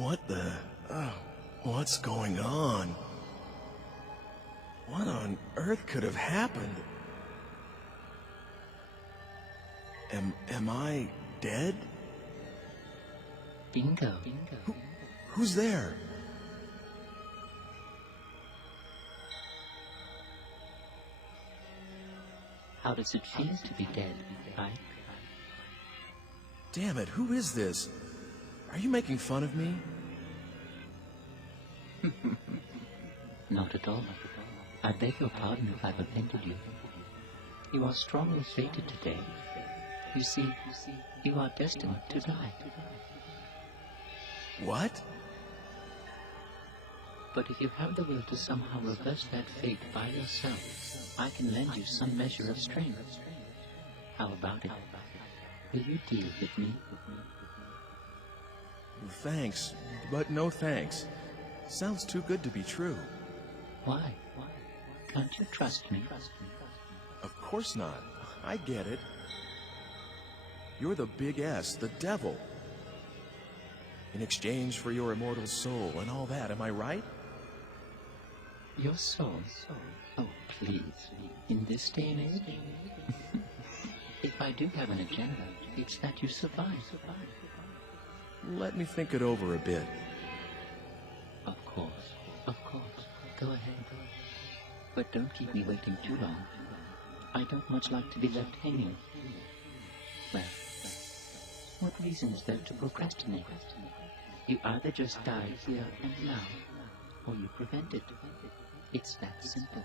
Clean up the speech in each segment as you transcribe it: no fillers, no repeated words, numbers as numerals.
What the... what's going on? What on earth could have happened? Am I dead? Bingo. Who's there? How does it feel to be dead, Ike? Damn it, who is this? Are you making fun of me? Not at all. I beg your pardon if I've offended you. You are strongly fated today. You see, you are destined to die. What? But if you have the will to somehow reverse that fate by yourself, I can lend you some measure of strength. How about it? Will you deal with me? Thanks, but no thanks. Sounds too good to be true. Why? Can't you trust me? Of course not. I get it. You're the big S, the devil. In exchange for your immortal soul and all that, am I right? Your soul? Oh, please. In this day and age? If I do have an agenda, it's that you survive. Let me think it over a bit. Of course. Go ahead. But don't keep me waiting too long. I don't much like to be left hanging. Well, what reason is there to procrastinate? You either just die here and now, or you prevent it. It's that simple.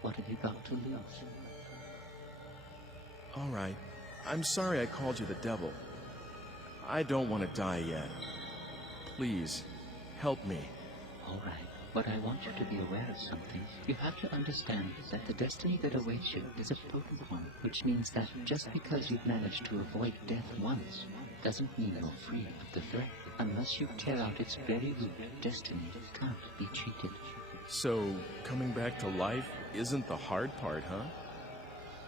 What have you got to lose? All right. I'm sorry I called you the devil. I don't want to die yet. Please, help me. All right, but I want you to be aware of something. You have to understand that the destiny that awaits you is a potent one, which means that just because you've managed to avoid death once, doesn't mean you're free of the threat. Unless you tear out its very root, destiny can't be cheated. So, coming back to life isn't the hard part, huh?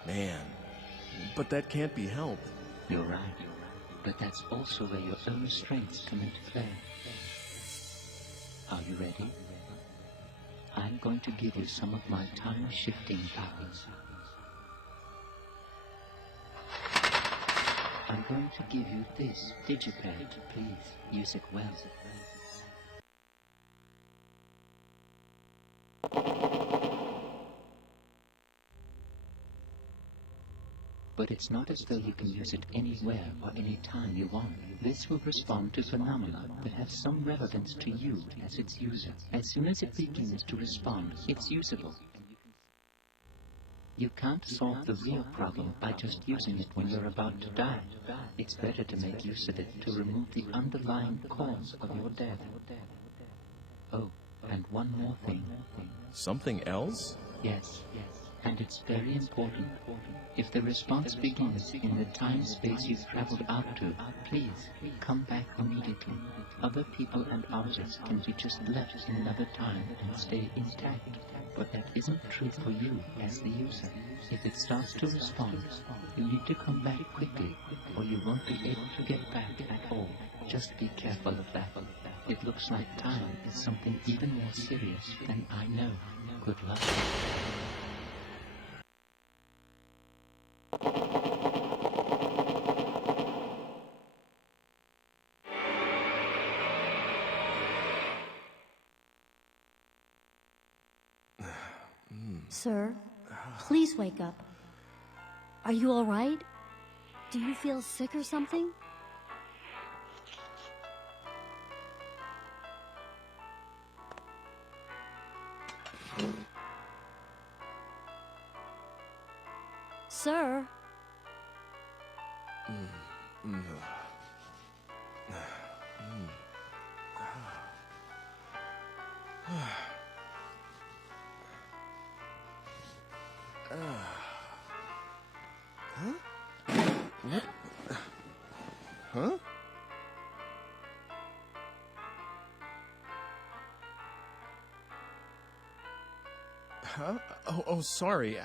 Man, but that can't be helped. You're right. But that's also where your own strengths come into play. Are you ready? I'm going to give you some of my time-shifting powers. I'm going to give you this digipad. Please, use it well. But it's not as though you can use it anywhere or any time you want. This will respond to phenomena that have some relevance to you as its user. As soon as it begins to respond, it's usable. You can't solve the real problem by just using it when you're about to die. It's better to make use of it to remove the underlying cause of your death. Oh, and one more thing. Something else? Yes. And it's very important. If the response begins in the time-space you've traveled out to, please come back immediately. Other people and objects can be just left in another time and stay intact. But that isn't true for you as the user. If it starts to respond, you need to come back quickly, or you won't be able to get back at all. Just be careful of that. It looks like time is something even more serious than I know. Good luck. Sir, please wake up. Are you all right? Do you feel sick or something? Sir? Huh? Huh? Oh, sorry.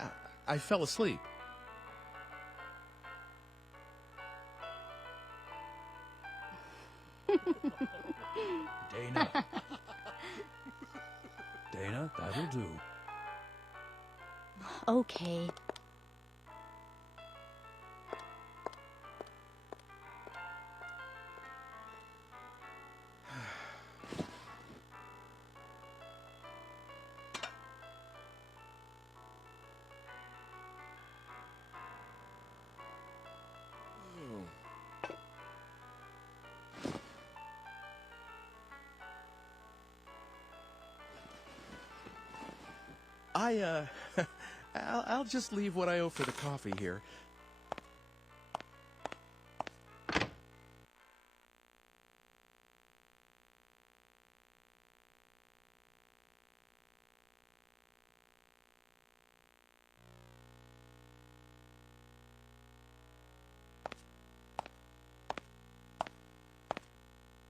I fell asleep. Dana. Dana, that'll do. Okay. I'll just leave what I owe for the coffee here.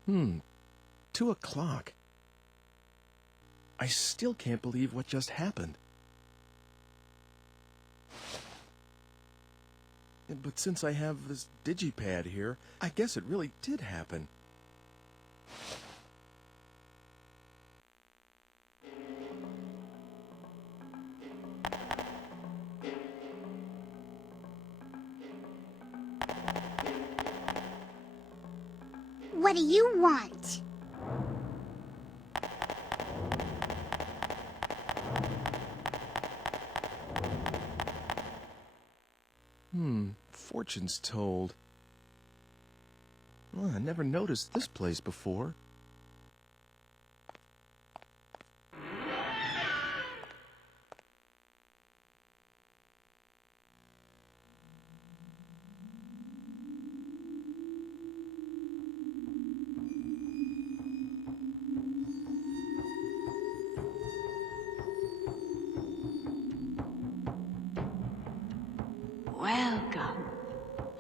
Hmm. 2 o'clock. I still can't believe what just happened. But since I have this digipad here, I guess it really did happen. What do you want? Fortunes told. Well, I never noticed this place before. Welcome.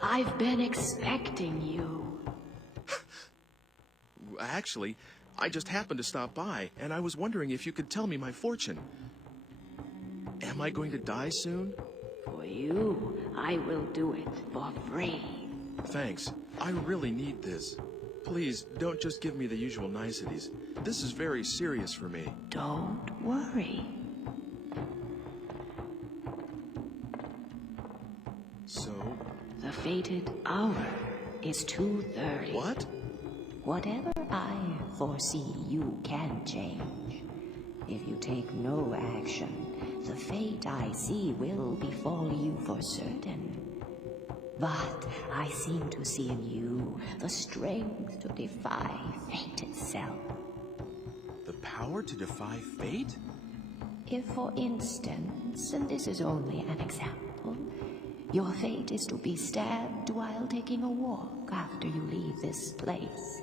I've been expecting you. Actually, I just happened to stop by, and I was wondering if you could tell me my fortune. Am I going to die soon? For you, I will do it for free. Thanks. I really need this. Please, don't just give me the usual niceties. This is very serious for me. Don't worry. So? The fated hour is 2:30. What? Whatever I foresee, you can change. If you take no action, the fate I see will befall you for certain. But I seem to see in you the strength to defy fate itself. The power to defy fate? If, for instance, and this is only an example, your fate is to be stabbed while taking a walk after you leave this place,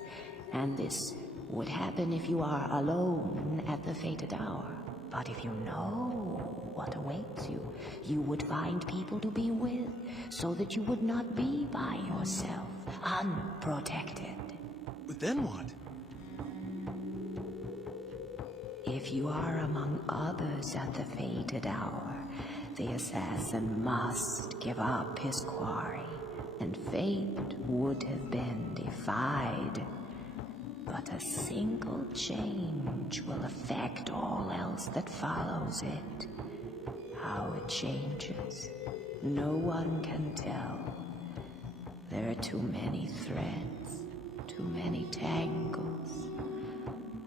and this would happen if you are alone at the fated hour. But if you know what awaits you, you would find people to be with, so that you would not be by yourself, unprotected. Then what? If you are among others at the fated hour, the assassin must give up his quarry, and fate would have been defied. But a single change will affect all else that follows it. How it changes, no one can tell. There are too many threads, too many tangles.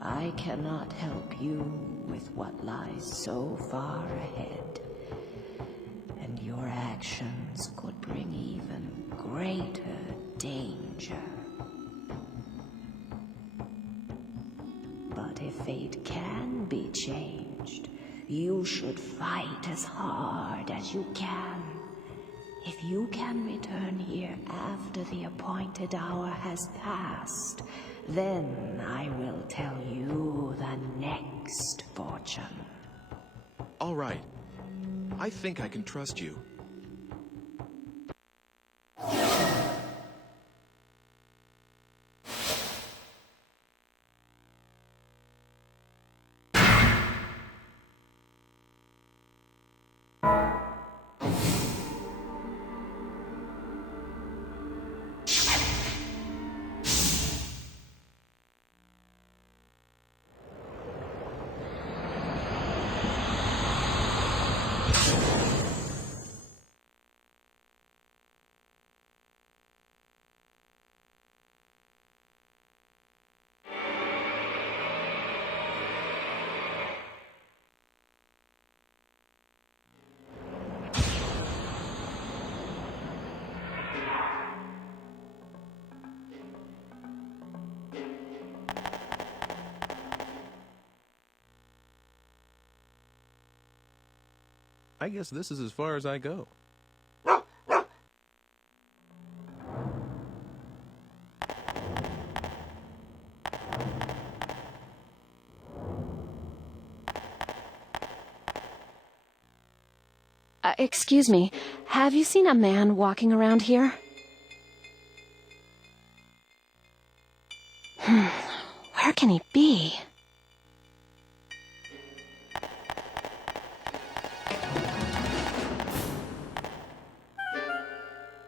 I cannot help you with what lies so far ahead. And your actions could bring even greater danger. But if fate can be changed, you should fight as hard as you can. If you can return here after the appointed hour has passed, then I will tell you the next fortune. All right. I think I can trust you. I guess this is as far as I go. Excuse me, have you seen a man walking around here? Where can he be?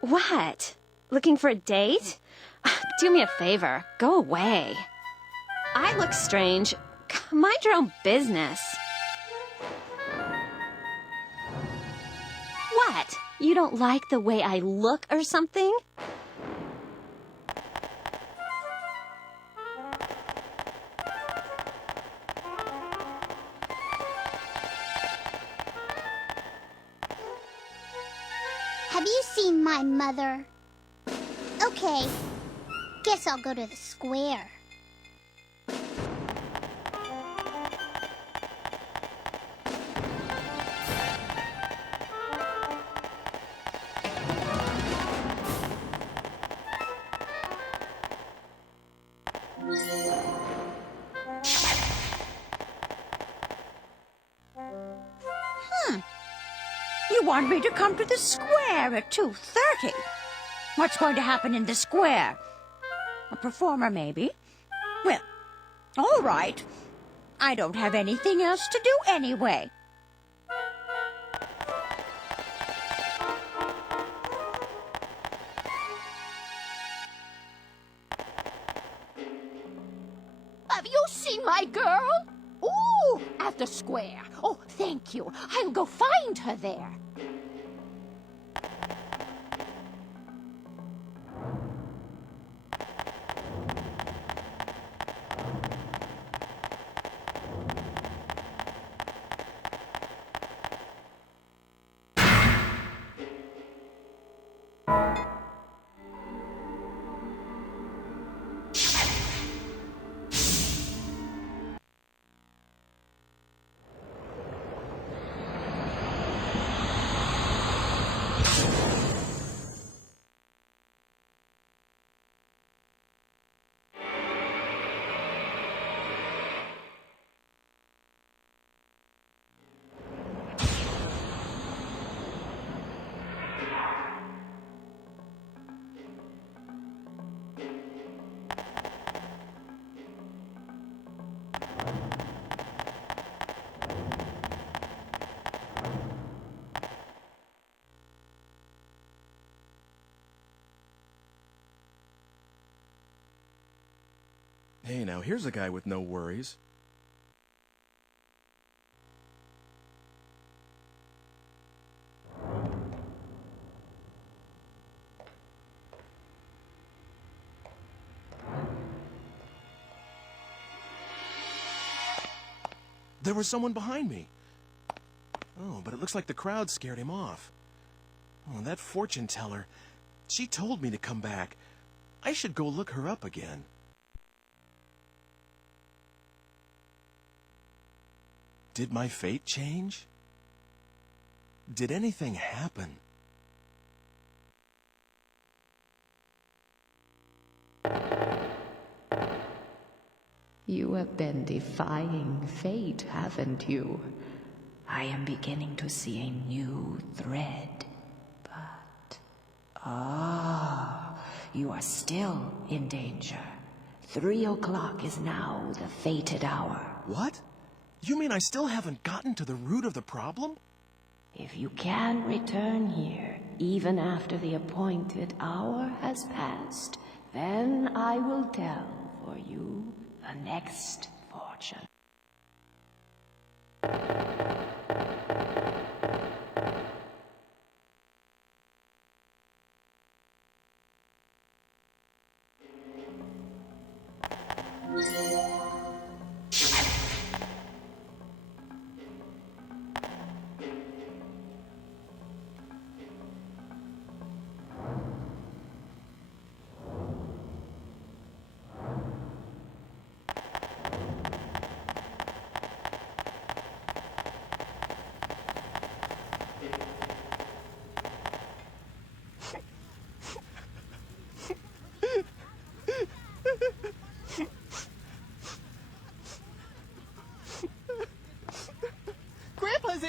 What? Looking for a date? Do me a favor, go away. I look strange. Mind your own business. What? You don't like the way I look or something? Have you seen my mother? Okay, guess I'll go to the square. You want me to come to the square at 2:30? What's going to happen in the square? A performer, maybe? Well, all right. I don't have anything else to do anyway. Have you seen my girl? Ooh, at the square. Oh, thank you. I'll go find her there. Hey, now here's a guy with no worries. There was someone behind me. Oh, but it looks like the crowd scared him off. Oh, that fortune teller. She told me to come back. I should go look her up again. Did my fate change? Did anything happen? You have been defying fate, haven't you? I am beginning to see a new thread. But... you are still in danger. 3 o'clock is now the fated hour. What? You mean I still haven't gotten to the root of the problem? If you can return here, even after the appointed hour has passed, then I will tell for you the next fortune.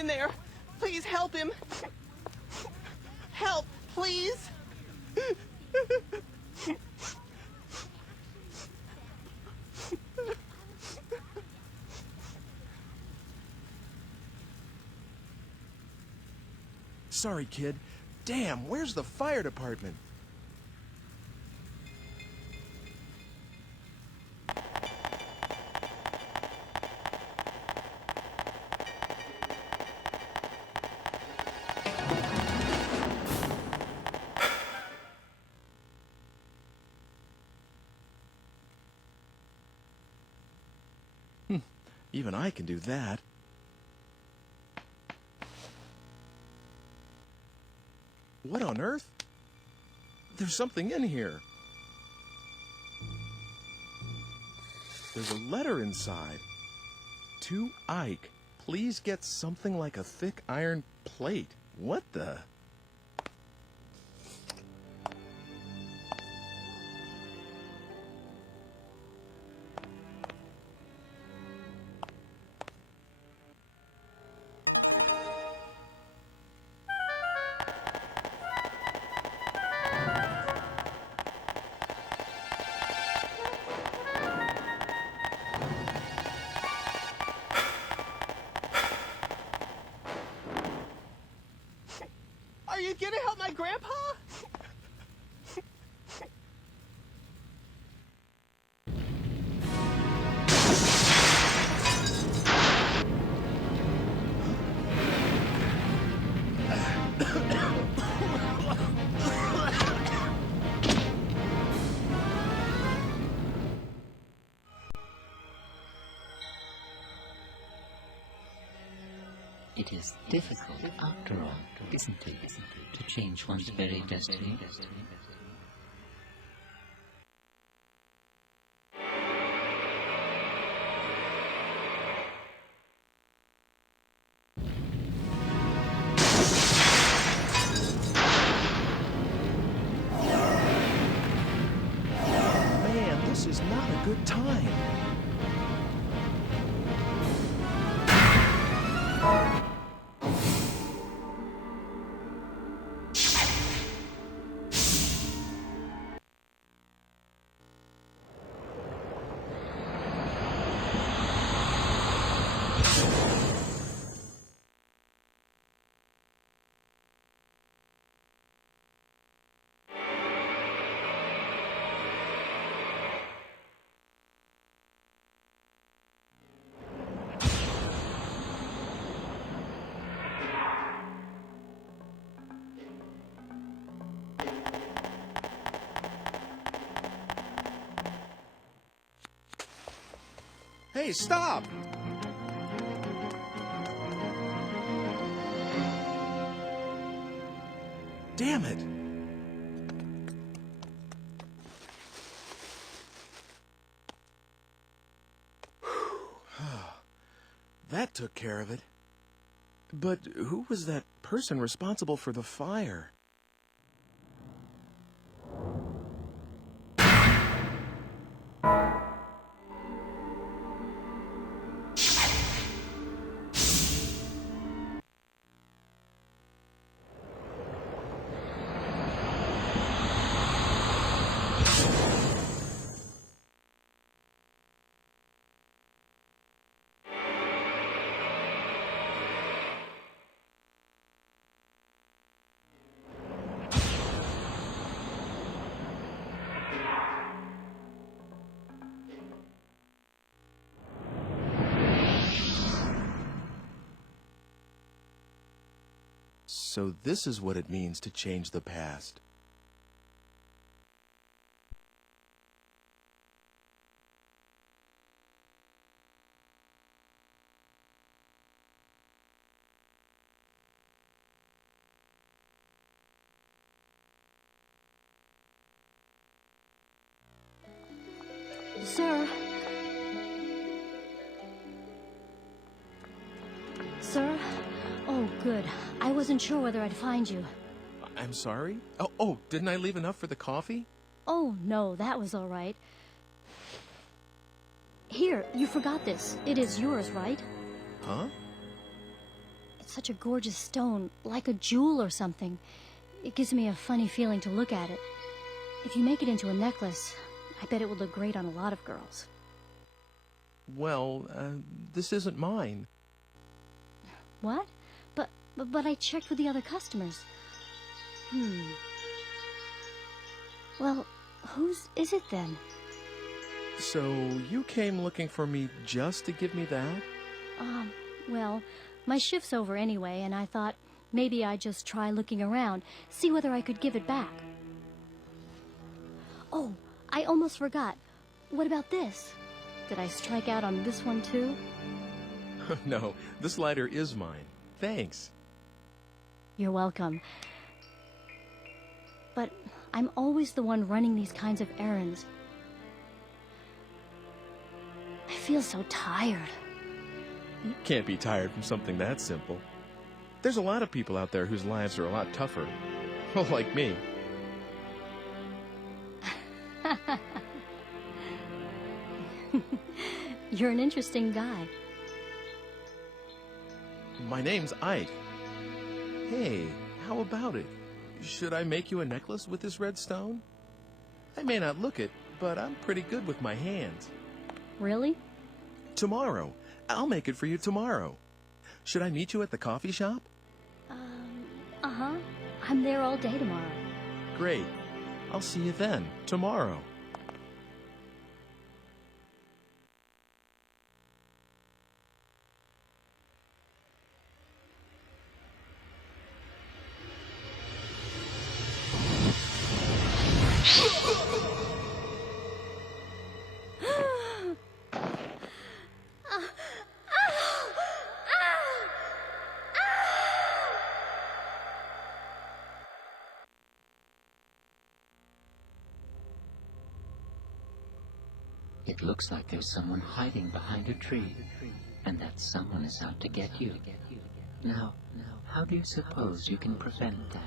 in there. Please help him. Help, please. Sorry, kid. Damn, where's the fire department? Even I can do that. What on earth? There's something in here. There's a letter inside. To Ike, please get something like a thick iron plate. What the? Are you gonna help my grandpa? It is difficult, after all, isn't it, to change one's very destiny? Man, this is not a good time. Hey, stop! Damn it! That took care of it. But who was that person responsible for the fire? So this is what it means to change the past. Sir? Sir? Oh, good. I wasn't sure whether I'd find you. I'm sorry? Oh, didn't I leave enough for the coffee? Oh, no, that was all right. Here, you forgot this. It is yours, right? Huh? such a gorgeous stone, like a jewel or something. It gives me a funny feeling to look at it. If you make it into a necklace, I bet it would look great on a lot of girls. Well, this isn't mine. What? But I checked with the other customers. Well, whose is it then? So, you came looking for me just to give me that? Well, my shift's over anyway, and I thought maybe I'd just try looking around, see whether I could give it back. Oh, I almost forgot. What about this? Did I strike out on this one too? No, this lighter is mine. Thanks. You're welcome. But I'm always the one running these kinds of errands. I feel so tired. You can't be tired from something that simple. There's a lot of people out there whose lives are a lot tougher. Like me. You're an interesting guy. My name's Ike. Hey, how about it? Should I make you a necklace with this red stone? I may not look it, but I'm pretty good with my hands. Really? Tomorrow. I'll make it for you tomorrow. Should I meet you at the coffee shop? Uh-huh. I'm there all day tomorrow. Great. I'll see you then, tomorrow. It looks like there's someone hiding behind a tree, and that someone is out to get you. Now, how do you suppose you can prevent that?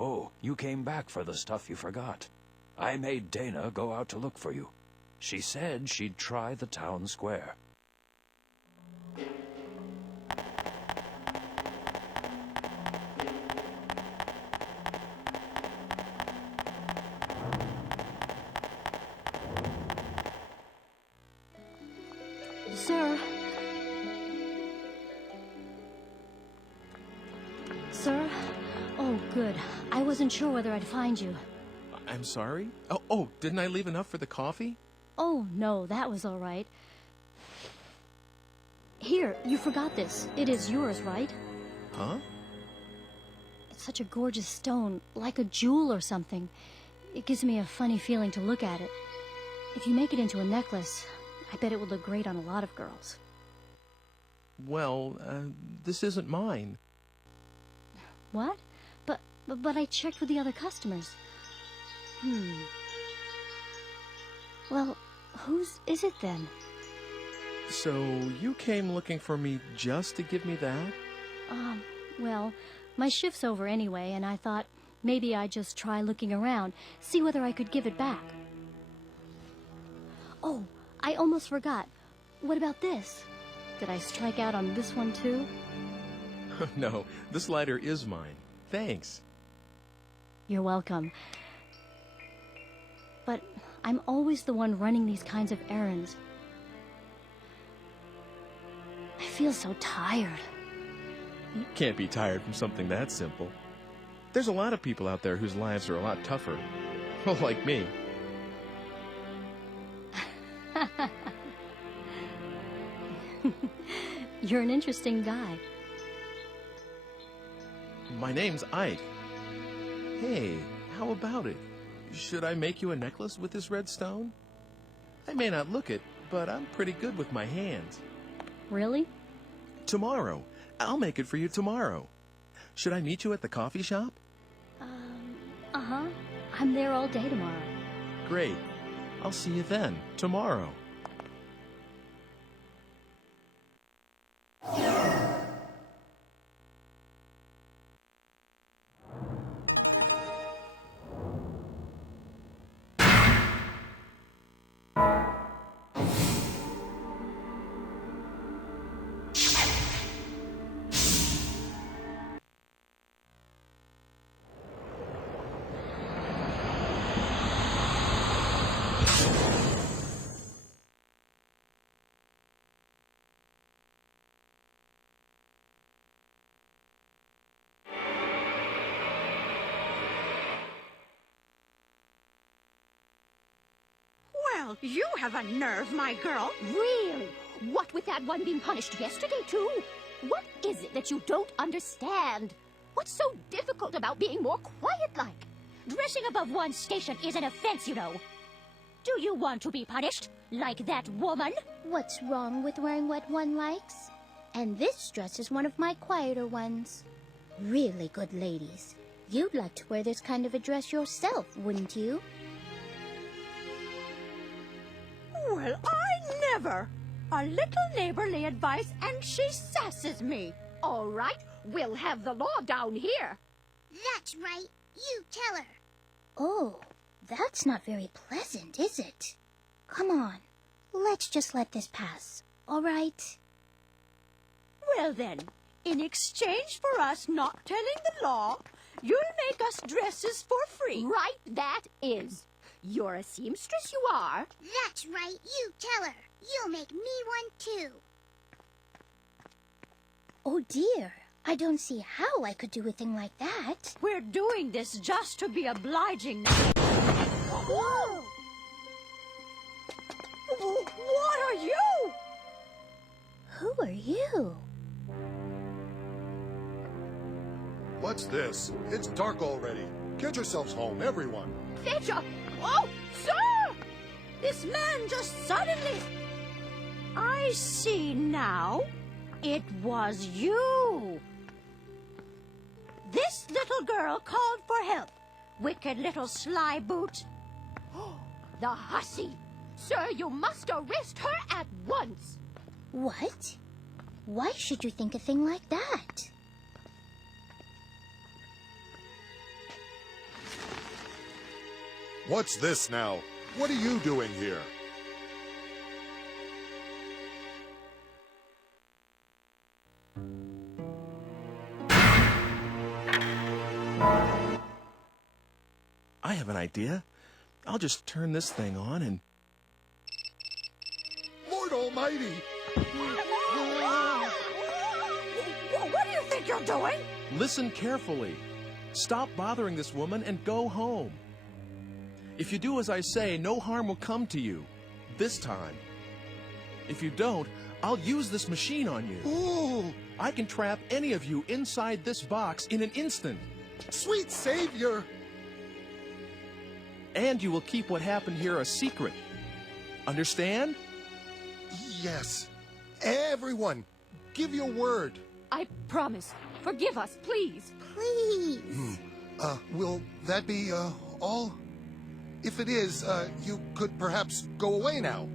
Oh, you came back for the stuff you forgot. I made Dana go out to look for you. She said she'd try the town square. Sir? Sir? Oh, good. I wasn't sure whether I'd find you. I'm sorry? Oh, didn't I leave enough for the coffee? Oh, no, that was all right. Here, you forgot this. It is yours, right? Huh? It's such a gorgeous stone, like a jewel or something. It gives me a funny feeling to look at it. If you make it into a necklace, I bet it would look great on a lot of girls. Well, this isn't mine. What? But I checked with the other customers. Well, whose is it then? So, you came looking for me just to give me that? Well, my shift's over anyway, and I thought maybe I'd just try looking around, see whether I could give it back. Oh, I almost forgot. What about this? Did I strike out on this one too? No, this lighter is mine. Thanks. You're welcome. But I'm always the one running these kinds of errands. I feel so tired. You can't be tired from something that simple. There's a lot of people out there whose lives are a lot tougher. Like me. You're an interesting guy. My name's Ike. Hey, how about it? Should I make you a necklace with this red stone? I may not look it, but I'm pretty good with my hands. Really? Tomorrow. I'll make it for you tomorrow. Should I meet you at the coffee shop? Uh-huh. I'm there all day tomorrow. Great. I'll see you then, tomorrow. Well, you have a nerve, my girl. Really? What with that one being punished yesterday, too? What is it that you don't understand? What's so difficult about being more quiet-like? Dressing above one's station is an offense, you know. Do you want to be punished, like that woman? What's wrong with wearing what one likes? And this dress is one of my quieter ones. Really good ladies. You'd like to wear this kind of a dress yourself, wouldn't you? Well, I never. A little neighborly advice and she sasses me. All right, we'll have the law down here. That's right. You tell her. Oh, that's not very pleasant, is it? Come on. Let's just let this pass, all right? Well then, in exchange for us not telling the law, you'll make us dresses for free. Right, that is. You're a seamstress, you are. That's right. You tell her. You'll make me one, too. Oh, dear. I don't see how I could do a thing like that. We're doing this just to be obliging. Whoa! What are you? Who are you? What's this? It's dark already. Get yourselves home, everyone. Fetcher! Oh, sir! This man just suddenly... I see now. It was you. This little girl called for help. Wicked little sly boot. The hussy! Sir, you must arrest her at once. What? Why should you think a thing like that? What's this now? What are you doing here? I have an idea. I'll just turn this thing on and... Lord Almighty! What do you think you're doing? Listen carefully. Stop bothering this woman and go home. If you do as I say, no harm will come to you. This time. If you don't, I'll use this machine on you. Ooh! I can trap any of you inside this box in an instant. Sweet Savior! And you will keep what happened here a secret. Understand? Yes. Everyone, give your word. I promise. Forgive us, please. Please. Will that be, all? If it is, you could perhaps go away now.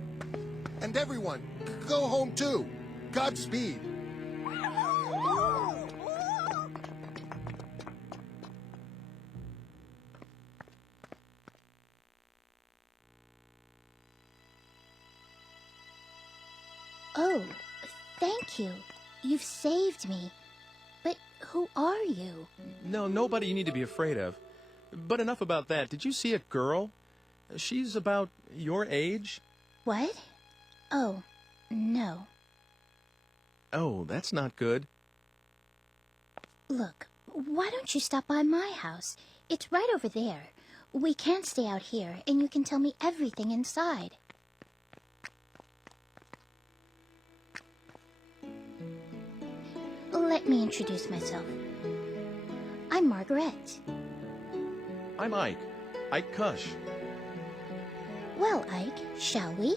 And everyone, go home too. Godspeed. Oh, thank you. You've saved me. But who are you? No, nobody you need to be afraid of. But enough about that. Did you see a girl? She's about your age? What? Oh, no. Oh, that's not good. Look, why don't you stop by my house? It's right over there. We can't stay out here, and you can tell me everything inside. Let me introduce myself. I'm Margaret. I'm Ike. Ike Kusch. Well, Ike, shall we?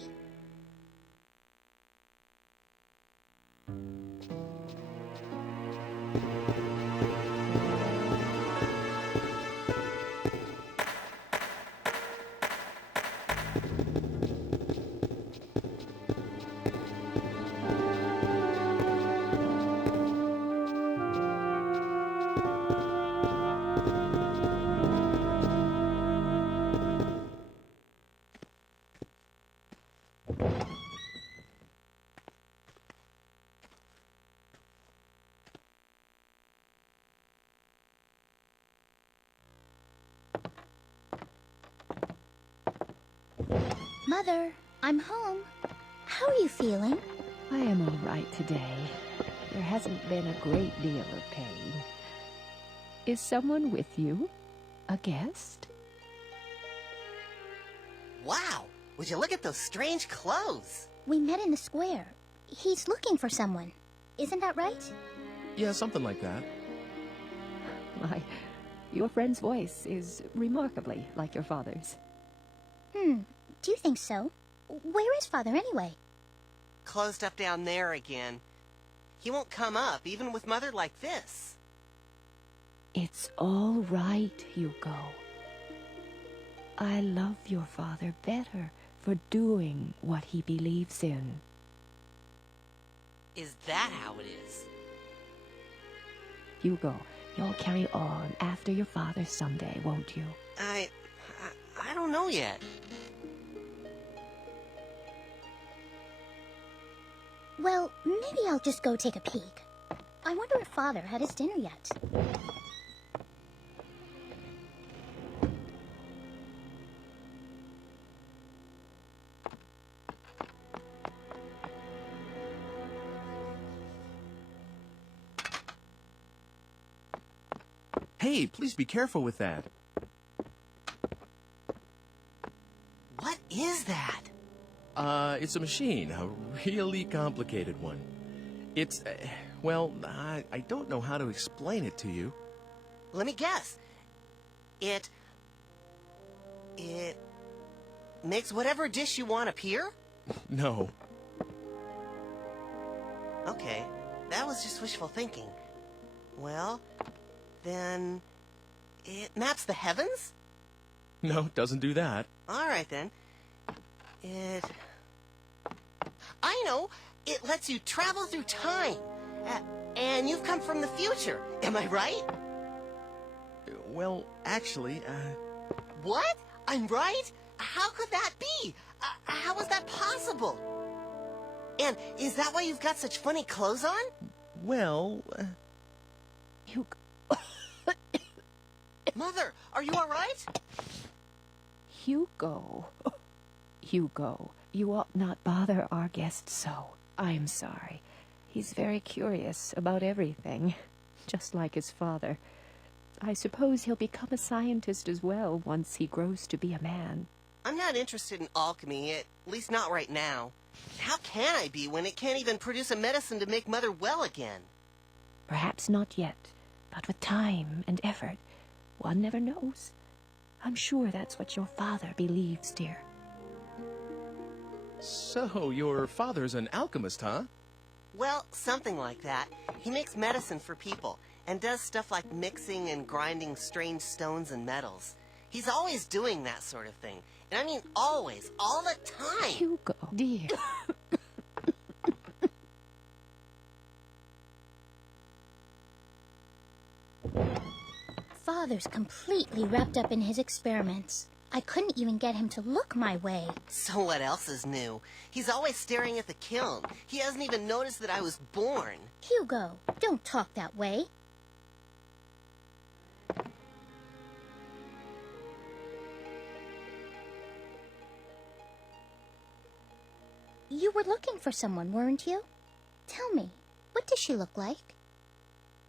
Mother, I'm home. How are you feeling? I am all right today. There hasn't been a great deal of pain. Is someone with you? A guest? Wow, Would you look at those strange clothes? We met in the square. He's looking for someone. Isn't that right? Yeah, something like that. My, your friend's voice is remarkably like your father's. Do you think so? Where is Father anyway? Closed up down there again. He won't come up, even with Mother like this. It's all right, Hugo. I love your father better for doing what he believes in. Is that how it is? Hugo, you'll carry on after your father someday, won't you? I don't know yet. Well, maybe I'll just go take a peek. I wonder if Father had his dinner yet. Hey, please be careful with that. What is that? It's a machine, a really complicated one. It's, well, I don't know how to explain it to you. Let me guess. It makes whatever dish you want appear? No. Okay, that was just wishful thinking. Well, then it maps the heavens? No, it doesn't do that. All right, then. I know! It lets you travel through time. And you've come from the future. Am I right? Well, actually, What? I'm right? How could that be? How is that possible? And is that why you've got such funny clothes on? well, Hugo. Mother, are you all right? Hugo. Hugo, you ought not bother our guest so. I'm sorry. He's very curious about everything, just like his father. I suppose he'll become a scientist as well once he grows to be a man. I'm not interested in alchemy, at least not right now. How can I be when it can't even produce a medicine to make Mother well again? Perhaps not yet, but with time and effort, one never knows. I'm sure that's what your father believes, dear. so your father's an alchemist, huh? Well, something like that. He makes medicine for people, and does stuff like mixing and grinding strange stones and metals. He's always doing that sort of thing. And I mean always, all the time. Hugo, dear. Father's completely wrapped up in his experiments. I couldn't even get him to look my way. So what else is new? He's always staring at the kiln. He hasn't even noticed that I was born. Hugo, don't talk that way. You were looking for someone, weren't you? Tell me, what does she look like?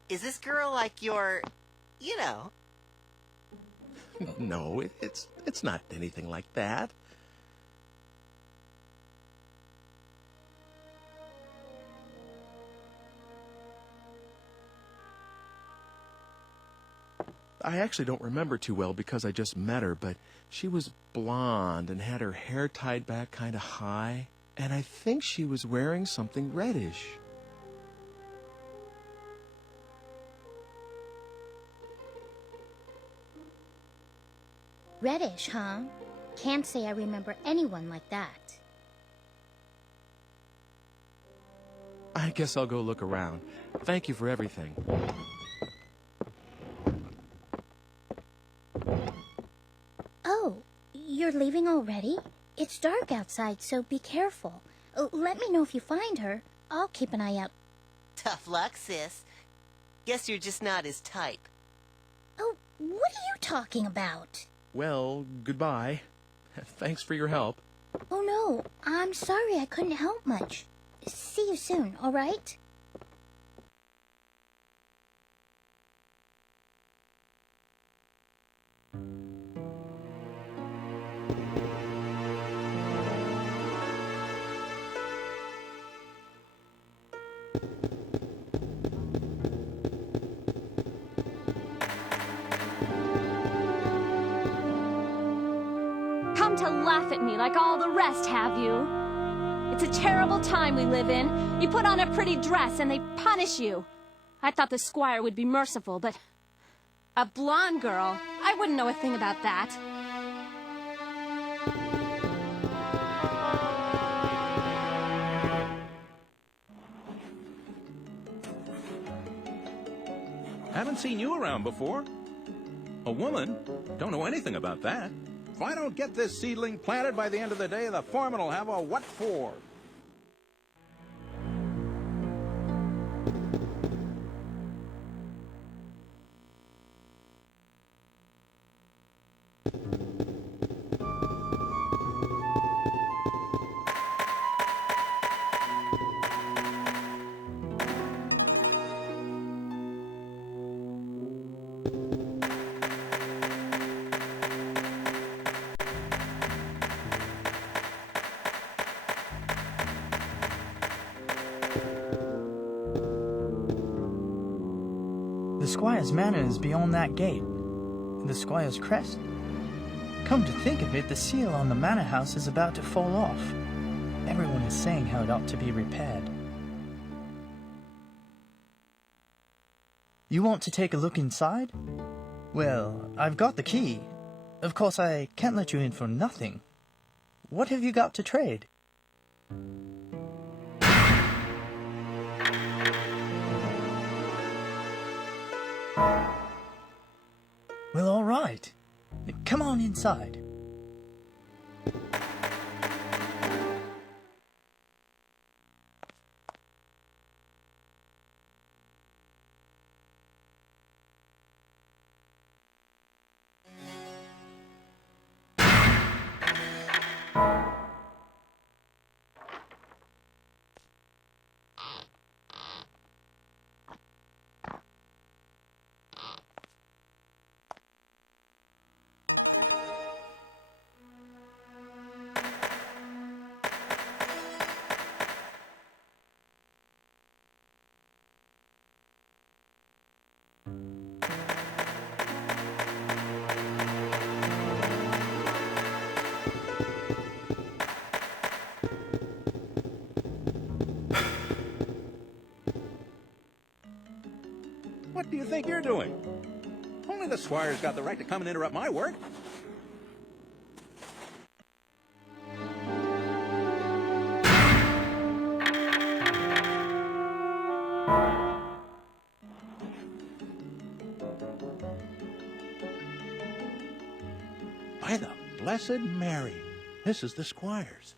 Is this girl like your... you know? No, it's not anything like that. I actually don't remember too well because I just met her, but she was blonde and had her hair tied back kind of high, and I think she was wearing something reddish. Reddish, huh? Can't say I remember anyone like that. I guess I'll go look around. Thank you for everything. Oh, you're leaving already? It's dark outside, so be careful. Let me know if you find her. I'll keep an eye out. Tough luck, sis. Guess you're just not his type. Oh, what are you talking about? Well, goodbye. Thanks for your help. Oh no, I'm sorry I couldn't help much. See you soon, all right? to laugh at me like all the rest, have you? It's a terrible time we live in. You put on a pretty dress and they punish you. I thought the squire would be merciful, but... a blonde girl? I wouldn't know a thing about that. Haven't seen you around before. A woman? Don't know anything about that. If I don't get this seedling planted by the end of the day, the foreman will have a what for. The squire's manor is beyond that gate. The squire's crest. Come to think of it, the seal on the manor house is about to fall off. Everyone is saying how it ought to be repaired. You want to take a look inside? Well, I've got the key. Of course, I can't let you in for nothing. What have you got to trade? Well, all right. Come on inside. What do you think you're doing? Only the squire's got the right to come and interrupt my work. By the Blessed Mary, this is the squire's.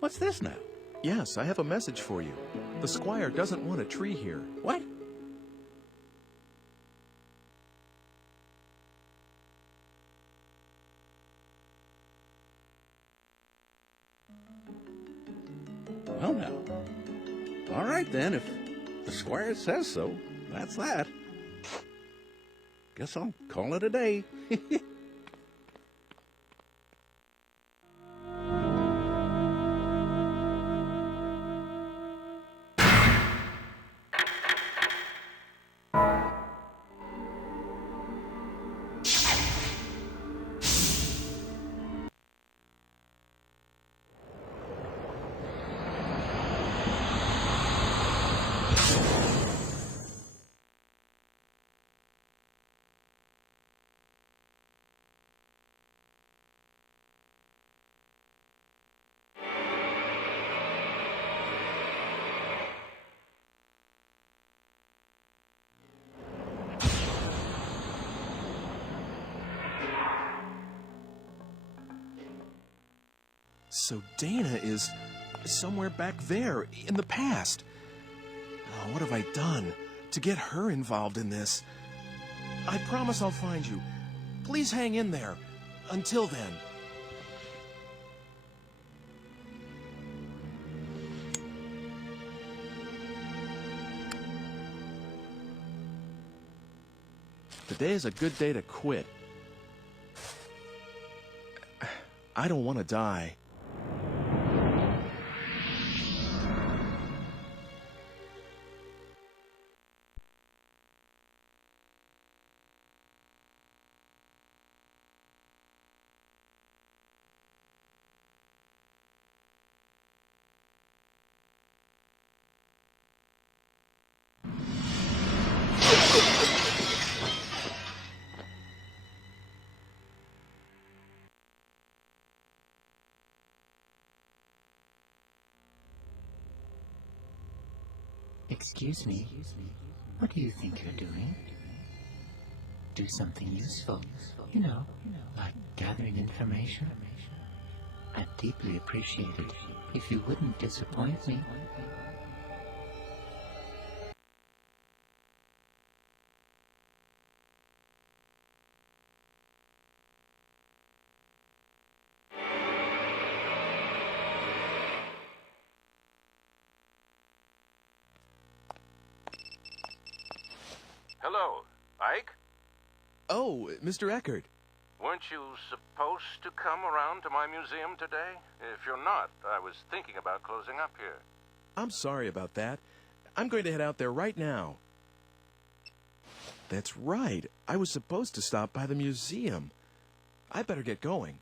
What's this now? Yes, I have a message for you. The squire doesn't want a tree here. What? Well, now. All right, then, if the squire says so, that's that. Guess I'll call it a day. So Dana is somewhere back there, in the past. Oh, what have I done to get her involved in this? I promise I'll find you. Please hang in there. Until then. Today is a good day to quit. I don't want to die. Excuse me. What do you think you're doing? Do something useful. You know, like gathering information. I'd deeply appreciate it if you wouldn't disappoint me. Hello, Ike? Oh, Mr. Eckhart. Weren't you supposed to come around to my museum today? If you're not, I was thinking about closing up here. I'm sorry about that. I'm going to head out there right now. That's right. I was supposed to stop by the museum. I better get going.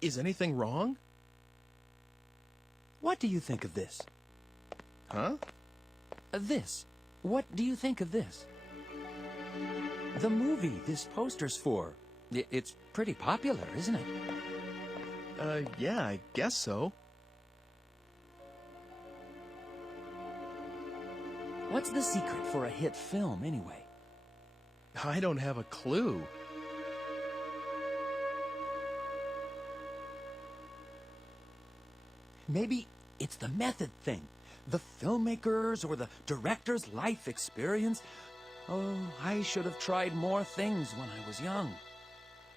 Is anything wrong? What do you think of this? Huh? This. What do you think of this? The movie this poster's for. It's pretty popular, isn't it? Yeah, I guess so. What's the secret for a hit film, anyway? I don't have a clue. Maybe it's the method thing. The filmmaker's or the director's life experience. Oh, I should have tried more things when I was young.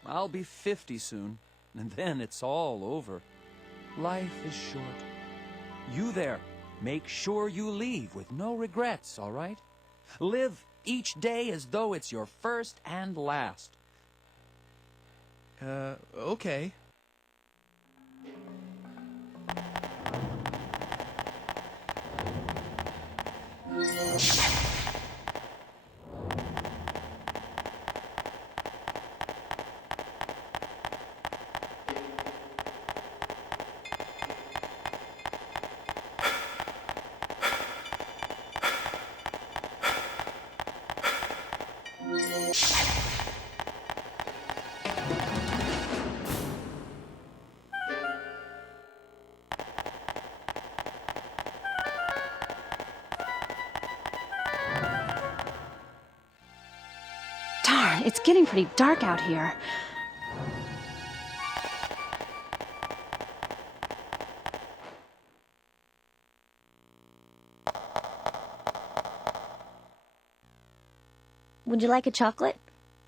I'll be 50 soon, and then it's all over. Life is short. You there, make sure you leave with no regrets, all right? Live each day as though it's your first and last. Okay. Darn, it's getting pretty dark out here. Would you like a chocolate?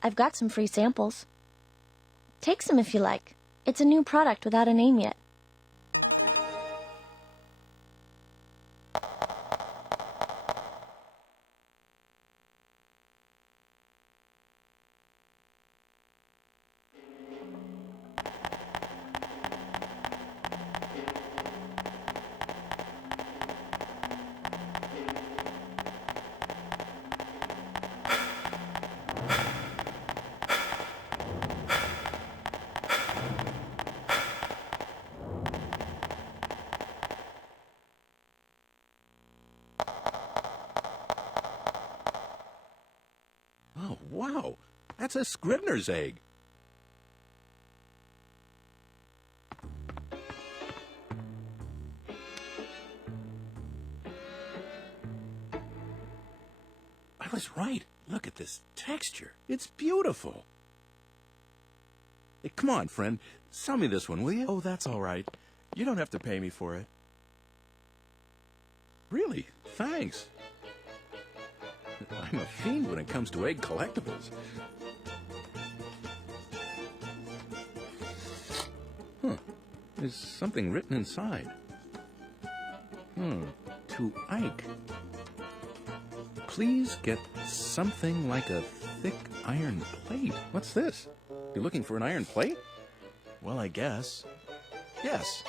I've got some free samples. Take some if you like. It's a new product without a name yet. Oh, wow. That's a Scribner's egg. I was right. Look at this texture. It's beautiful. Hey, come on, friend. Sell me this one, will you? Oh, that's all right. You don't have to pay me for it. Really? Thanks. I'm a fiend when it comes to egg collectibles. Huh. There's something written inside. To Ike. Please get something like a thick iron plate. What's this? You're looking for an iron plate? Well, I guess. Yes.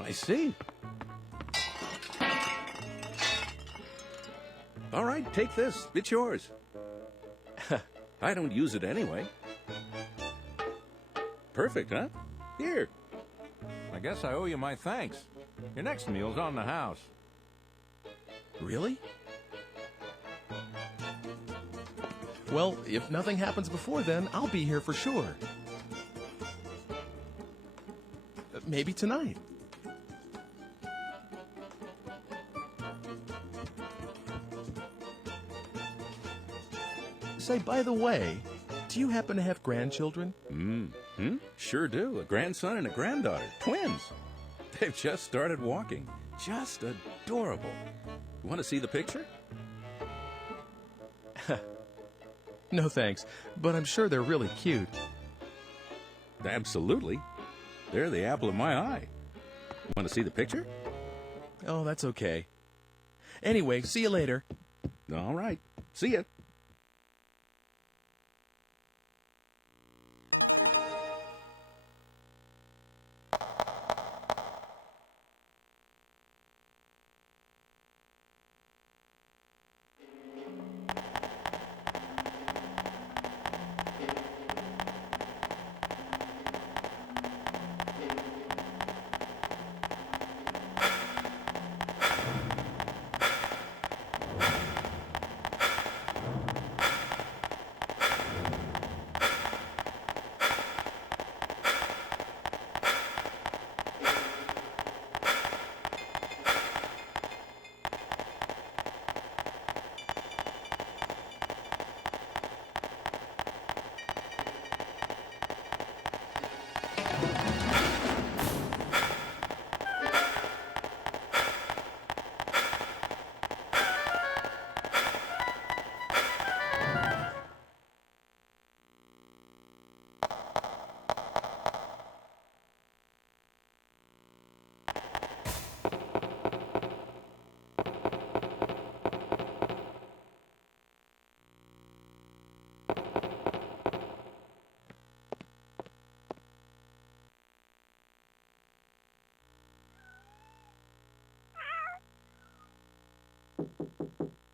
I see. All right, take this. It's yours. I don't use it anyway. Perfect, huh? Here. I guess I owe you my thanks. Your next meal's on the house. Really? Well, if nothing happens before then, I'll be here for sure. Maybe tonight. Say, by the way, do you happen to have grandchildren? Sure do. A grandson and a granddaughter. Twins. They've just started walking. Just adorable. You want to see the picture? No thanks, but I'm sure they're really cute. Absolutely. They're the apple of my eye. Want to see the picture? Oh, that's okay. Anyway, see you later. All right. See ya.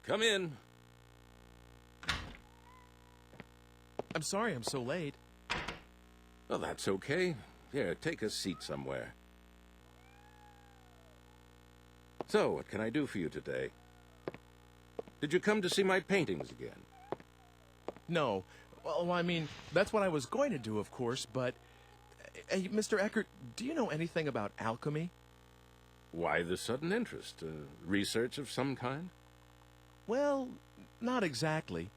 Come in. I'm sorry I'm so late. Well, that's okay. Here, take a seat somewhere. So, what can I do for you today? Did you come to see my paintings again? No. Well, I mean, that's what I was going to do, of course, but... Hey, Mr. Eckhart, do you know anything about alchemy? Why the sudden interest? Research of some kind? Well, not exactly.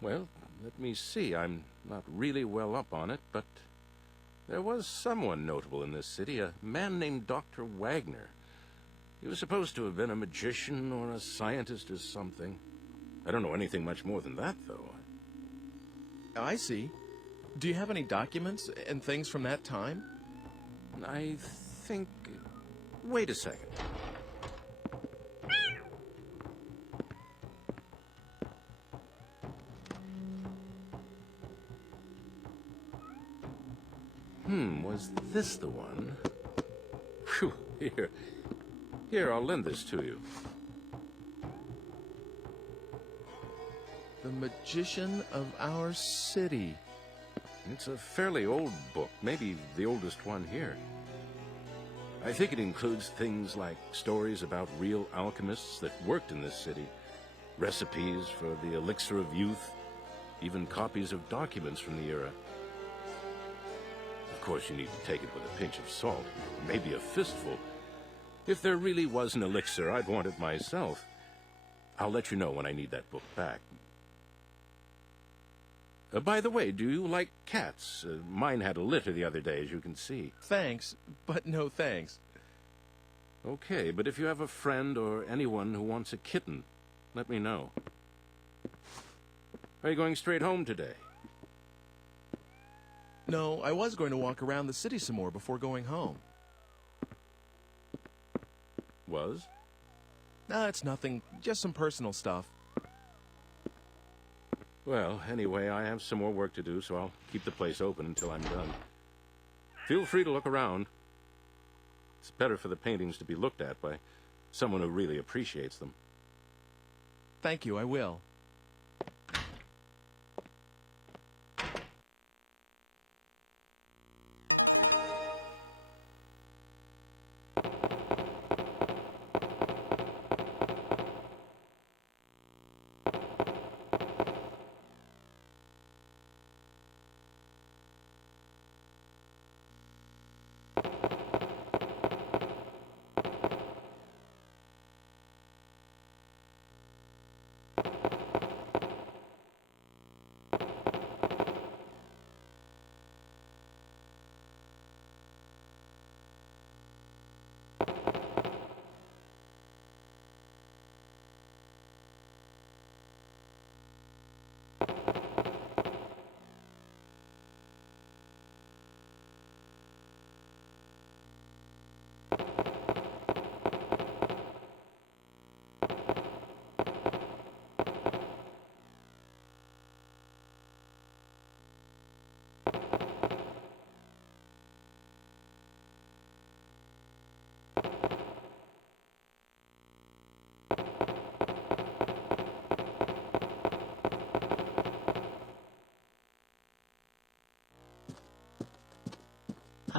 Well, let me see. I'm not really well up on it, but there was someone notable in this city, a man named Dr. Wagner. He was supposed to have been a magician or a scientist or something. I don't know anything much more than that, though. I see. Do you have any documents and things from that time? I think... Wait a second. Was this the one? Phew, Here, I'll lend this to you. The Magician of Our City. It's a fairly old book, maybe the oldest one here. I think it includes things like stories about real alchemists that worked in this city, recipes for the elixir of youth, even copies of documents from the era. Of course, you need to take it with a pinch of salt, maybe a fistful. If there really was an elixir, I'd want it myself. I'll let you know when I need that book back. By the way, do you like cats? Mine had a litter the other day, as you can see. Thanks, but no thanks. Okay, but if you have a friend or anyone who wants a kitten, let me know. Are you going straight home today? No, I was going to walk around the city some more before going home. Was? Nah, it's nothing. Just some personal stuff. Well, anyway, I have some more work to do, so I'll keep the place open until I'm done. Feel free to look around. It's better for the paintings to be looked at by someone who really appreciates them. Thank you, I will.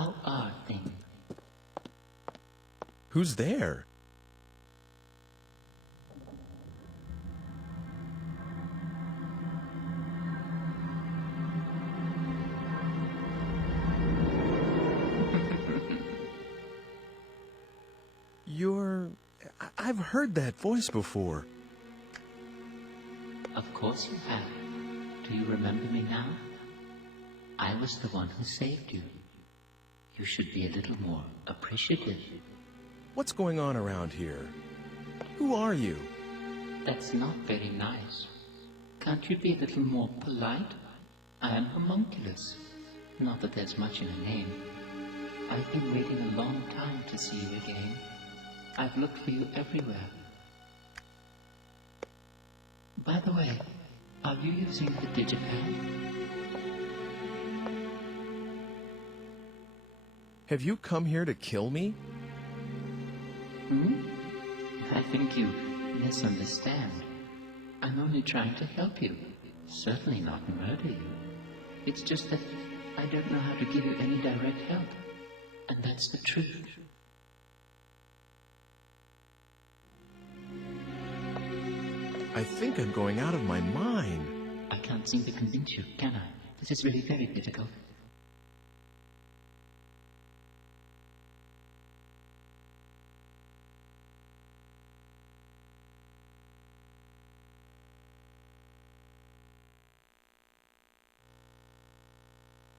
How are things? Who's there? I've heard that voice before. Of course you have. Do you remember me now? I was the one who saved you. You should be a little more appreciative. What's going on around here? Who are you? That's not very nice. Can't you be a little more polite? I am Homunculus. Not that there's much in a name. I've been waiting a long time to see you again. I've looked for you everywhere. By the way, are you using the digipad? Have you come here to kill me? I think you misunderstand. I'm only trying to help you. Certainly not murder you. It's just that I don't know how to give you any direct help. And that's the truth. I think I'm going out of my mind. I can't seem to convince you, can I? This is really very difficult.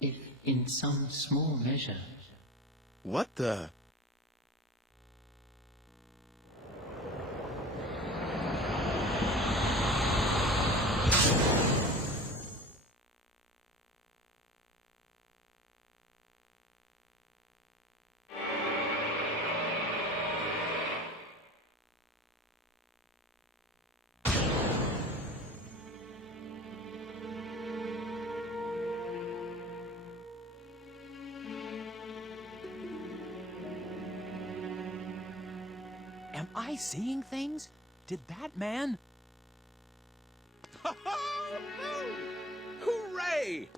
If in some small measure... What the... Am I seeing things? Did that man... Hooray!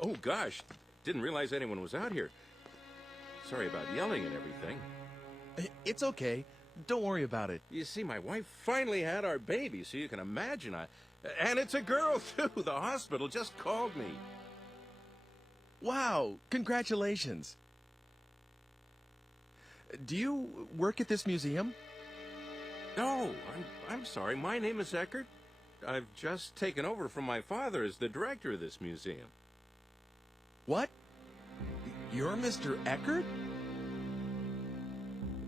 Oh, gosh. Didn't realize anyone was out here. Sorry about yelling and everything. It's okay. Don't worry about it. You see, my wife finally had our baby, so you can imagine. And it's a girl, too. The hospital just called me. Wow, congratulations. Do you work at this museum? No, I'm sorry. My name is Eckhart. I've just taken over from my father as the director of this museum. What? You're Mr. Eckhart?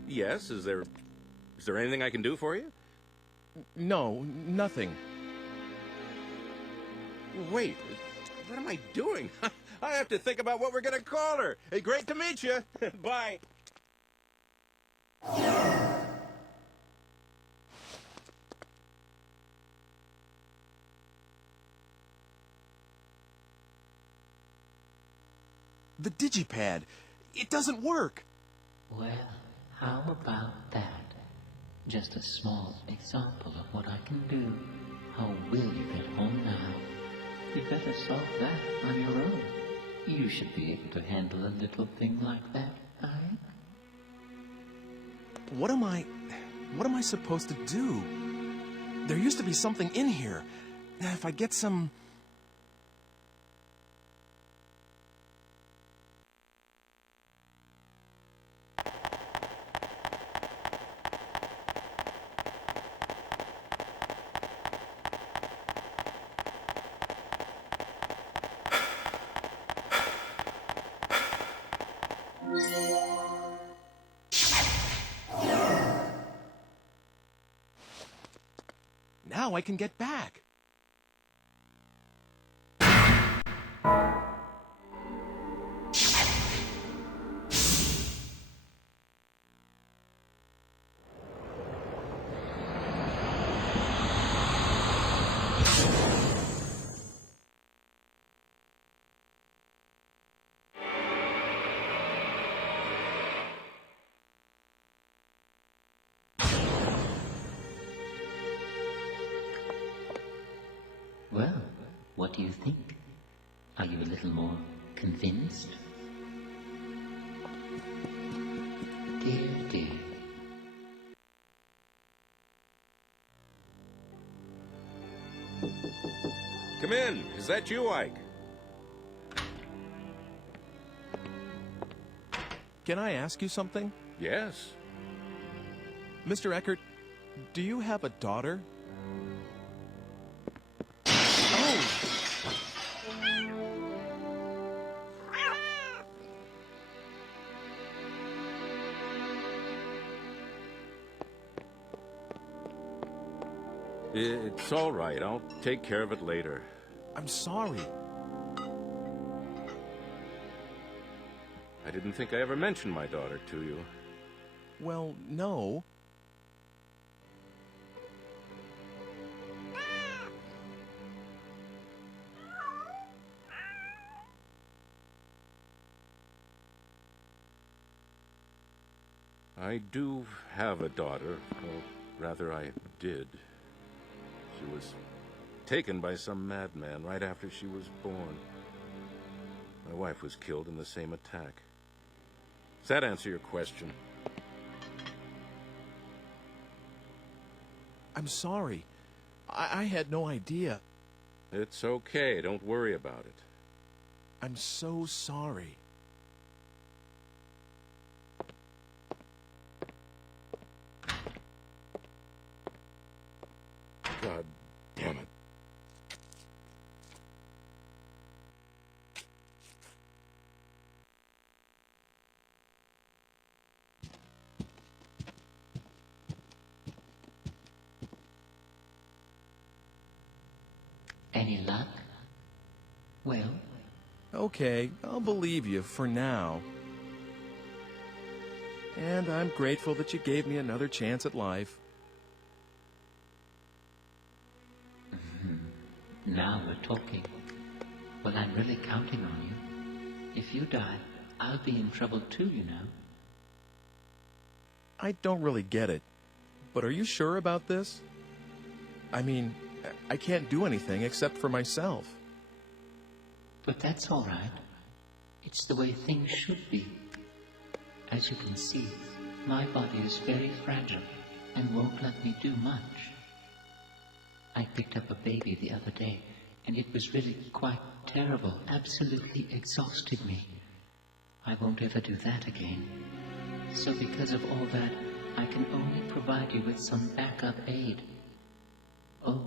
Yes, is there anything I can do for you? No, nothing. Wait, what am I doing? I have to think about what we're going to call her. Hey, great to meet you. Bye. The digipad. It doesn't work. Well, how about that? Just a small example of what I can do. How will you get home now? You better solve that on your own. You should be able to handle a little thing like that, Ike. What am I supposed to do? There used to be something in here. If I get some... Now I can get back. do you think? Are you a little more convinced? Dear, dear. Come in. Is that you, Ike? Can I ask you something? Yes. Mr. Eckhart, do you have a daughter? It's all right. I'll take care of it later. I'm sorry. I didn't think I ever mentioned my daughter to you. Well, no. I do have a daughter. Or rather, I did. She was taken by some madman right after she was born. My wife was killed in the same attack. Does that answer your question? I'm sorry. I had no idea. It's okay. Don't worry about it. I'm so sorry. God damn it. Any luck? Well? Okay, I'll believe you for now. And I'm grateful that you gave me another chance at life. Now we're talking. Well, I'm really counting on you. If you die, I'll be in trouble too, you know. I don't really get it. But are you sure about this? I mean, I can't do anything except for myself. But that's all right. It's the way things should be. As you can see, my body is very fragile and won't let me do much. I picked up a baby the other day, and it was really quite terrible. Absolutely exhausted me. I won't ever do that again. So because of all that, I can only provide you with some backup aid. Oh,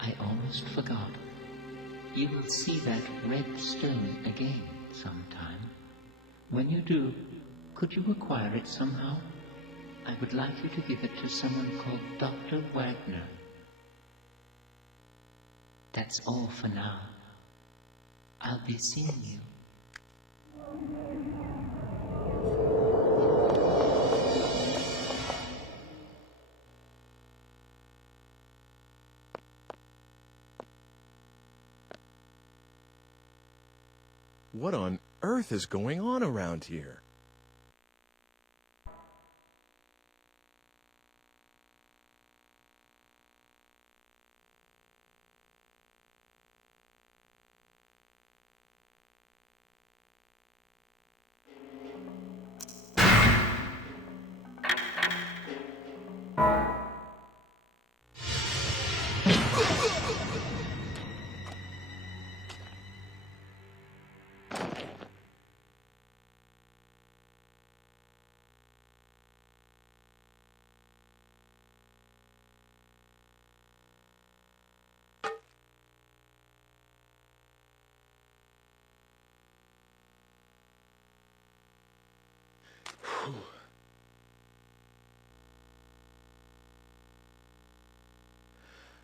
I almost forgot. You will see that red stone again sometime. When you do, could you acquire it somehow? I would like you to give it to someone called Dr. Wagner. That's all for now. I'll be seeing you. What on earth is going on around here?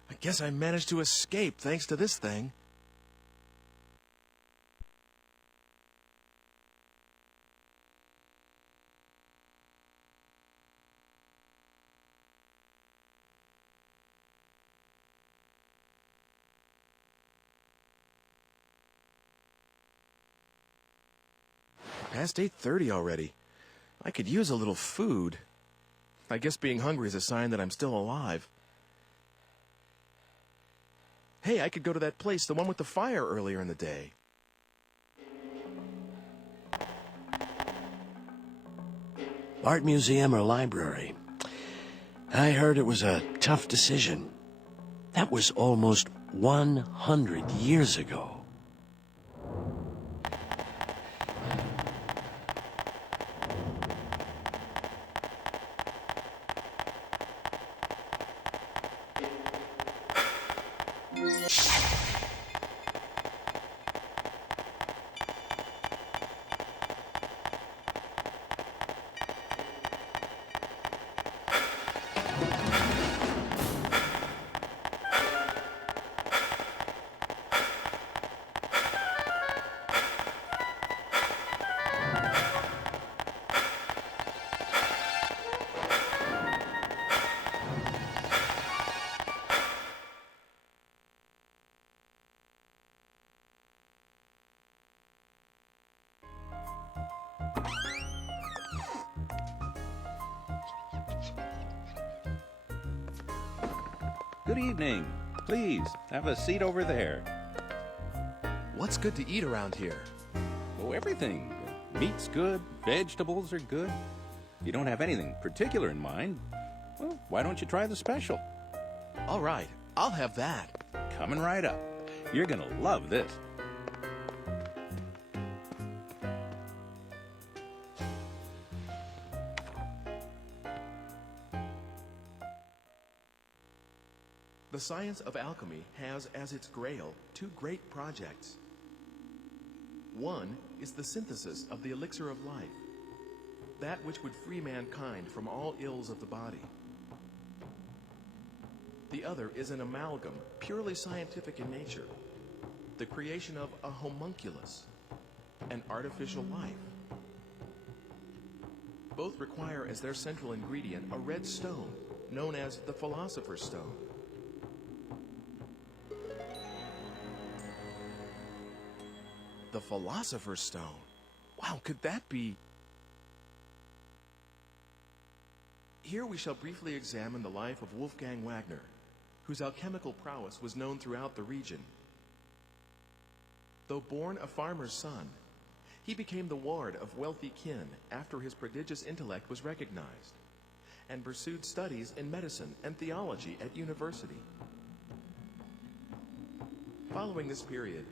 I guess I managed to escape thanks to this thing. Past 8:30 already. I could use a little food. I guess being hungry is a sign that I'm still alive. Hey, I could go to that place, the one with the fire earlier in the day. Art museum or library? I heard it was a tough decision. That was almost 100 years ago. Good evening. Please, have a seat over there. What's good to eat around here? Oh, everything. Meat's good, vegetables are good. If you don't have anything particular in mind, well, why don't you try the special? All right, I'll have that. Coming right up. You're gonna love this. The science of alchemy has as its grail two great projects. One is the synthesis of the elixir of life, that which would free mankind from all ills of the body. The other is an amalgam, purely scientific in nature, the creation of a homunculus, an artificial life. Both require as their central ingredient a red stone, known as the Philosopher's Stone. The Philosopher's Stone? Wow, could that be... Here we shall briefly examine the life of Wolfgang Wagner, whose alchemical prowess was known throughout the region. Though born a farmer's son, he became the ward of wealthy kin after his prodigious intellect was recognized, and pursued studies in medicine and theology at university. Following this period,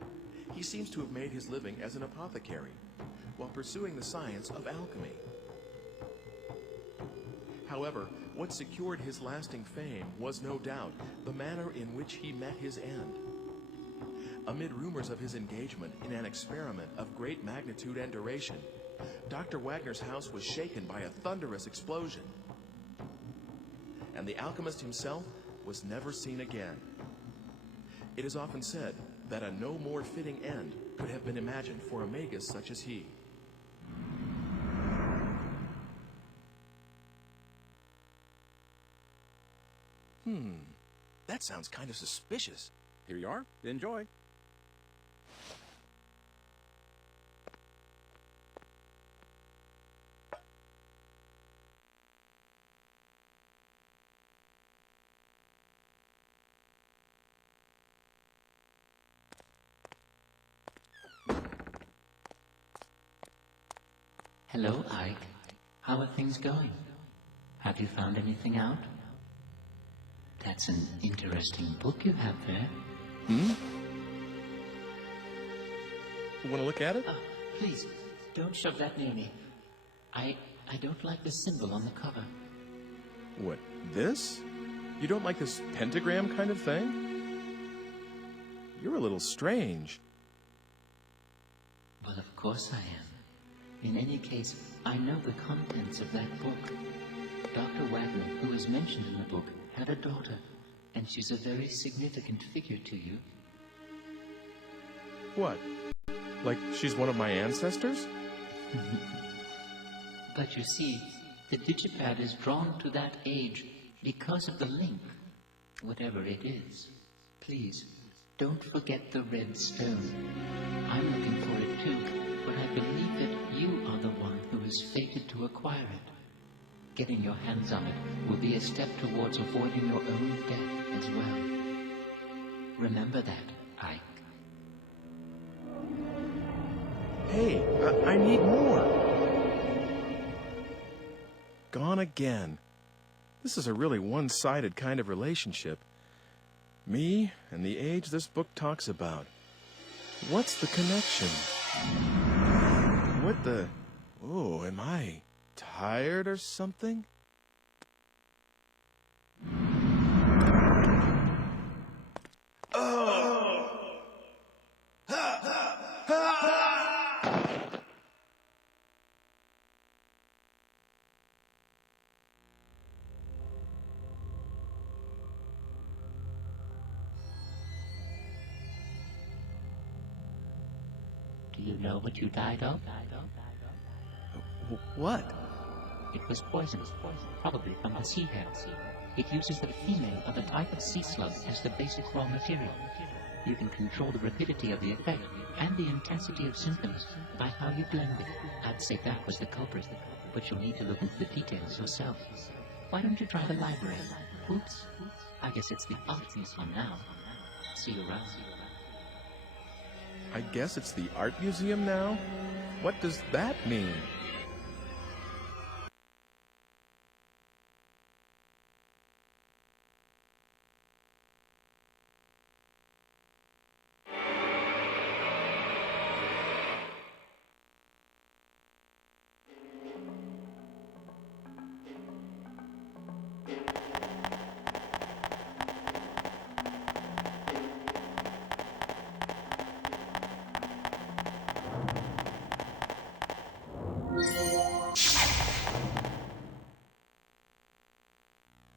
he seems to have made his living as an apothecary, while pursuing the science of alchemy. However, what secured his lasting fame was no doubt the manner in which he met his end. Amid rumors of his engagement in an experiment of great magnitude and duration, Dr. Wagner's house was shaken by a thunderous explosion, and the alchemist himself was never seen again. It is often said that a no more fitting end could have been imagined for a magus such as he. That sounds kind of suspicious. Here you are. Enjoy. Hello, Ike. How are things going? Have you found anything out? That's an interesting book you have there. You want to look at it? Oh, please, don't shove that near me. I don't like the symbol on the cover. What, this? You don't like this pentagram kind of thing? You're a little strange. Well, of course I am. In any case, I know the contents of that book. Dr. Wagner, who is mentioned in the book, had a daughter, and she's a very significant figure to you. What? Like she's one of my ancestors? But you see, the digipad is drawn to that age because of the link, whatever it is. Please, don't forget the red stone. I'm looking for it too, but I believe that you are the one who is fated to acquire it. Getting your hands on it will be a step towards avoiding your own death as well. Remember that, Ike. Hey, I need more. Gone again. This is a really one-sided kind of relationship. Me and the age this book talks about. What's the connection? What the... Oh, am I tired or something? Do you know what you died of? What? It was poison, probably from the sea hare. It uses the female of a type of sea slug as the basic raw material. You can control the rapidity of the effect and the intensity of symptoms by how you blend it. I'd say that was the culprit, but you'll need to look into the details yourself. Why don't you try the library? Oops. I guess it's the art museum now. See you around. I guess it's the art museum now? What does that mean?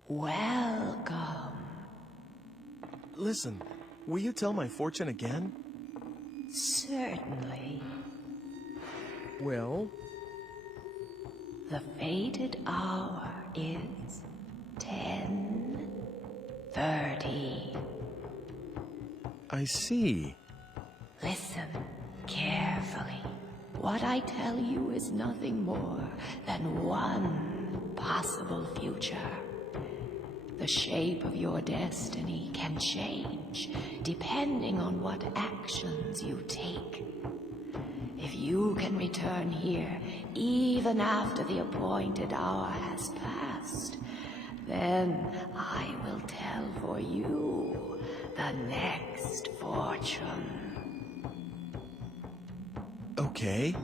Welcome. Listen, will you tell my fortune again? Certainly. Well? The fated hour is 10:30. I see. Listen carefully. What I tell you is nothing more than one possible future. The shape of your destiny can change depending on what actions you take. If you can return here even after the appointed hour has passed, then I will tell for you the next fortune. Okay.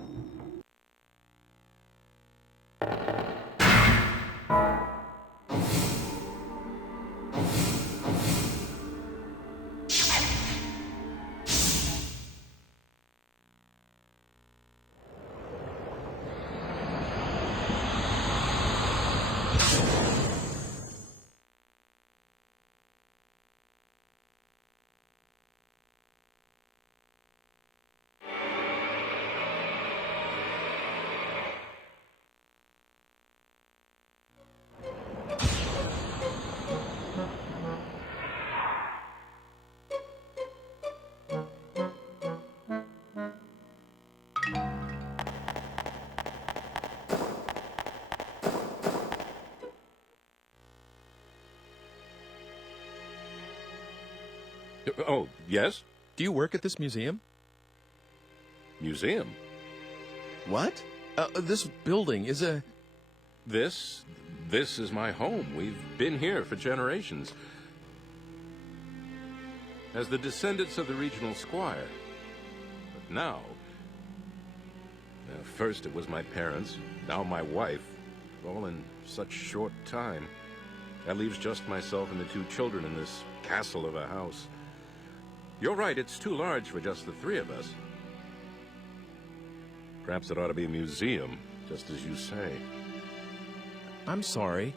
Oh, yes? Do you work at this museum? Museum? What? This building is a... This is my home. We've been here for generations. As the descendants of the regional squire. But now... first it was my parents, now my wife, all in such short time. That leaves just myself and the two children in this castle of a house. You're right, it's too large for just the three of us. Perhaps it ought to be a museum, just as you say. I'm sorry.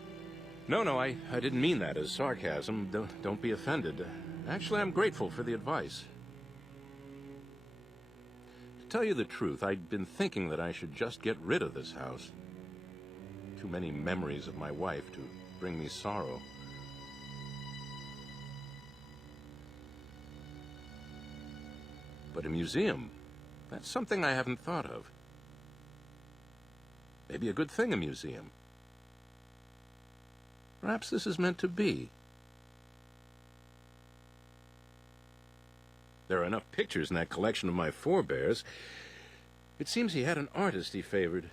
No, I didn't mean that as sarcasm. Don't be offended. Actually, I'm grateful for the advice. To tell you the truth, I'd been thinking that I should just get rid of this house. Too many memories of my wife to bring me sorrow. But a museum, that's something I haven't thought of. Maybe a good thing, a museum. Perhaps this is meant to be. There are enough pictures in that collection of my forebears. It seems he had an artist he favored.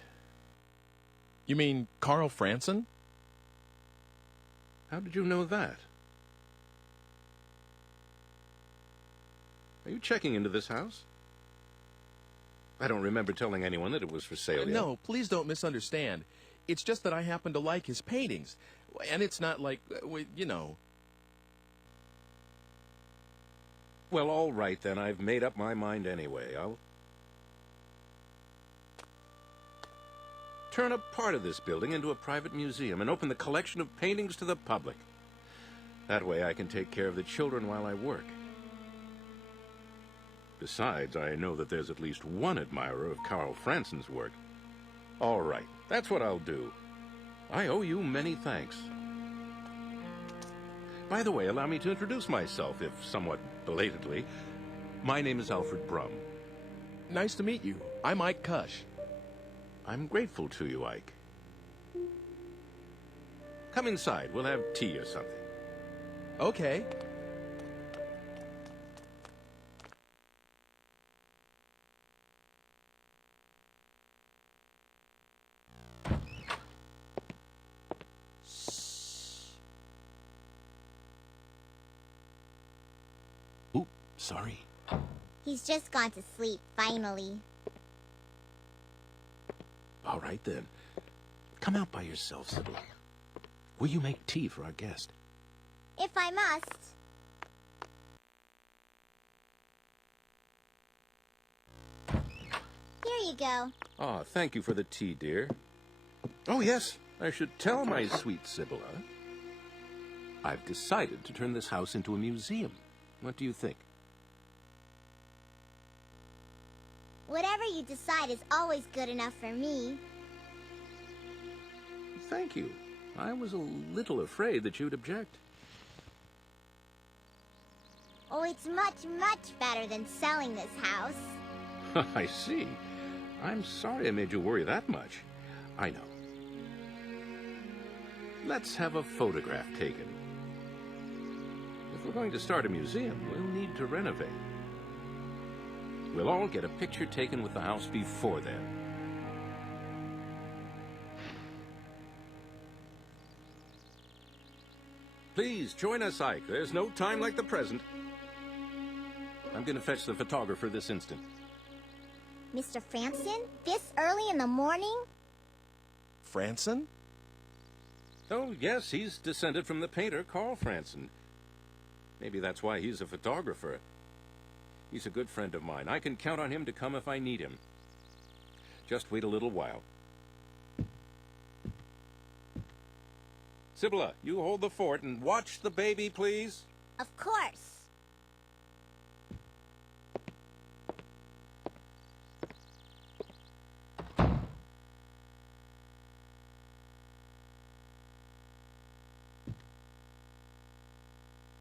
You mean Carl Franson? How did you know that? Are you checking into this house? I don't remember telling anyone that it was for sale yet. No, please don't misunderstand. It's just that I happen to like his paintings. And it's not like, you know... Well, all right then. I've made up my mind anyway. I'll turn a part of this building into a private museum and open the collection of paintings to the public. That way I can take care of the children while I work. Besides, I know that there's at least one admirer of Carl Franson's work. All right, that's what I'll do. I owe you many thanks. By the way, allow me to introduce myself, if somewhat belatedly. My name is Alfred Brum. Nice to meet you. I'm Eike Kusch. I'm grateful to you, Ike. Come inside. We'll have tea or something. Okay. Oop, sorry. He's just gone to sleep, finally. All right, then. Come out by yourself, Sybil. Will you make tea for our guest? If I must. Here you go. Ah, thank you for the tea, dear. Oh, yes, I should tell my sweet Sibylla. I've decided to turn this house into a museum. What do you think? Whatever you decide is always good enough for me. Thank you. I was a little afraid that you'd object. Oh, it's much, much better than selling this house. I see. I'm sorry I made you worry that much. I know. Let's have a photograph taken. If we're going to start a museum, we'll need to renovate. We'll all get a picture taken with the house before then. Please, join us, Ike. There's no time like the present. I'm going to fetch the photographer this instant. Mr. Franson? This early in the morning? Franson? Oh, yes, he's descended from the painter Carl Franson. Maybe that's why he's a photographer. He's a good friend of mine. I can count on him to come if I need him. Just wait a little while. Sibylla, you hold the fort and watch the baby, please. Of course.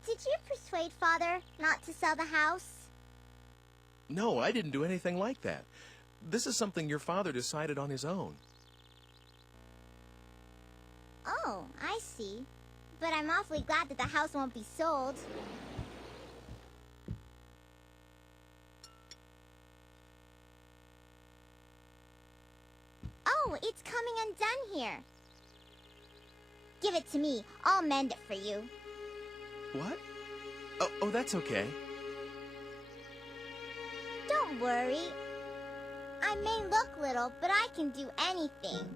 Did you persuade Father not to sell the house? No, I didn't do anything like that. This is something your father decided on his own. Oh, I see. But I'm awfully glad that the house won't be sold. Oh, it's coming undone here. Give it to me. I'll mend it for you. What? Oh, that's okay. Don't worry. I may look little, but I can do anything.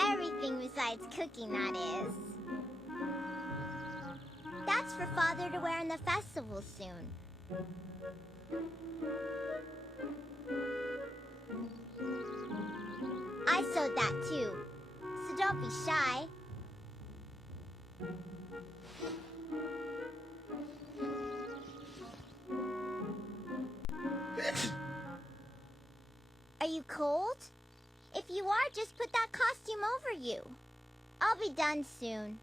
Everything besides cooking, that is. That's for Father to wear in the festival soon. I sewed that too, so don't be shy. Are you cold? If you are, just put that costume over you. I'll be done soon.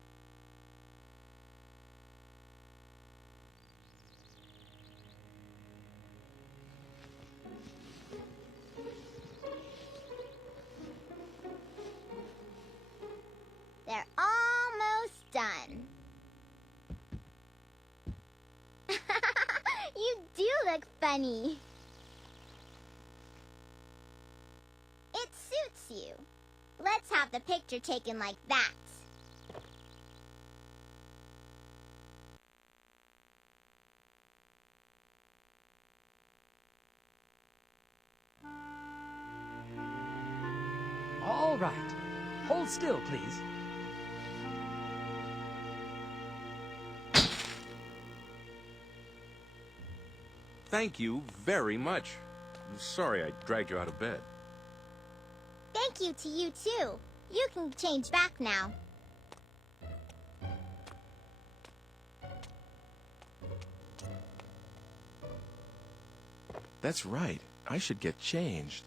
They're almost done. look funny. It suits you. Let's have the picture taken like that. All right. Hold still, please. Thank you very much. I'm sorry I dragged you out of bed. Thank you to you, too. You can change back now. That's right. I should get changed.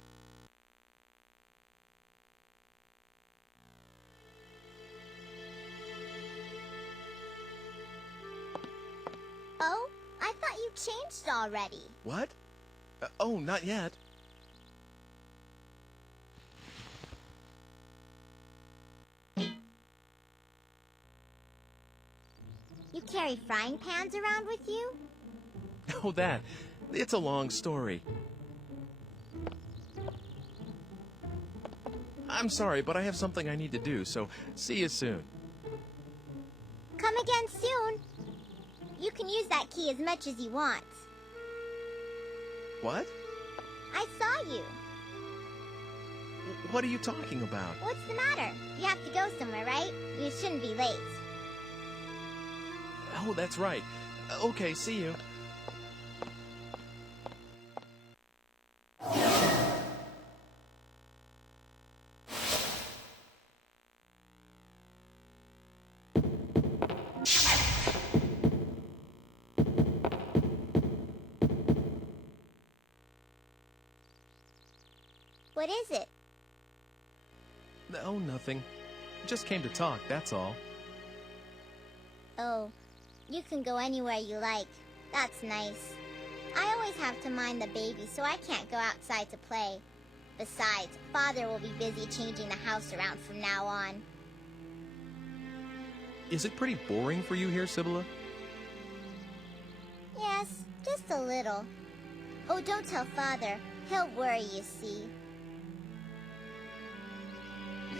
Oh, I thought you changed already. What? Oh, not yet. You carry frying pans around with you? Oh, that. It's a long story. I'm sorry, but I have something I need to do, so see you soon. Come again soon. You can use that key as much as you want. What? I saw you. What are you talking about? What's the matter? You have to go somewhere, right? You shouldn't be late. Oh, that's right. Okay, see you. What is it? Oh, nothing. Just came to talk, that's all. Oh, you can go anywhere you like. That's nice. I always have to mind the baby, so I can't go outside to play. Besides, Father will be busy changing the house around from now on. Is it pretty boring for you here, Sibylla? Yes, just a little. Oh, don't tell Father. He'll worry, you see.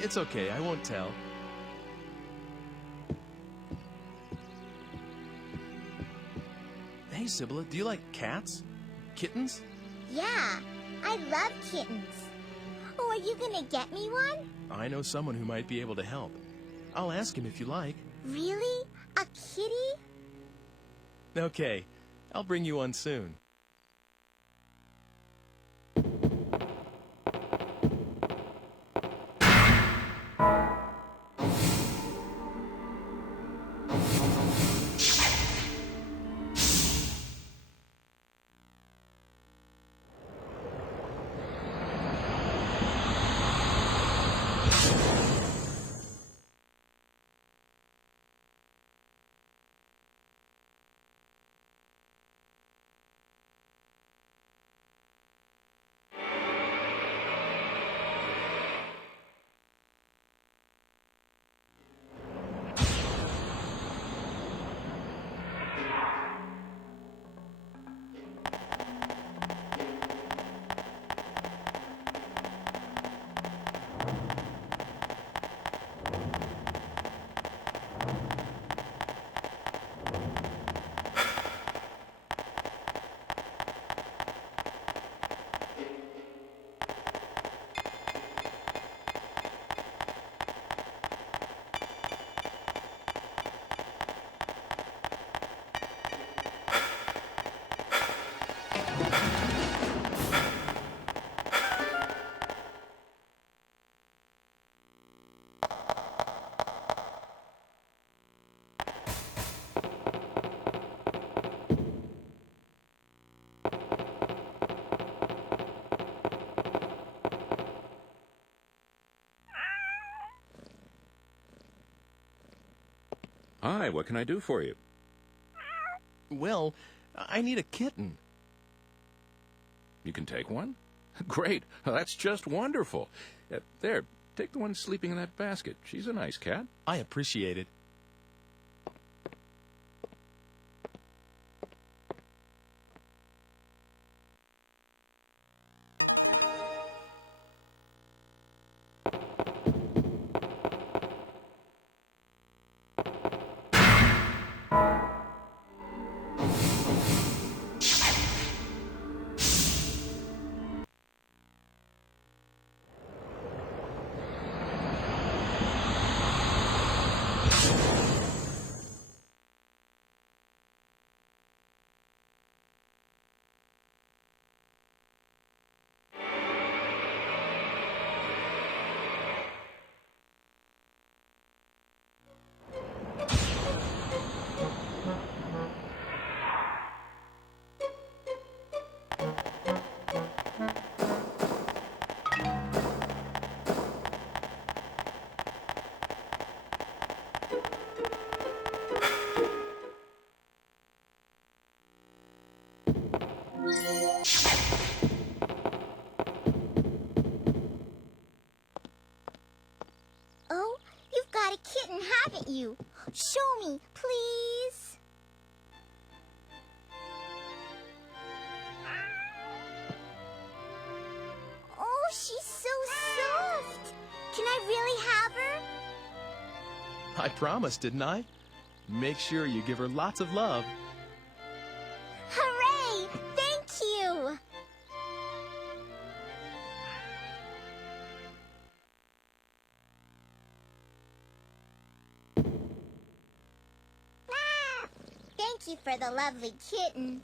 It's okay, I won't tell. Hey, Sibylla, do you like cats? Kittens? Yeah, I love kittens. Oh, are you gonna get me one? I know someone who might be able to help. I'll ask him if you like. Really? A kitty? Okay, I'll bring you one soon. Hi, what can I do for you? Well, I need a kitten. You can take one? Great. That's just wonderful. There, take the one sleeping in that basket. She's a nice cat. I appreciate it. Oh, you've got a kitten, haven't you? Show me, please. Oh, she's so soft. Can I really have her? I promised, didn't I? Make sure you give her lots of love. Hooray! Thank you! Thank you for the lovely kitten.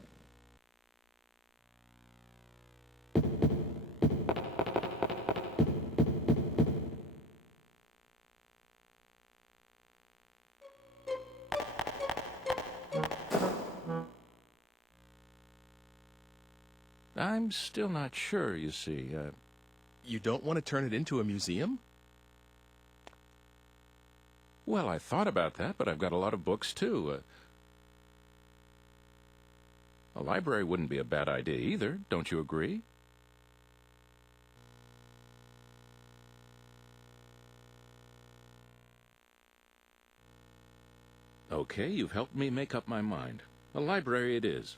I'm still not sure, you see. You don't want to turn it into a museum? Well, I thought about that, but I've got a lot of books, too. A library wouldn't be a bad idea either, don't you agree? Okay, you've helped me make up my mind. A library it is.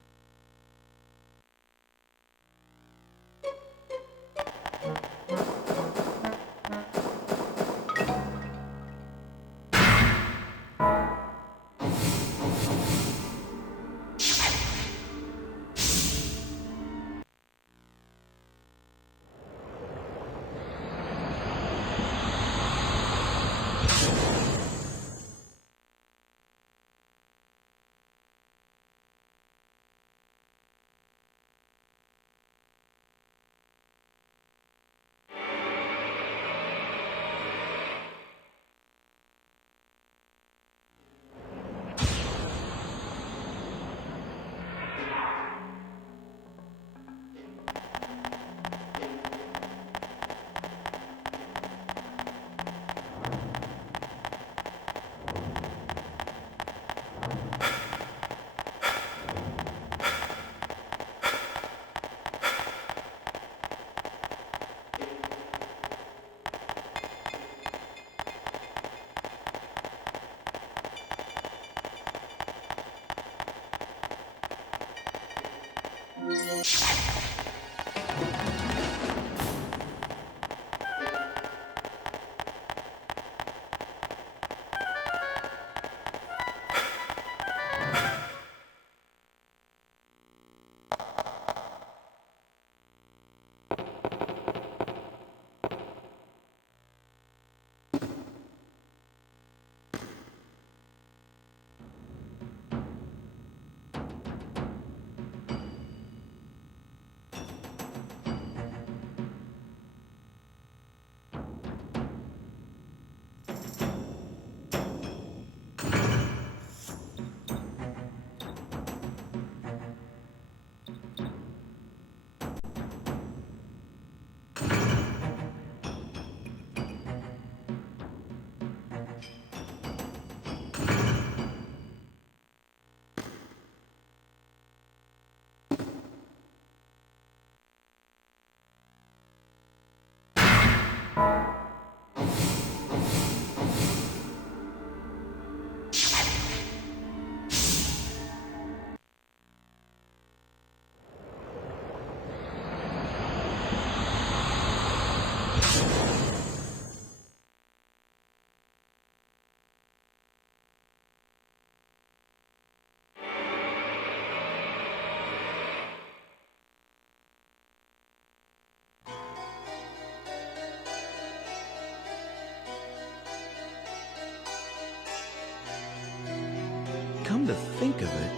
Come to think of it,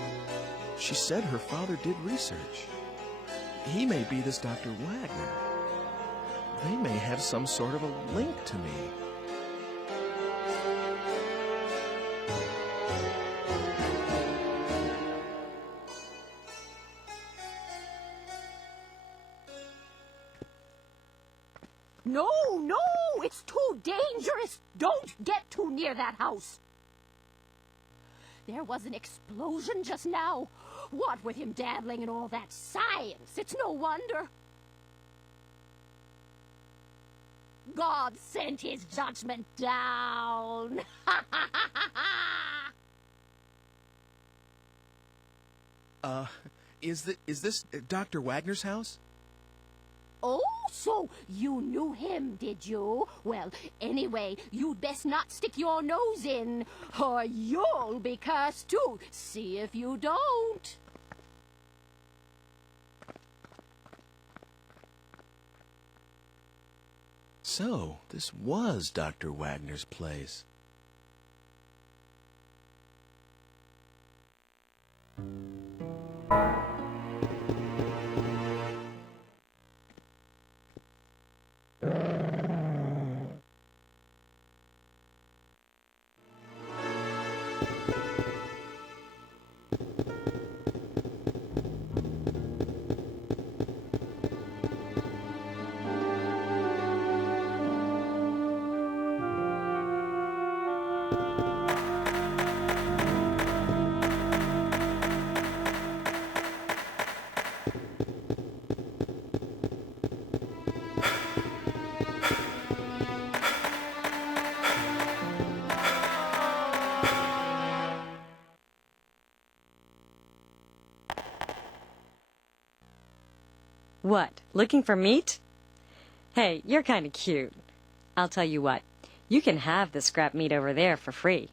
she said her father did research. He may be this Dr. Wagner. They may have some sort of a link to me. No, no! It's too dangerous! Don't get too near that house! There was an explosion just now. What with him dabbling in all that science, it's no wonder. God sent his judgment down. Is this Dr. Wagner's house? Oh, so you knew him, did you? Well, anyway, you'd best not stick your nose in, or you'll be cursed too. See if you don't. So, this was Dr. Wagner's place. What, looking for meat? Hey, you're kind of cute. I'll tell you what, you can have the scrap meat over there for free.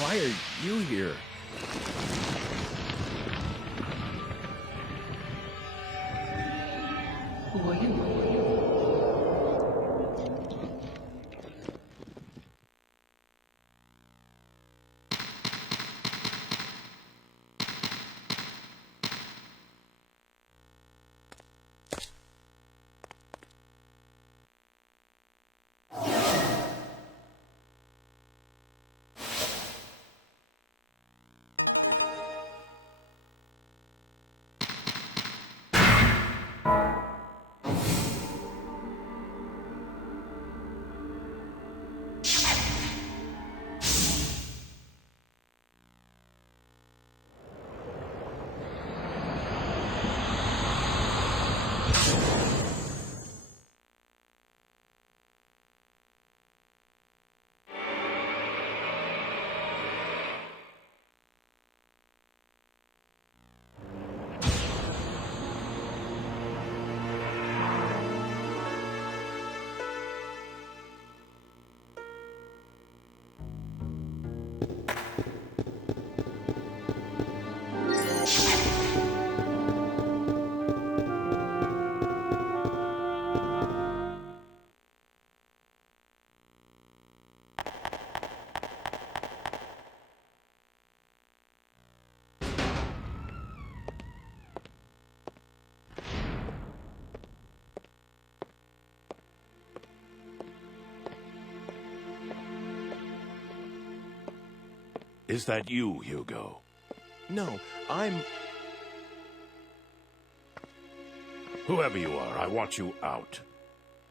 Why are you here? Who are you? Is that you, Hugo? No, I'm... Whoever you are, I want you out.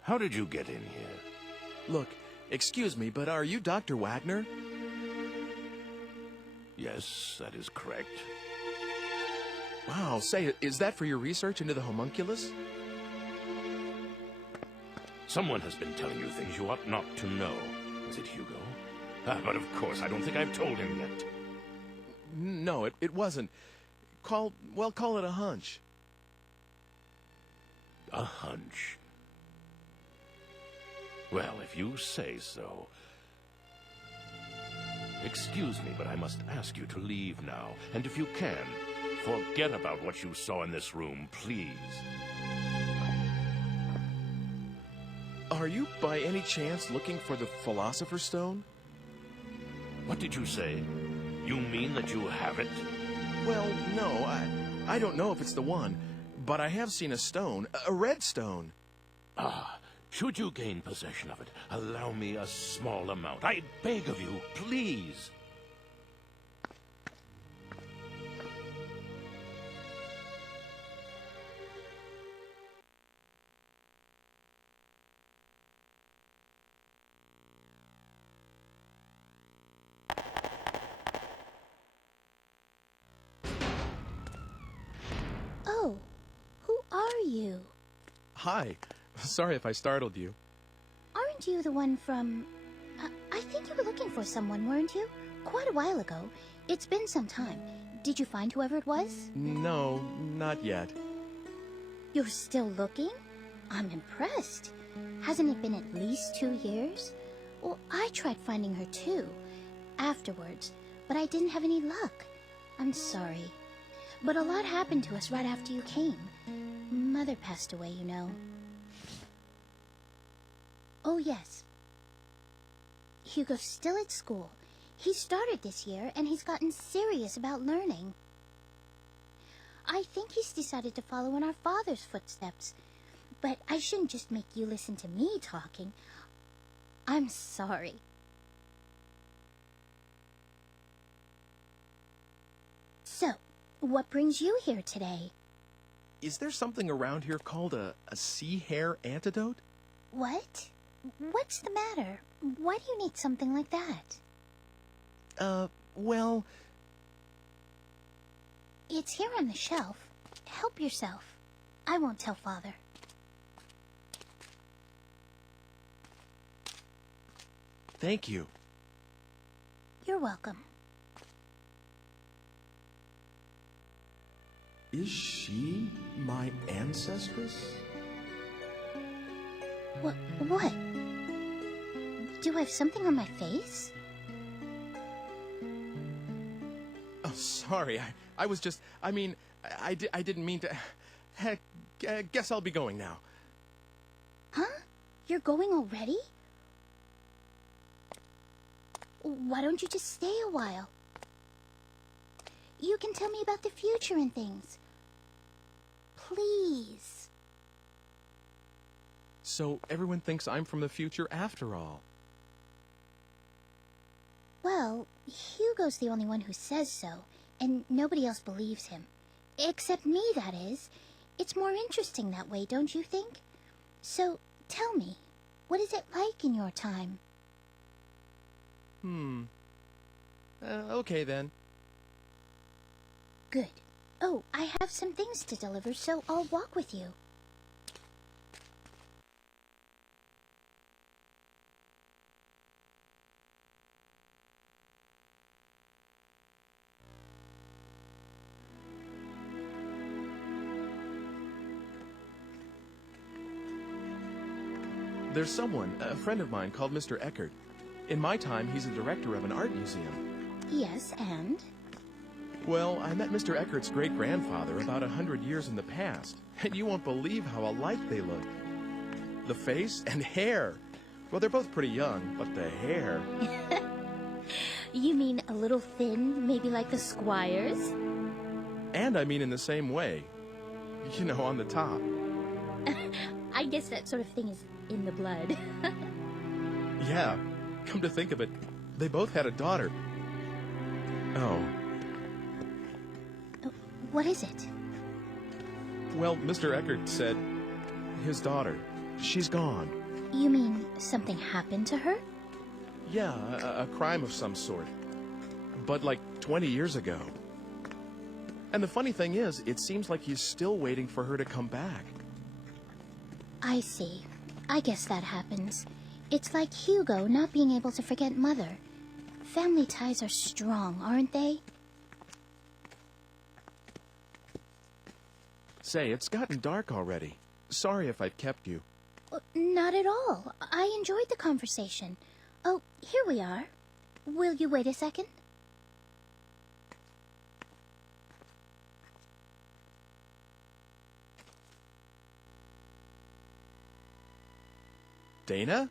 How did you get in here? Look, excuse me, but are you Dr. Wagner? Yes, that is correct. Wow, say, is that for your research into the homunculus? Someone has been telling you things you ought not to know. Is it Hugo? But of course, I don't think I've told him yet. No, it wasn't. Call it a hunch. A hunch? Well, if you say so. Excuse me, but I must ask you to leave now. And if you can, forget about what you saw in this room, please. Are you by any chance looking for the Philosopher's Stone? What did you say? You mean that you have it? Well, no, I don't know if it's the one, but I have seen a stone, a red stone. Ah, should you gain possession of it, allow me a small amount. I beg of you, please. Oh, who are you? Hi. Sorry if I startled you. Aren't you the one from... I think you were looking for someone, weren't you? Quite a while ago. It's been some time. Did you find whoever it was? No, not yet. You're still looking? I'm impressed. Hasn't it been at least 2 years? Well, I tried finding her too, afterwards, but I didn't have any luck. I'm sorry. But a lot happened to us right after you came. Mother passed away, you know. Oh, yes. Hugo's still at school. He started this year, and he's gotten serious about learning. I think he's decided to follow in our father's footsteps. But I shouldn't just make you listen to me talking. I'm sorry. So, what brings you here today? Is there something around here called a sea hare antidote? What? What's the matter? Why do you need something like that? Well... It's here on the shelf. Help yourself. I won't tell Father. Thank you. You're welcome. Is she my ancestress? What? Do I have something on my face? Oh, sorry. I was just... I mean, I didn't mean to... Heck, guess I'll be going now. Huh? You're going already? Why don't you just stay a while? You can tell me about the future and things. Please. So everyone thinks I'm from the future after all. Well, Hugo's the only one who says so, and nobody else believes him. Except me, that is. It's more interesting that way, don't you think? So, tell me, what is it like in your time? Okay then. Good. Oh, I have some things to deliver, so I'll walk with you. There's someone, a friend of mine, called Mr. Eckhart. In my time, he's a director of an art museum. Yes, and? Well, I met Mr. Eckhart's great-grandfather about 100 years in the past, and you won't believe how alike they look. The face and hair. Well, they're both pretty young, but the hair... You mean a little thin, maybe like the squires? And I mean in the same way. You know, on the top. I guess that sort of thing is in the blood. Yeah, come to think of it, they both had a daughter. Oh. What is it? Well, Mr. Eckhart said his daughter, she's gone. You mean something happened to her? Yeah, a crime of some sort. But like 20 years ago. And the funny thing is, it seems like he's still waiting for her to come back. I see. I guess that happens. It's like Hugo not being able to forget Mother. Family ties are strong, aren't they? Say, it's gotten dark already. Sorry if I've kept you. Not at all. I enjoyed the conversation. Oh, here we are. Will you wait a second? Dana?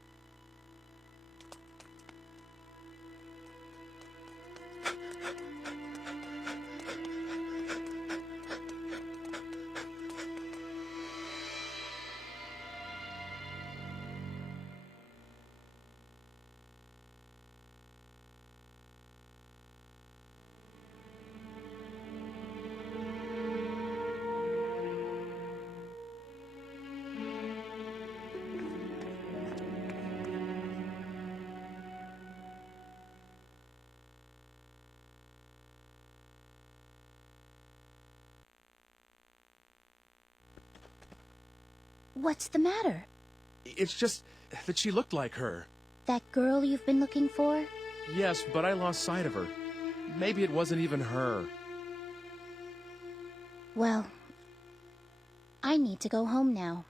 What's the matter? It's just that she looked like her. That girl you've been looking for? Yes, but I lost sight of her. Maybe it wasn't even her. Well, I need to go home now.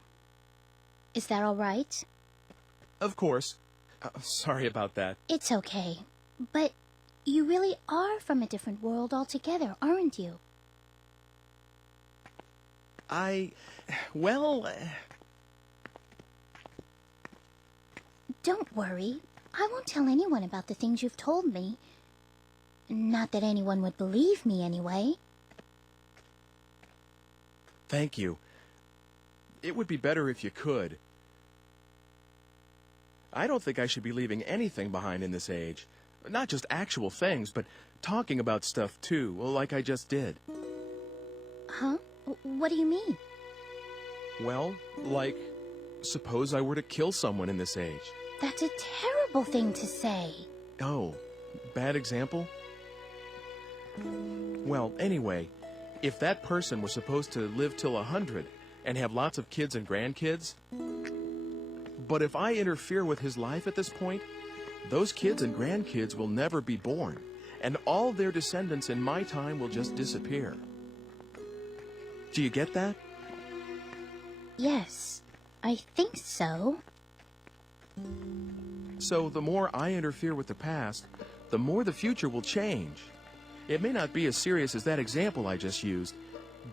Is that all right? Of course. Sorry about that. It's okay. But you really are from a different world altogether, aren't you? Well... Don't worry. I won't tell anyone about the things you've told me. Not that anyone would believe me anyway. Thank you. It would be better if you could. I don't think I should be leaving anything behind in this age. Not just actual things, but talking about stuff too, like I just did. Huh? What do you mean? Well, like, suppose I were to kill someone in this age. That's a terrible thing to say. Oh, bad example? Well, anyway, if that person was supposed to live till 100 and have lots of kids and grandkids, but if I interfere with his life at this point, those kids and grandkids will never be born, and all their descendants in my time will just disappear. Do you get that? Yes, I think so. So the more I interfere with the past, the more the future will change. It may not be as serious as that example I just used,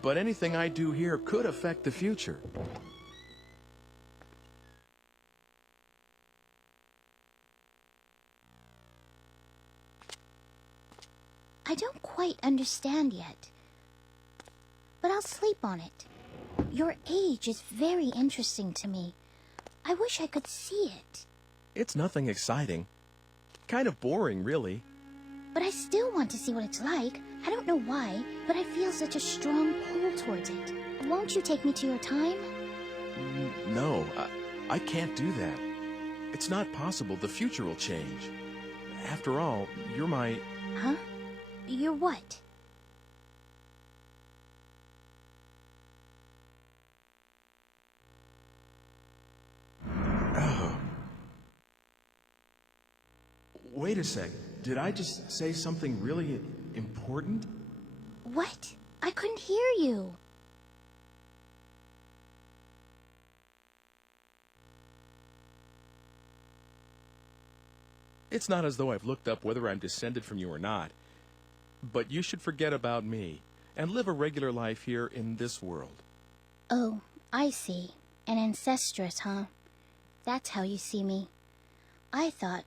but anything I do here could affect the future. I don't quite understand yet, but I'll sleep on it. Your age is very interesting to me. I wish I could see it. It's nothing exciting. Kind of boring, really. But I still want to see what it's like. I don't know why, but I feel such a strong pull towards it. Won't you take me to your time? No, I can't do that. It's not possible. The future will change. After all, you're my... Huh? You're what? Wait a sec. Did I just say something really important? What? I couldn't hear you. It's not as though I've looked up whether I'm descended from you or not. But you should forget about me and live a regular life here in this world. Oh, I see. An ancestress, huh? That's how you see me. I thought...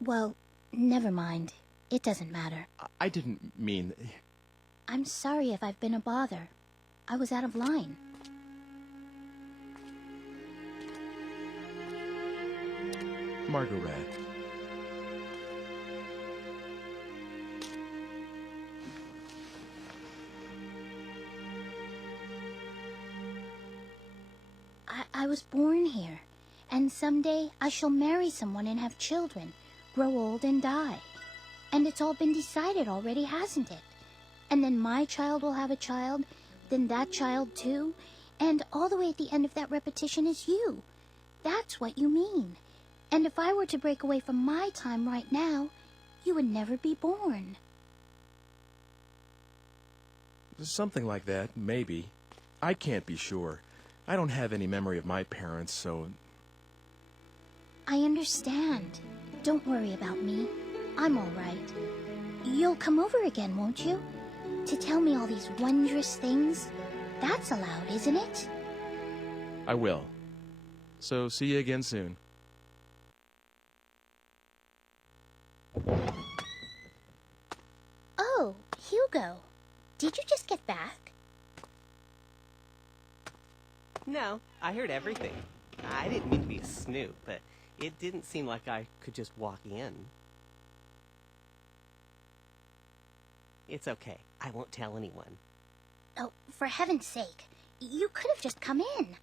Well, never mind. It doesn't matter. I didn't mean... I'm sorry if I've been a bother. I was out of line. Margaret. I was born here, and someday I shall marry someone and have children, grow old and die. And it's all been decided already, hasn't it? And then my child will have a child, then that child too, and all the way at the end of that repetition is you. That's what you mean. And if I were to break away from my time right now, you would never be born. Something like that, maybe. I can't be sure. I don't have any memory of my parents, so... I understand. Don't worry about me. I'm all right. You'll come over again, won't you? To tell me all these wondrous things? That's allowed, isn't it? I will. So, see you again soon. Oh, Hugo. Did you just get back? No, I heard everything. I didn't mean to be a snoop, but it didn't seem like I could just walk in. It's okay. I won't tell anyone. Oh, for heaven's sake. You could have just come in.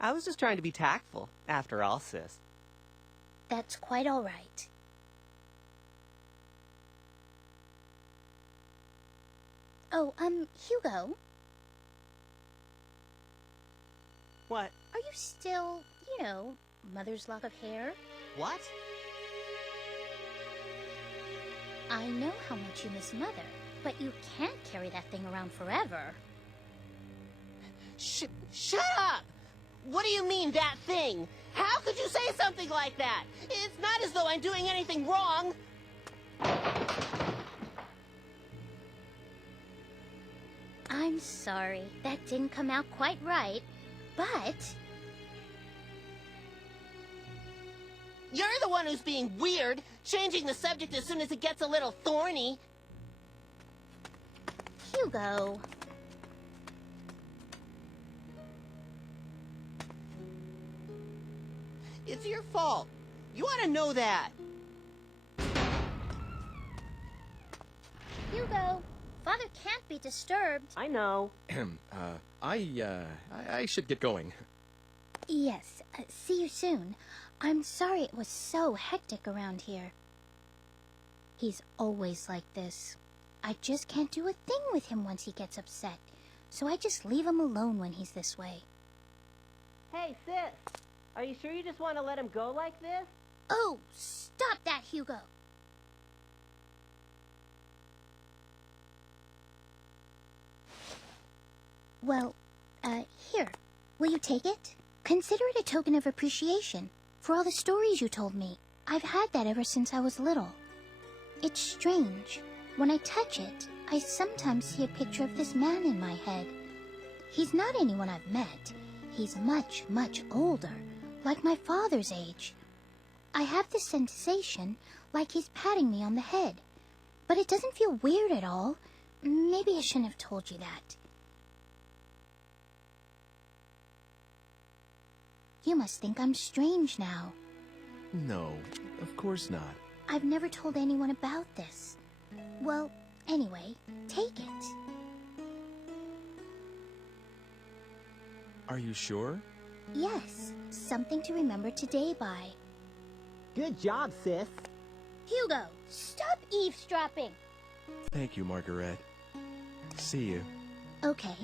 I was just trying to be tactful, after all, sis. That's quite all right. Oh, Hugo? What? Are you still, mother's lock of hair? What? I know how much you miss Mother, but you can't carry that thing around forever. Shut up! What do you mean, that thing? How could you say something like that? It's not as though I'm doing anything wrong. I'm sorry, that didn't come out quite right, but... You're the one who's being weird, changing the subject as soon as it gets a little thorny. Hugo... It's your fault. You ought to know that. Hugo, Father can't be disturbed. I know. I should get going. Yes, see you soon. I'm sorry it was so hectic around here. He's always like this. I just can't do a thing with him once he gets upset, so I just leave him alone when he's this way. Hey, sis. Are you sure you just want to let him go like this? Oh, stop that, Hugo. Well, here. Will you take it? Consider it a token of appreciation for all the stories you told me. I've had that ever since I was little. It's strange. When I touch it, I sometimes see a picture of this man in my head. He's not anyone I've met. He's much, much older, like my father's age. I have this sensation like he's patting me on the head. But it doesn't feel weird at all. Maybe I shouldn't have told you that. You must think I'm strange now. No, of course not. I've never told anyone about this. Well, anyway, take it. Are you sure? Yes, something to remember today by. Good job, sis. Hugo, stop eavesdropping. Thank you, Margaret. See you. Okay.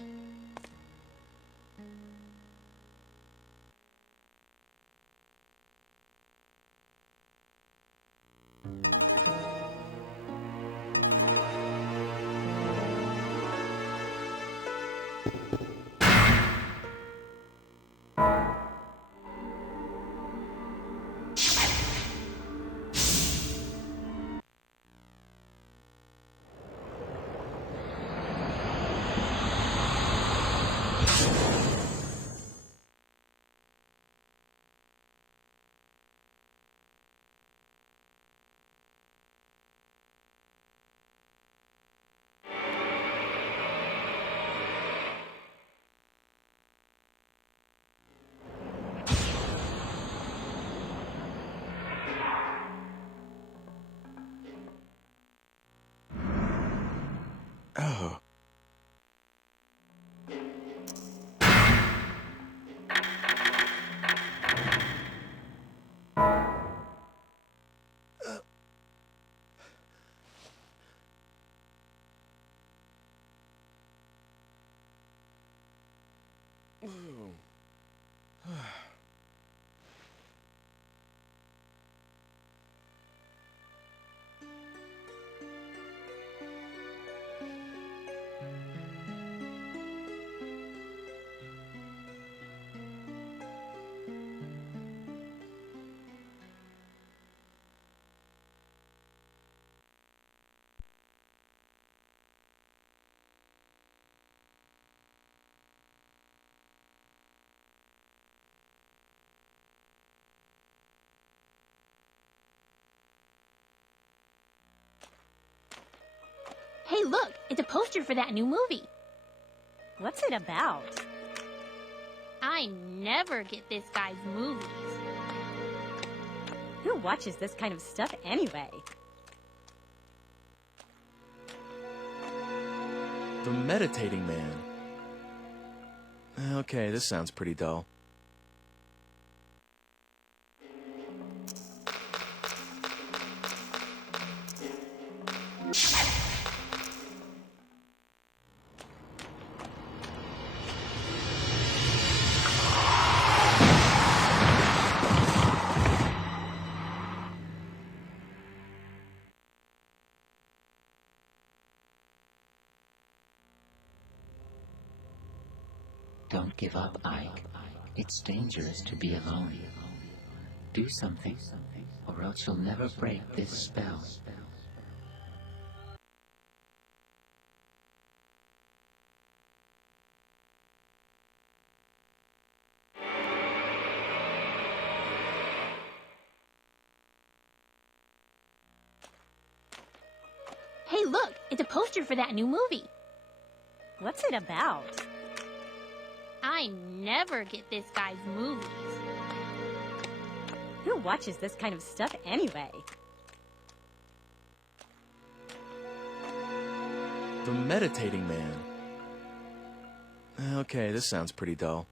Oh. Hey, look, it's a poster for that new movie. What's it about? I never get this guy's movies. Who watches this kind of stuff anyway? The Meditating Man. Okay, this sounds pretty dull. Don't give up, Ike. It's dangerous to be alone. Do something, or else you'll never break this spell. Hey, look, it's a poster for that new movie. What's it about? I never get this guy's movies. Who watches this kind of stuff anyway? The Meditating Man. Okay, this sounds pretty dull.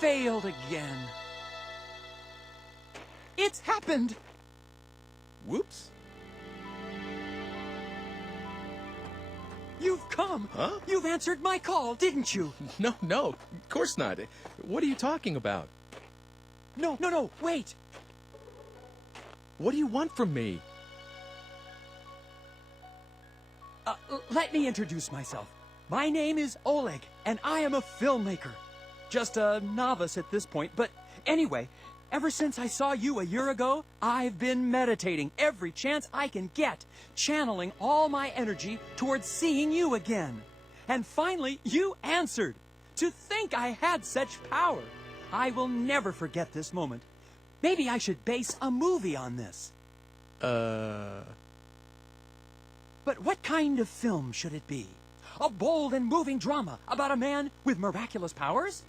Failed again. It's happened! Whoops. You've come! Huh? You've answered my call, didn't you? No, of course not. What are you talking about? No, wait! What do you want from me? Let me introduce myself. My name is Oleg, and I am a filmmaker. Just a novice at this point, but anyway, ever since I saw you a year ago, I've been meditating every chance I can get, channeling all my energy towards seeing you again. And finally, you answered. To think I had such power. I will never forget this moment. Maybe I should base a movie on this. But what kind of film should it be? A bold and moving drama about a man with miraculous powers?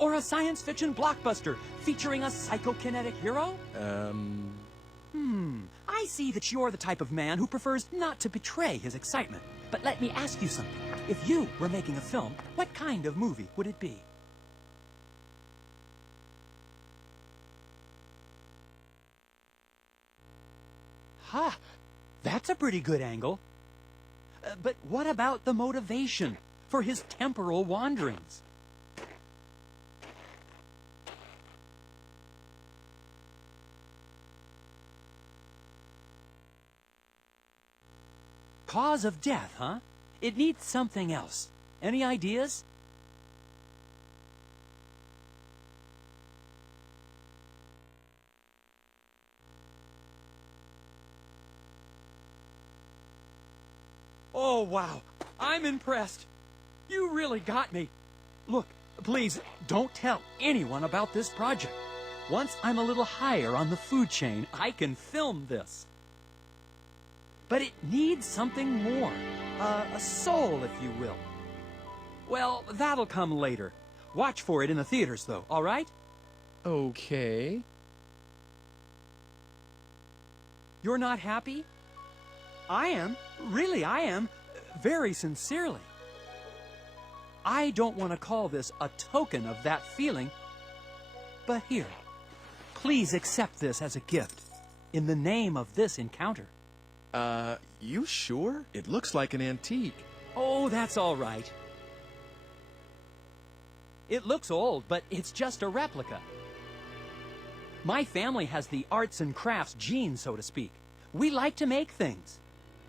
Or a science fiction blockbuster featuring a psychokinetic hero? I see that you're the type of man who prefers not to betray his excitement. But let me ask you something. If you were making a film, what kind of movie would it be? Ha! That's a pretty good angle. But what about the motivation for his temporal wanderings? Cause of death, huh? It needs something else. Any ideas? Oh, wow. I'm impressed. You really got me. Look, please, don't tell anyone about this project. Once I'm a little higher on the food chain, I can film this. But it needs something more. A soul, if you will. Well, that'll come later. Watch for it in the theaters, though, all right? Okay. You're not happy? I am. Really, I am. Very sincerely. I don't want to call this a token of that feeling, but here, please accept this as a gift. in the name of this encounter. You sure? It looks like an antique. Oh, that's all right. It looks old, but it's just a replica. My family has the arts and crafts gene, so to speak. We like to make things.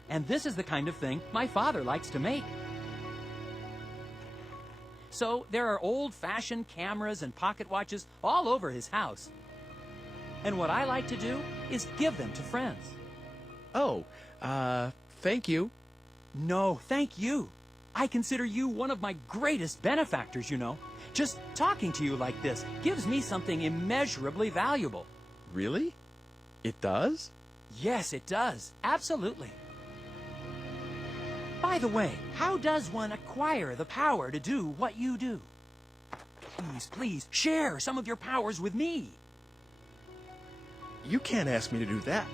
And this is the kind of thing my father likes to make. So there are old-fashioned cameras and pocket watches all over his house. And what I like to do is give them to friends. Oh, thank you. No, thank you. I consider you one of my greatest benefactors, you know. Just talking to you like this gives me something immeasurably valuable. Really? It does? Yes, it does. Absolutely. By the way, how does one acquire the power to do what you do? Please, please, share some of your powers with me. You can't ask me to do that.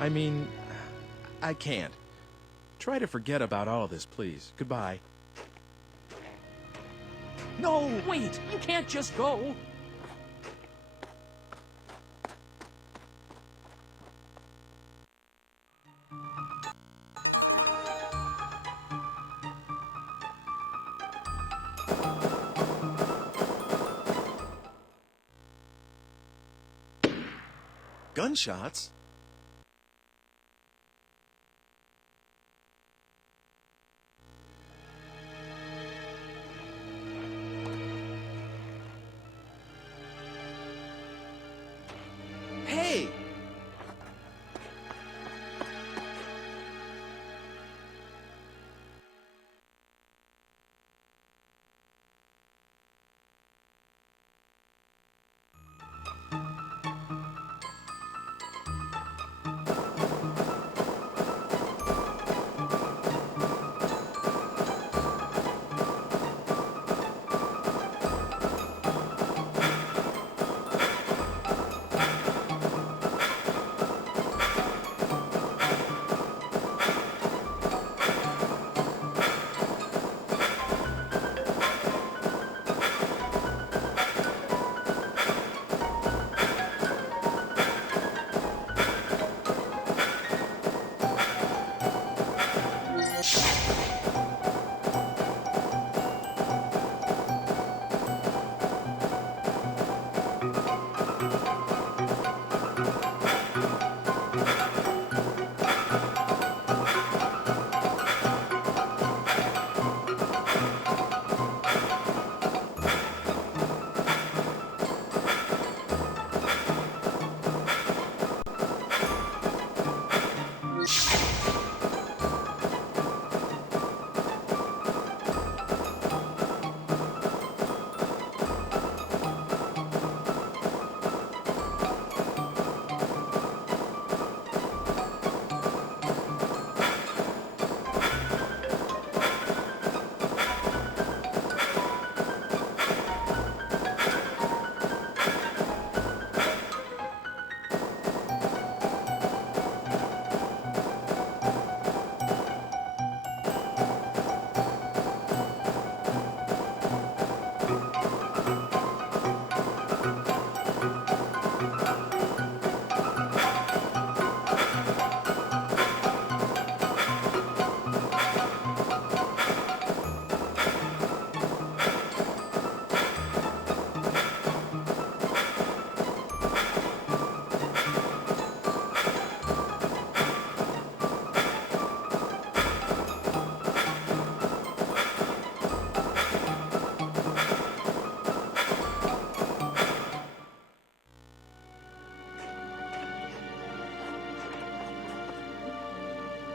I mean, I can't. Try to forget about all of this, please. Goodbye. No, wait! You can't just go! Gunshots? Hey!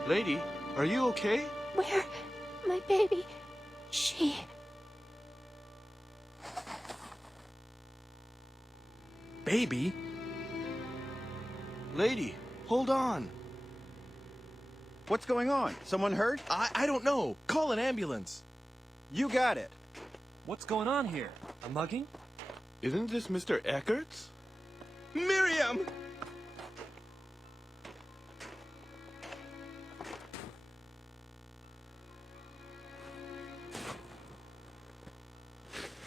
Lady, are you okay? Where? My baby? She... Baby? Lady, hold on. What's going on? Someone hurt? I don't know. Call an ambulance. You got it. What's going on here? A mugging? Isn't this Mr. Eckhart? Miriam!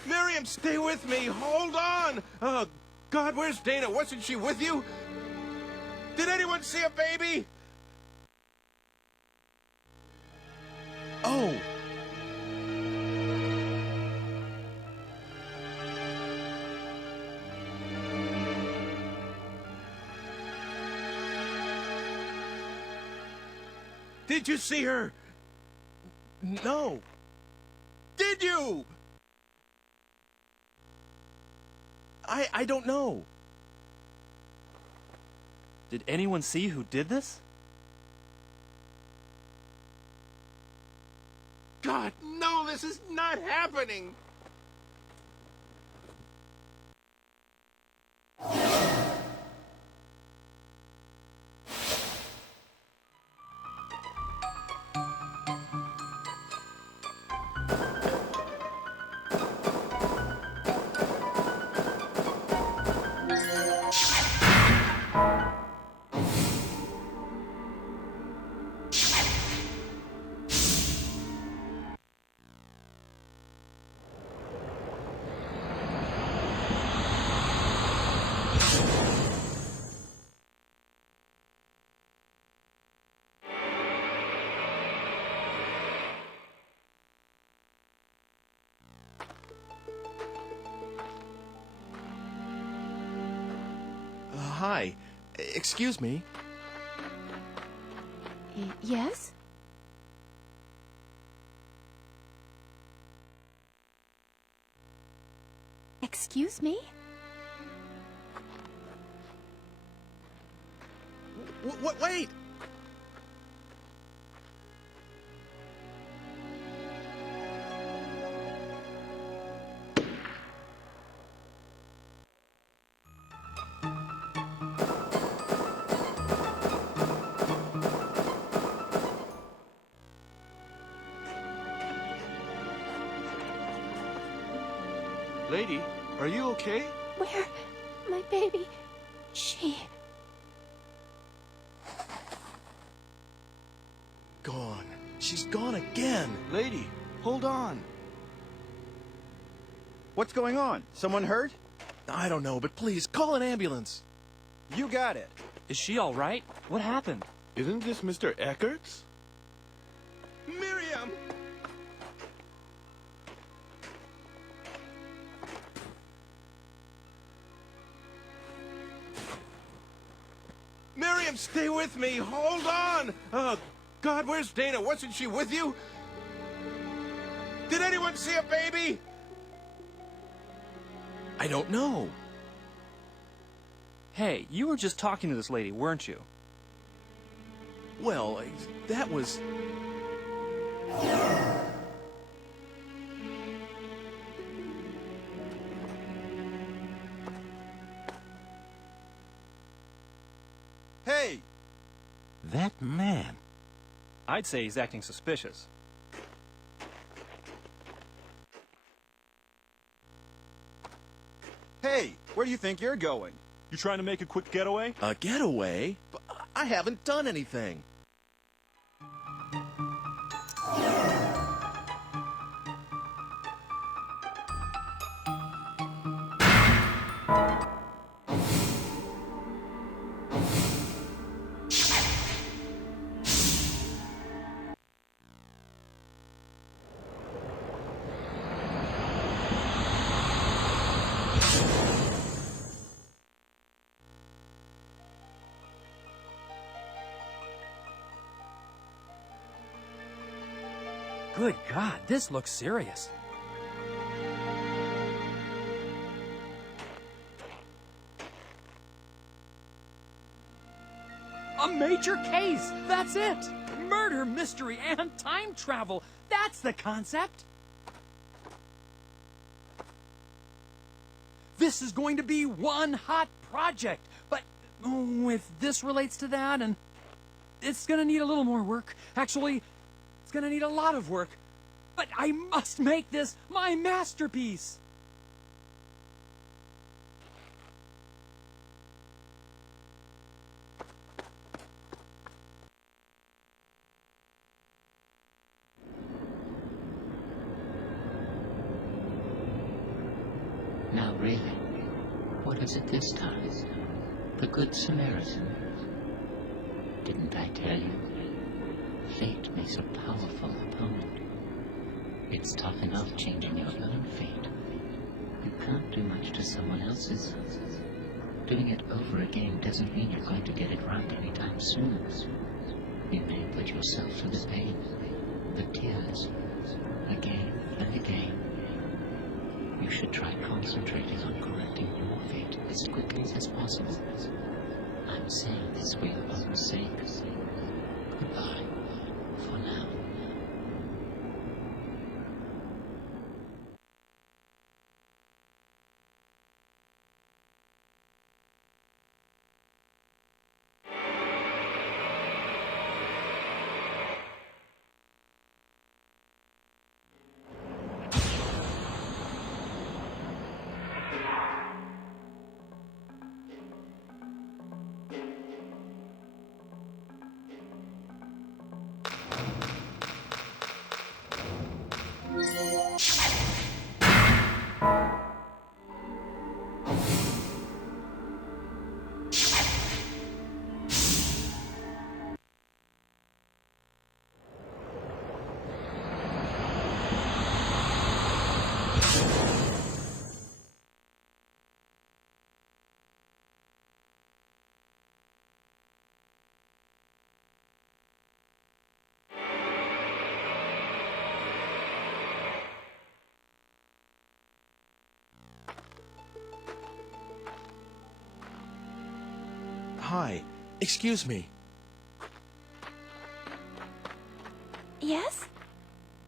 Miriam, stay with me. Hold on. Oh, God, where's Dana? Wasn't she with you? Did anyone see a baby? Oh! Did you see her? No. Did you? I don't know. Did anyone see who did this? God, no, this is not happening! Hi. Excuse me. Yes? Excuse me? Wait! Lady, are you okay? Where? My baby? She... Gone. She's gone again. Lady, hold on. What's going on? Someone hurt? I don't know, but please, call an ambulance. You got it. Is she all right? What happened? Isn't this Mr. Eckhart? Miriam! Miriam, stay with me! Hold on! Oh, God, where's Dana? Wasn't she with you? Did anyone see a baby? I don't know. Hey, you were just talking to this lady, weren't you? Well, that was... Hey! That man. I'd say he's acting suspicious. Hey, where do you think you're going? You trying to make a quick getaway? A getaway? But I haven't done anything. Good God, this looks serious. A major case! That's it! Murder, mystery, and time travel! That's the concept! This is going to be one hot project, but if this relates to that, and it's gonna need a little more work. Actually, it's gonna need a lot of work. But I must make this my masterpiece! Now really, what is it this time? The Good Samaritan? Didn't I tell you? Fate makes a powerful opponent. It's tough enough changing your own fate. You can't do much to someone else's. Doing it over again doesn't mean you're going to get it right anytime soon. You may put yourself through the pain, the tears, again and again. You should try concentrating on correcting your fate as quickly as possible. I'm saying this for your own sake. Goodbye, for now. Hi. Excuse me. Yes?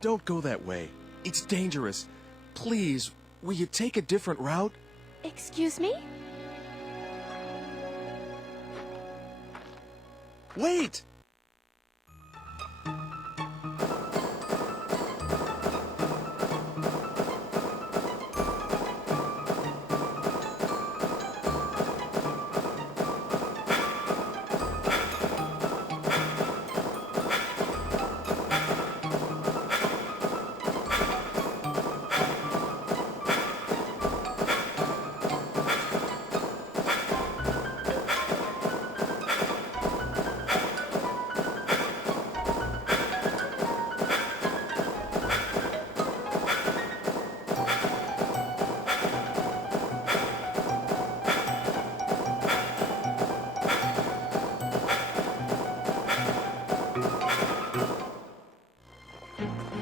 Don't go that way. It's dangerous. Please, will you take a different route? Excuse me? Wait!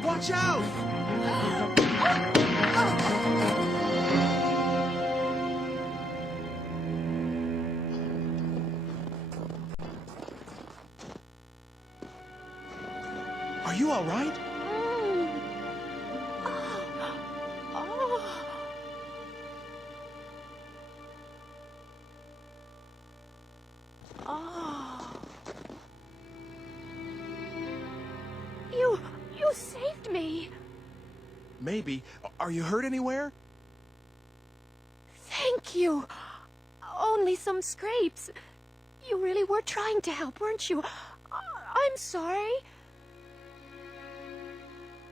Watch out! Are you all right? You saved me. Maybe. Are you hurt anywhere? Thank you. Only some scrapes. You really were trying to help, weren't you? I'm sorry.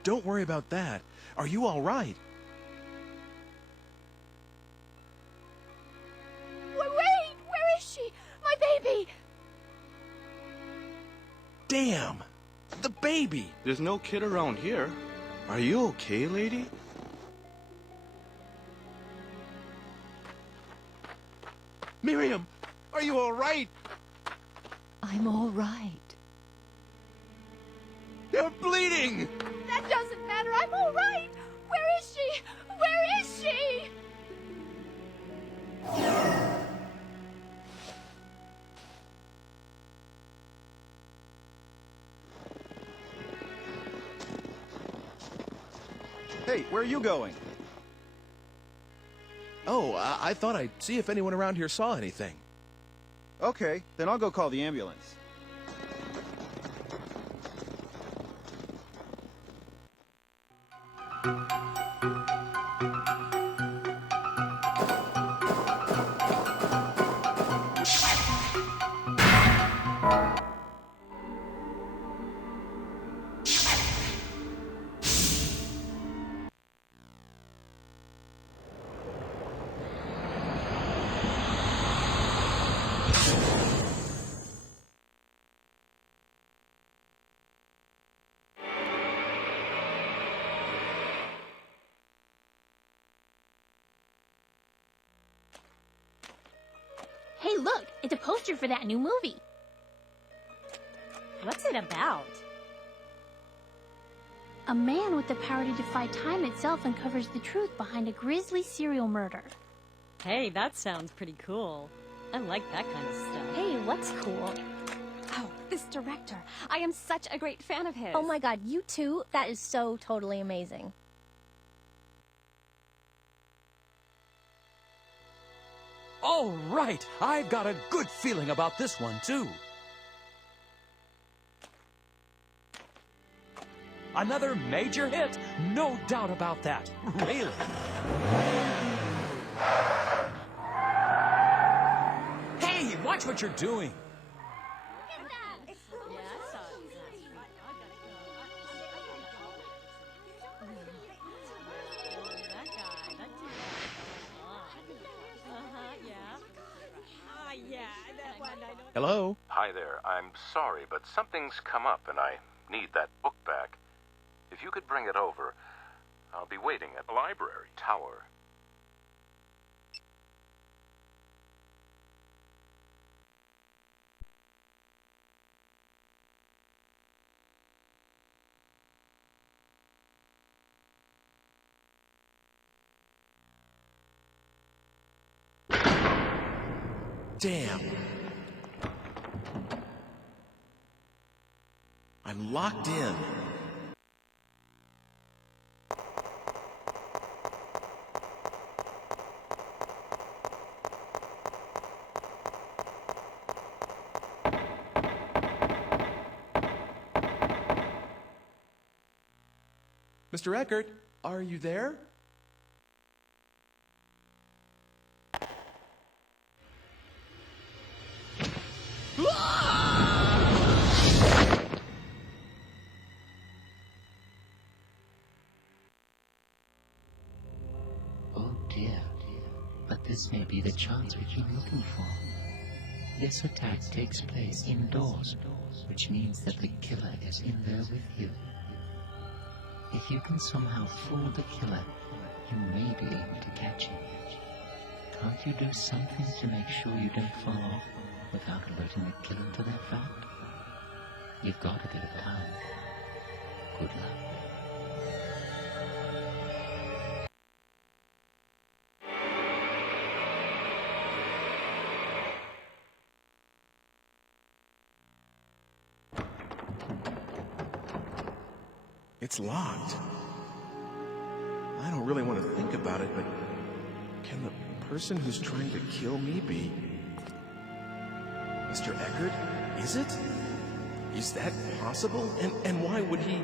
Don't worry about that. Are you all right? Wait! Where is she? My baby! Damn! The baby! There's no kid around here. Are you okay, lady? Miriam! Are you all right? I'm all right. You're bleeding! That doesn't matter. I'm all right. Where is she? Where is she? Hey, where are you going? Oh, I thought I'd see if anyone around here saw anything. Okay, then I'll go call the ambulance. It's a poster for that new movie. What's it about? A man with the power to defy time itself uncovers the truth behind a grisly serial murder. Hey, that sounds pretty cool. I like that kind of stuff. Hey, what's cool? Oh, this director. I am such a great fan of his. Oh my god, you too? That is so totally amazing. All right, I've got a good feeling about this one, too. Another major hit, no doubt about that. Really. Hey, watch what you're doing. Hello? Hi there. I'm sorry, but something's come up and I need that book back. If you could bring it over, I'll be waiting at the library tower. Damn. I'm locked in. Mr. Eckhart, are you there? Oh dear, but this may be the chance we've been looking for. This attack takes place indoors, which means that the killer is in there with you. If you can somehow fool the killer, you may be able to catch him. Can't you do something to make sure you don't fall off without alerting the killer to that fact? You've got a bit of time. Good luck. It's locked. I don't really want to think about it, but can the person who's trying to kill me be Mr. Eckhart? Is it? Is that possible? And why would he...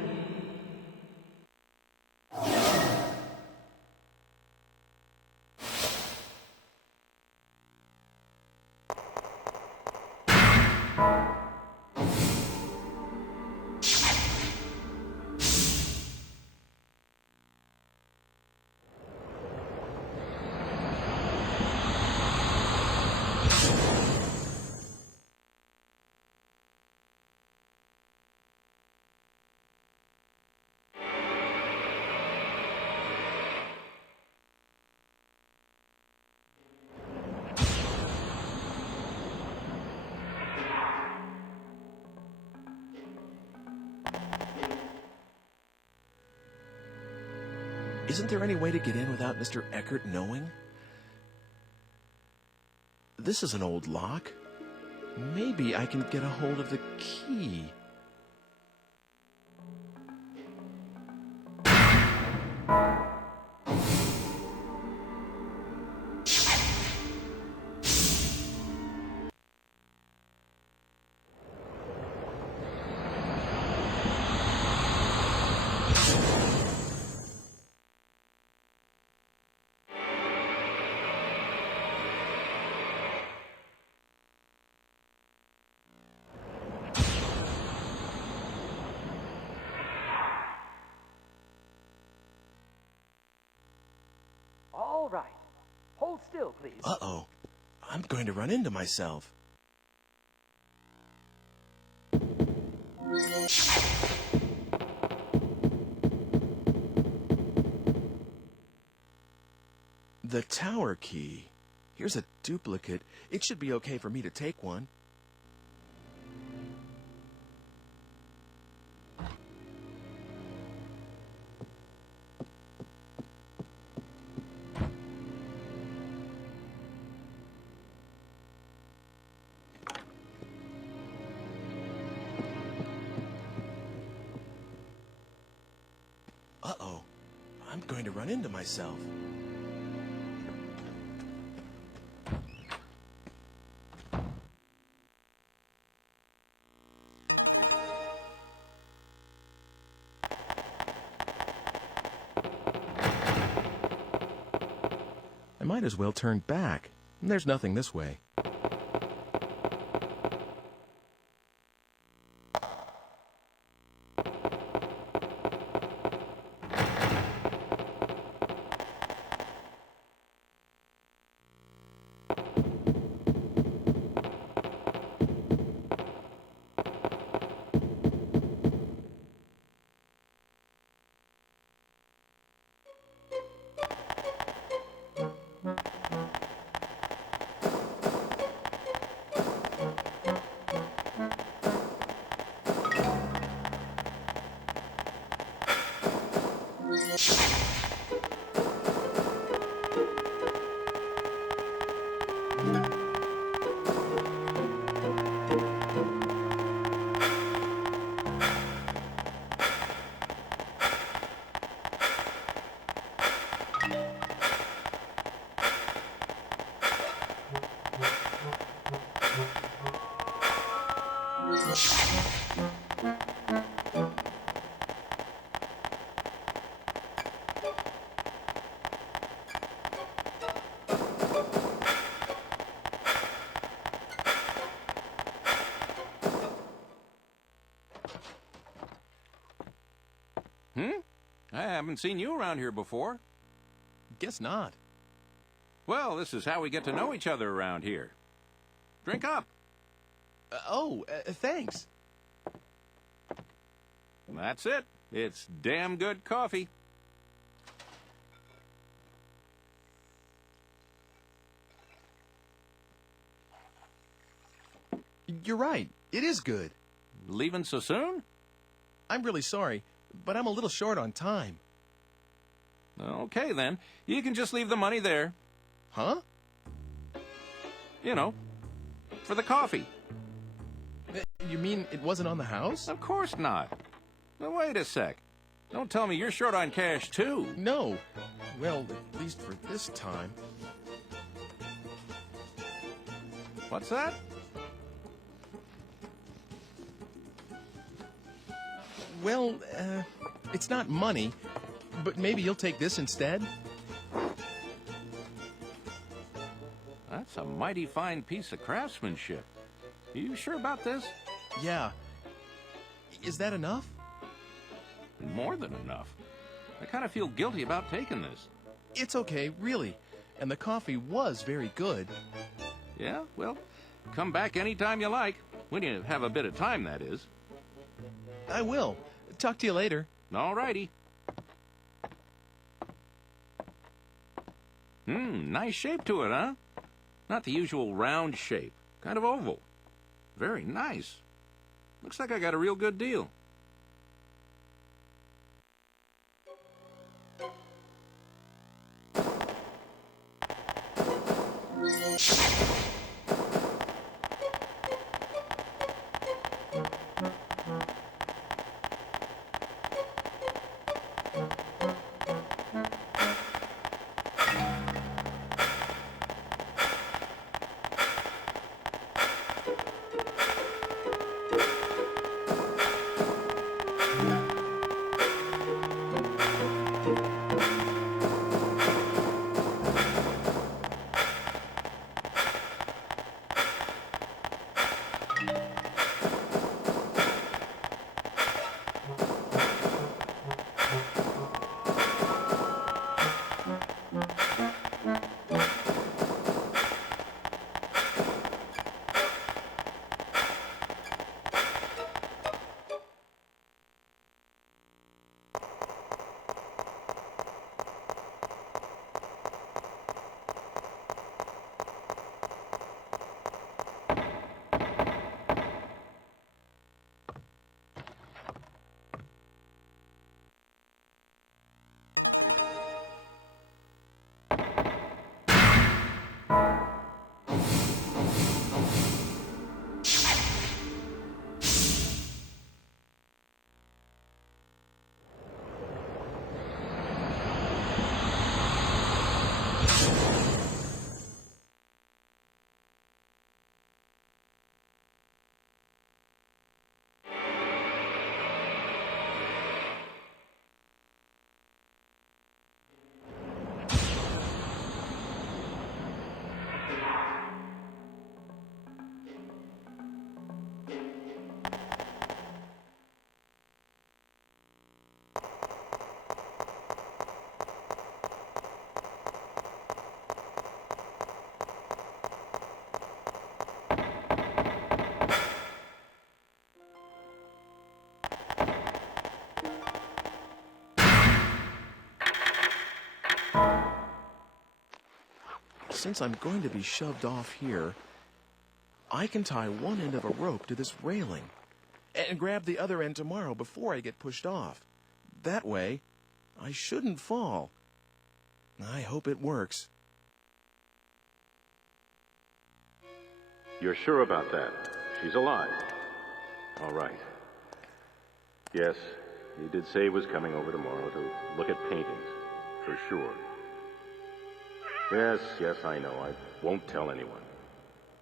Isn't there any way to get in without Mr. Eckhart knowing? This is an old lock. Maybe I can get a hold of the key. All right. Hold still, please. Uh-oh. I'm going to run into myself. The tower key. Here's a duplicate. It should be okay for me to take one. Uh-oh. I'm going to run into myself. I might as well turn back. There's nothing this way. I haven't seen you around here before. Guess not. Well, this is how we get to know each other around here. Drink up. Thanks. That's it. It's damn good coffee. You're right. It is good. Leaving so soon? I'm really sorry, but I'm a little short on time. Okay, then. You can just leave the money there. Huh? You know, for the coffee. You mean it wasn't on the house? Of course not. Now, wait a sec. Don't tell me you're short on cash, too. No. Well, at least for this time. What's that? Well, it's not money, but maybe you'll take this instead? That's a mighty fine piece of craftsmanship. You sure about this? Yeah. Is that enough? More than enough. I kind of feel guilty about taking this. It's okay, really. And the coffee was very good. Yeah, well, come back anytime you like. When you have a bit of time, that is. I will. Talk to you later. All righty. Nice shape to it, huh? Not the usual round shape. Kind of oval. Very nice. Looks like I got a real good deal. since I'm going to be shoved off here, I can tie one end of a rope to this railing and grab the other end tomorrow before I get pushed off. That way, I shouldn't fall. I hope it works. You're sure about that? She's alive. All right. Yes, he did say he was coming over tomorrow to look at paintings, for sure. Yes, I know. I won't tell anyone.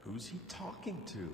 Who's he talking to?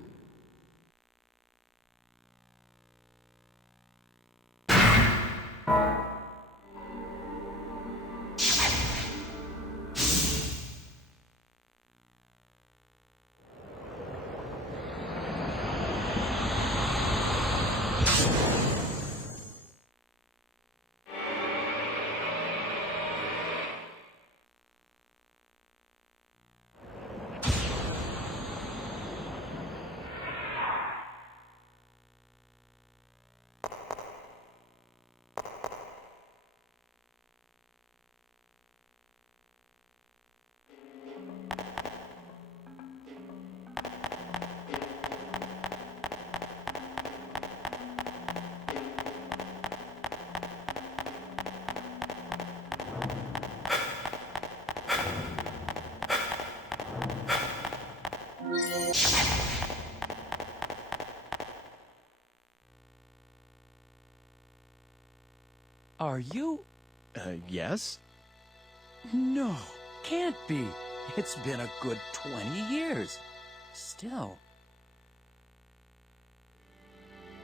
Are you? Yes? No, can't be. It's been a good 20 years. Still.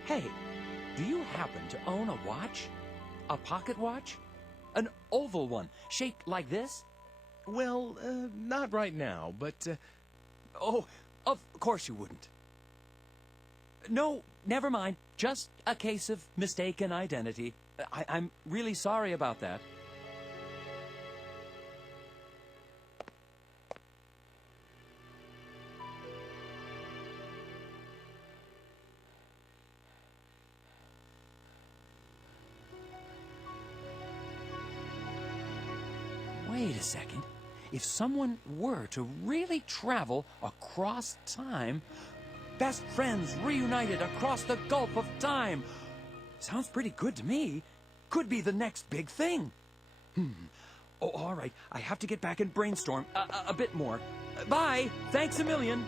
Hey, do you happen to own a watch? A pocket watch? An oval one, shaped like this? Well, not right now, but... Oh, of course you wouldn't. No, never mind. Just a case of mistaken identity. I'm really sorry about that. Wait a second. If someone were to really travel across time, best friends reunited across the gulf of time. Sounds pretty good to me. Could be the next big thing. Oh, all right. I have to get back and brainstorm a bit more. Bye. Thanks a million.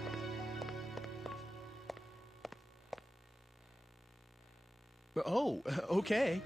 Oh, okay.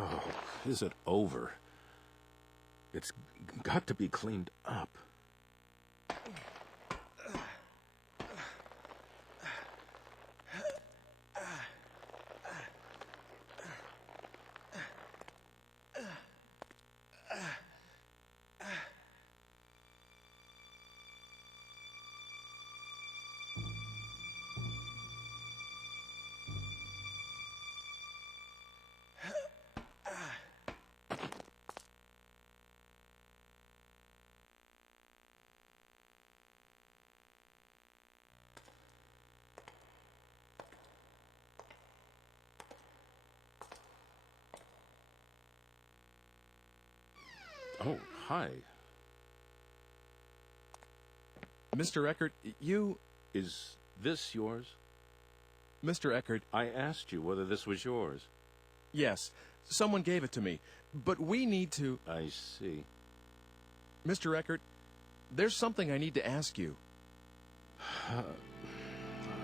Oh, is it over? It's got to be cleaned up. Oh, hi. Mr. Eckhart, you... Is this yours? Mr. Eckhart... I asked you whether this was yours. Yes. Someone gave it to me. But we need to... I see. Mr. Eckhart, there's something I need to ask you.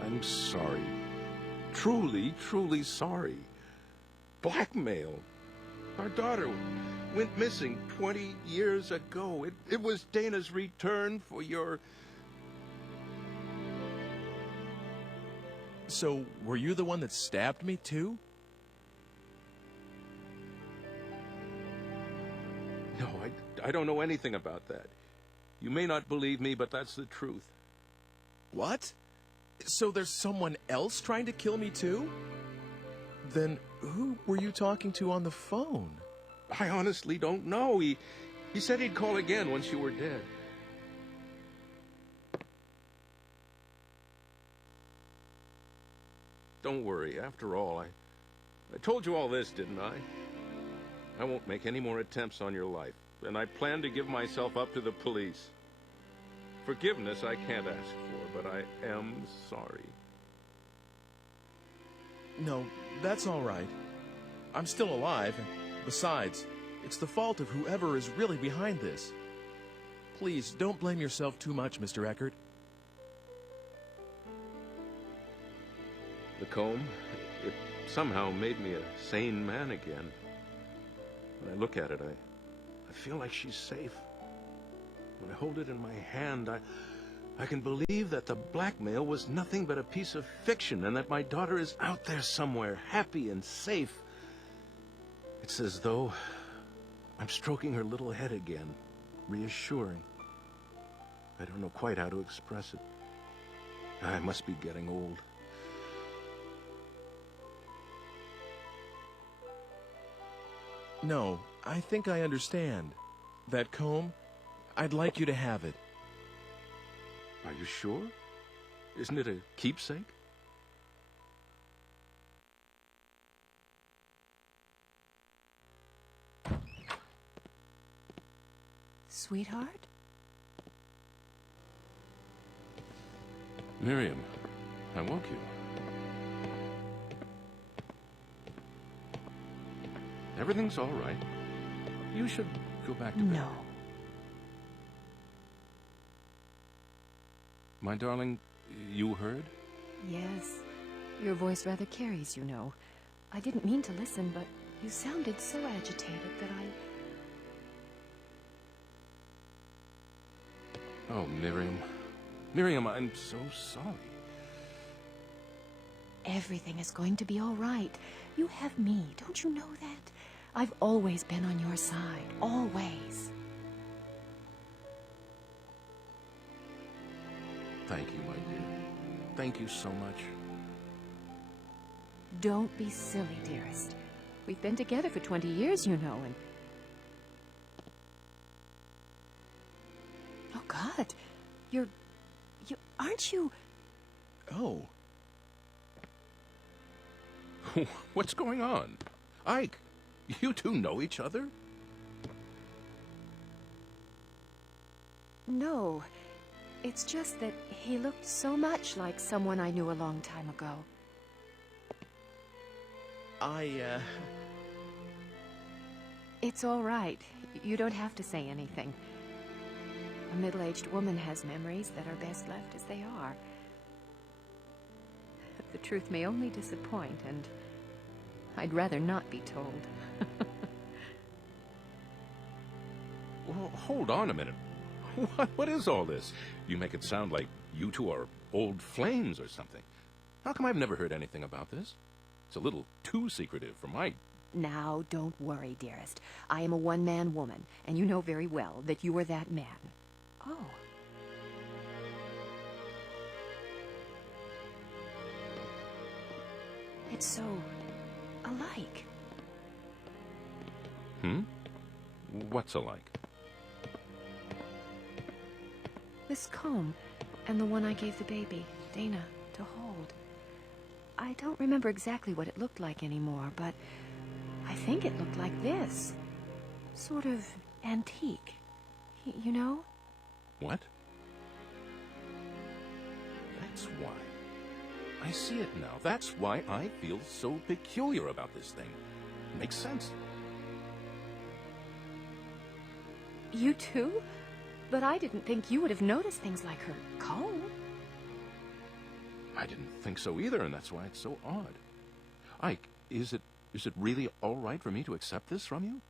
I'm sorry. Truly, truly sorry. Blackmail. Our daughter went missing 20 years ago. It was Dana's return for your... So, were you the one that stabbed me, too? No, I don't know anything about that. You may not believe me, but that's the truth. What? So there's someone else trying to kill me, too? Then who were you talking to on the phone? I honestly don't know. He said he'd call again once you were dead. Don't worry. After all, I told you all this, didn't I? I won't make any more attempts on your life, and I plan to give myself up to the police. Forgiveness I can't ask for, but I am sorry. No, that's all right. I'm still alive, and besides, it's the fault of whoever is really behind this. Please, don't blame yourself too much, Mr. Eckhart. The comb, it somehow made me a sane man again. When I look at it, I feel like she's safe. When I hold it in my hand, I can believe that the blackmail was nothing but a piece of fiction and that my daughter is out there somewhere, happy and safe. It's as though I'm stroking her little head again, reassuring. I don't know quite how to express it. I must be getting old. No, I think I understand. That comb, I'd like you to have it. Are you sure? Isn't it a keepsake? Sweetheart? Miriam, I woke you. Everything's all right. You should go back to bed. No. My darling, you heard? Yes. Your voice rather carries, you know. I didn't mean to listen, but you sounded so agitated that I... Oh, Miriam. Miriam, I'm so sorry. Everything is going to be all right. You have me, don't you know that? I've always been on your side, always. Thank you, my dear. Thank you so much. Don't be silly, dearest. We've been together for 20 years, you know, and... Oh, God. You... Aren't you... Oh. What's going on? Ike, you two know each other? No. It's just that he looked so much like someone I knew a long time ago. It's all right. You don't have to say anything. A middle-aged woman has memories that are best left as they are. The truth may only disappoint, and I'd rather not be told. Well, hold on a minute. What is all this? You make it sound like you two are old flames or something. How come I've never heard anything about this? It's a little too secretive for my... Now, don't worry, dearest. I am a one-man woman, and you know very well that you are that man. Oh. It's so... alike. What's alike? This comb, and the one I gave the baby, Dana, to hold. I don't remember exactly what it looked like anymore, but I think it looked like this. Sort of antique. You know? What? That's why. I see it now. That's why I feel so peculiar about this thing. Makes sense. You too? But I didn't think you would have noticed things like her comb. I didn't think so either, and that's why it's so odd. Ike, is it really all right for me to accept this from you?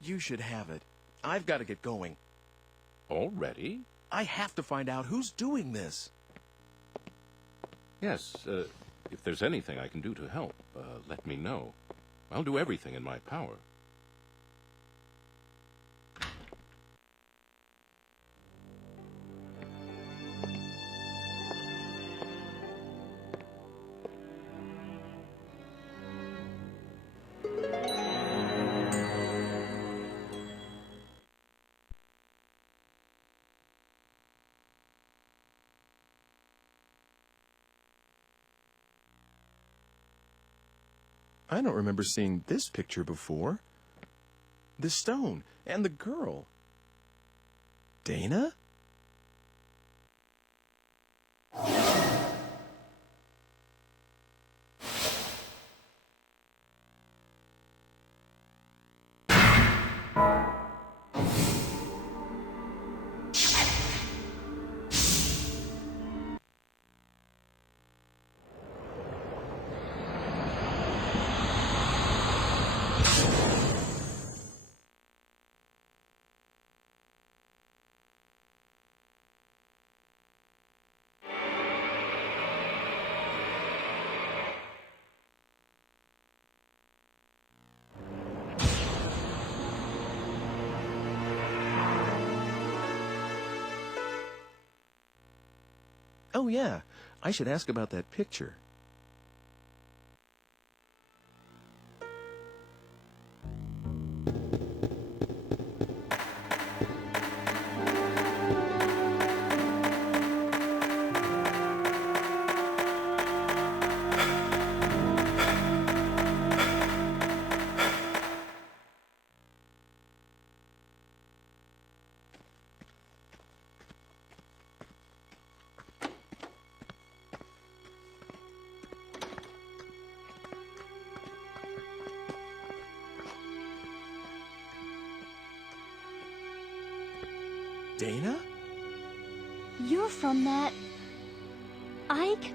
You should have it. I've got to get going. Already? I have to find out who's doing this. Yes, if there's anything I can do to help, let me know. I'll do everything in my power. I don't remember seeing this picture before. The stone and the girl. Dana? Oh, yeah. I should ask about that picture. Dana? You're from that... Ike?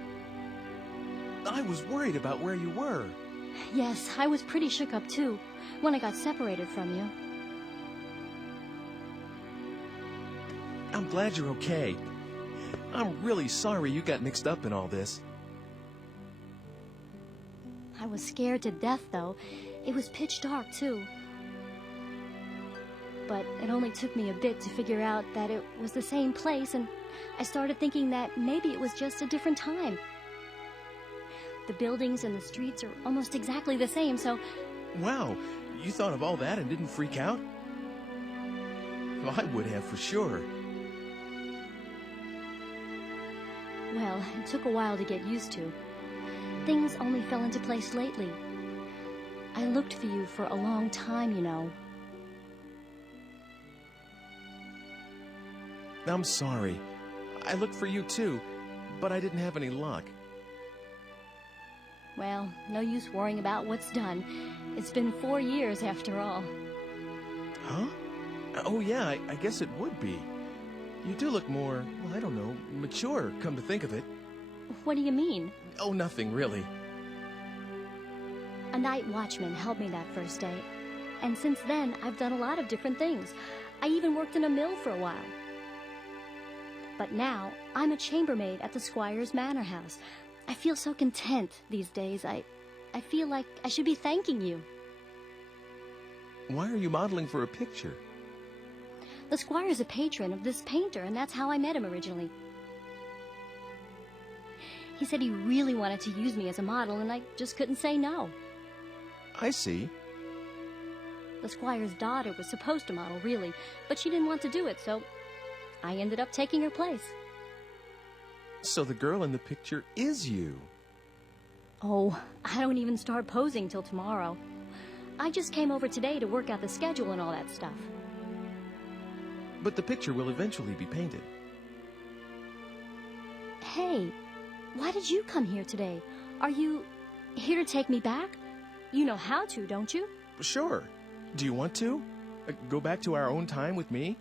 I was worried about where you were. Yes, I was pretty shook up too, when I got separated from you. I'm glad you're okay. I'm really sorry you got mixed up in all this. I was scared to death, though. It was pitch dark, too. But it only took me a bit to figure out that it was the same place, and I started thinking that maybe it was just a different time. The buildings and the streets are almost exactly the same, so... Wow, you thought of all that and didn't freak out? Well, I would have for sure. Well, it took a while to get used to. Things only fell into place lately. I looked for you for a long time, you know. I'm sorry. I looked for you too, but I didn't have any luck. Well, no use worrying about what's done. It's been 4 years after all. Huh? Oh yeah, I guess it would be. You do look more, well, I don't know, mature, come to think of it. What do you mean? Oh, nothing, really. A night watchman helped me that first day. And since then, I've done a lot of different things. I even worked in a mill for a while. But now, I'm a chambermaid at the squire's manor house. I feel so content these days. I feel like I should be thanking you. Why are you modeling for a picture? The squire's a patron of this painter, and that's how I met him originally. He said he really wanted to use me as a model, and I just couldn't say no. I see. The squire's daughter was supposed to model, really, but she didn't want to do it, so I ended up taking her place. So the girl in the picture is you? Oh, I don't even start posing till tomorrow. I just came over today to work out the schedule and all that stuff. But the picture will eventually be painted. Hey, why did you come here today? Are you here to take me back? You know how to, don't you? Sure. Do you want to? Go back to our own time with me?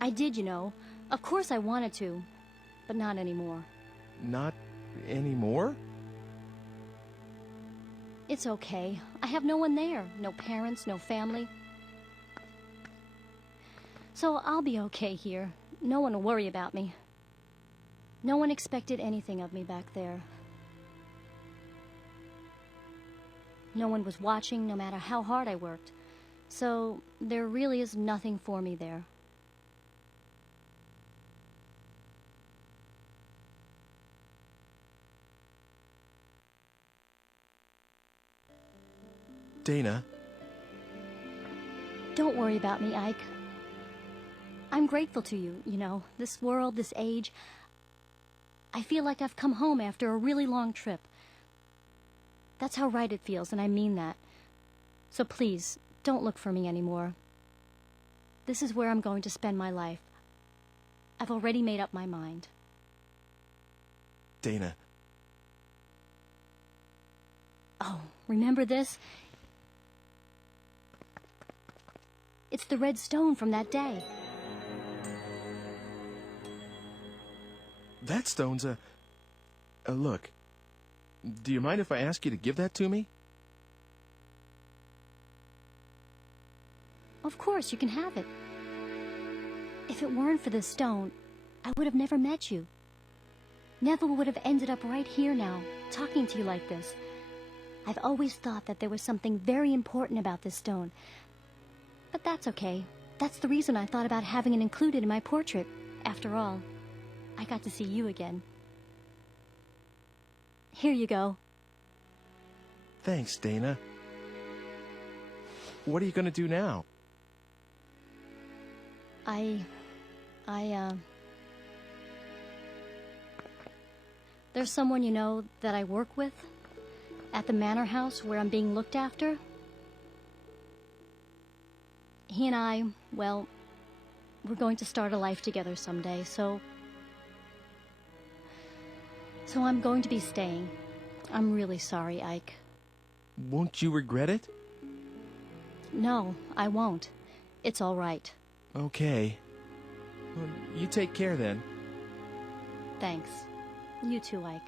I did, you know. Of course I wanted to, but not anymore. Not anymore? It's okay. I have no one there. No parents, no family. So I'll be okay here. No one will worry about me. No one expected anything of me back there. No one was watching, no matter how hard I worked. So there really is nothing for me there. Dana. Don't worry about me, Ike. I'm grateful to you, you know, this world, this age. I feel like I've come home after a really long trip. That's how right it feels, and I mean that. So please, don't look for me anymore. This is where I'm going to spend my life. I've already made up my mind. Dana. Oh, remember this? It's the red stone from that day. That stone's a look. Do you mind if I ask you to give that to me? Of course, you can have it. If it weren't for this stone, I would have never met you. Never would have ended up right here now, talking to you like this. I've always thought that there was something very important about this stone. But that's okay. That's the reason I thought about having it included in my portrait. After all, I got to see you again. Here you go. Thanks, Dana. What are you going to do now? There's someone you know that I work with at the manor house where I'm being looked after. He and I, well, we're going to start a life together someday, so I'm going to be staying. I'm really sorry, Ike. Won't you regret it? No, I won't. It's all right. Okay. Well, you take care then. Thanks. You too, Ike.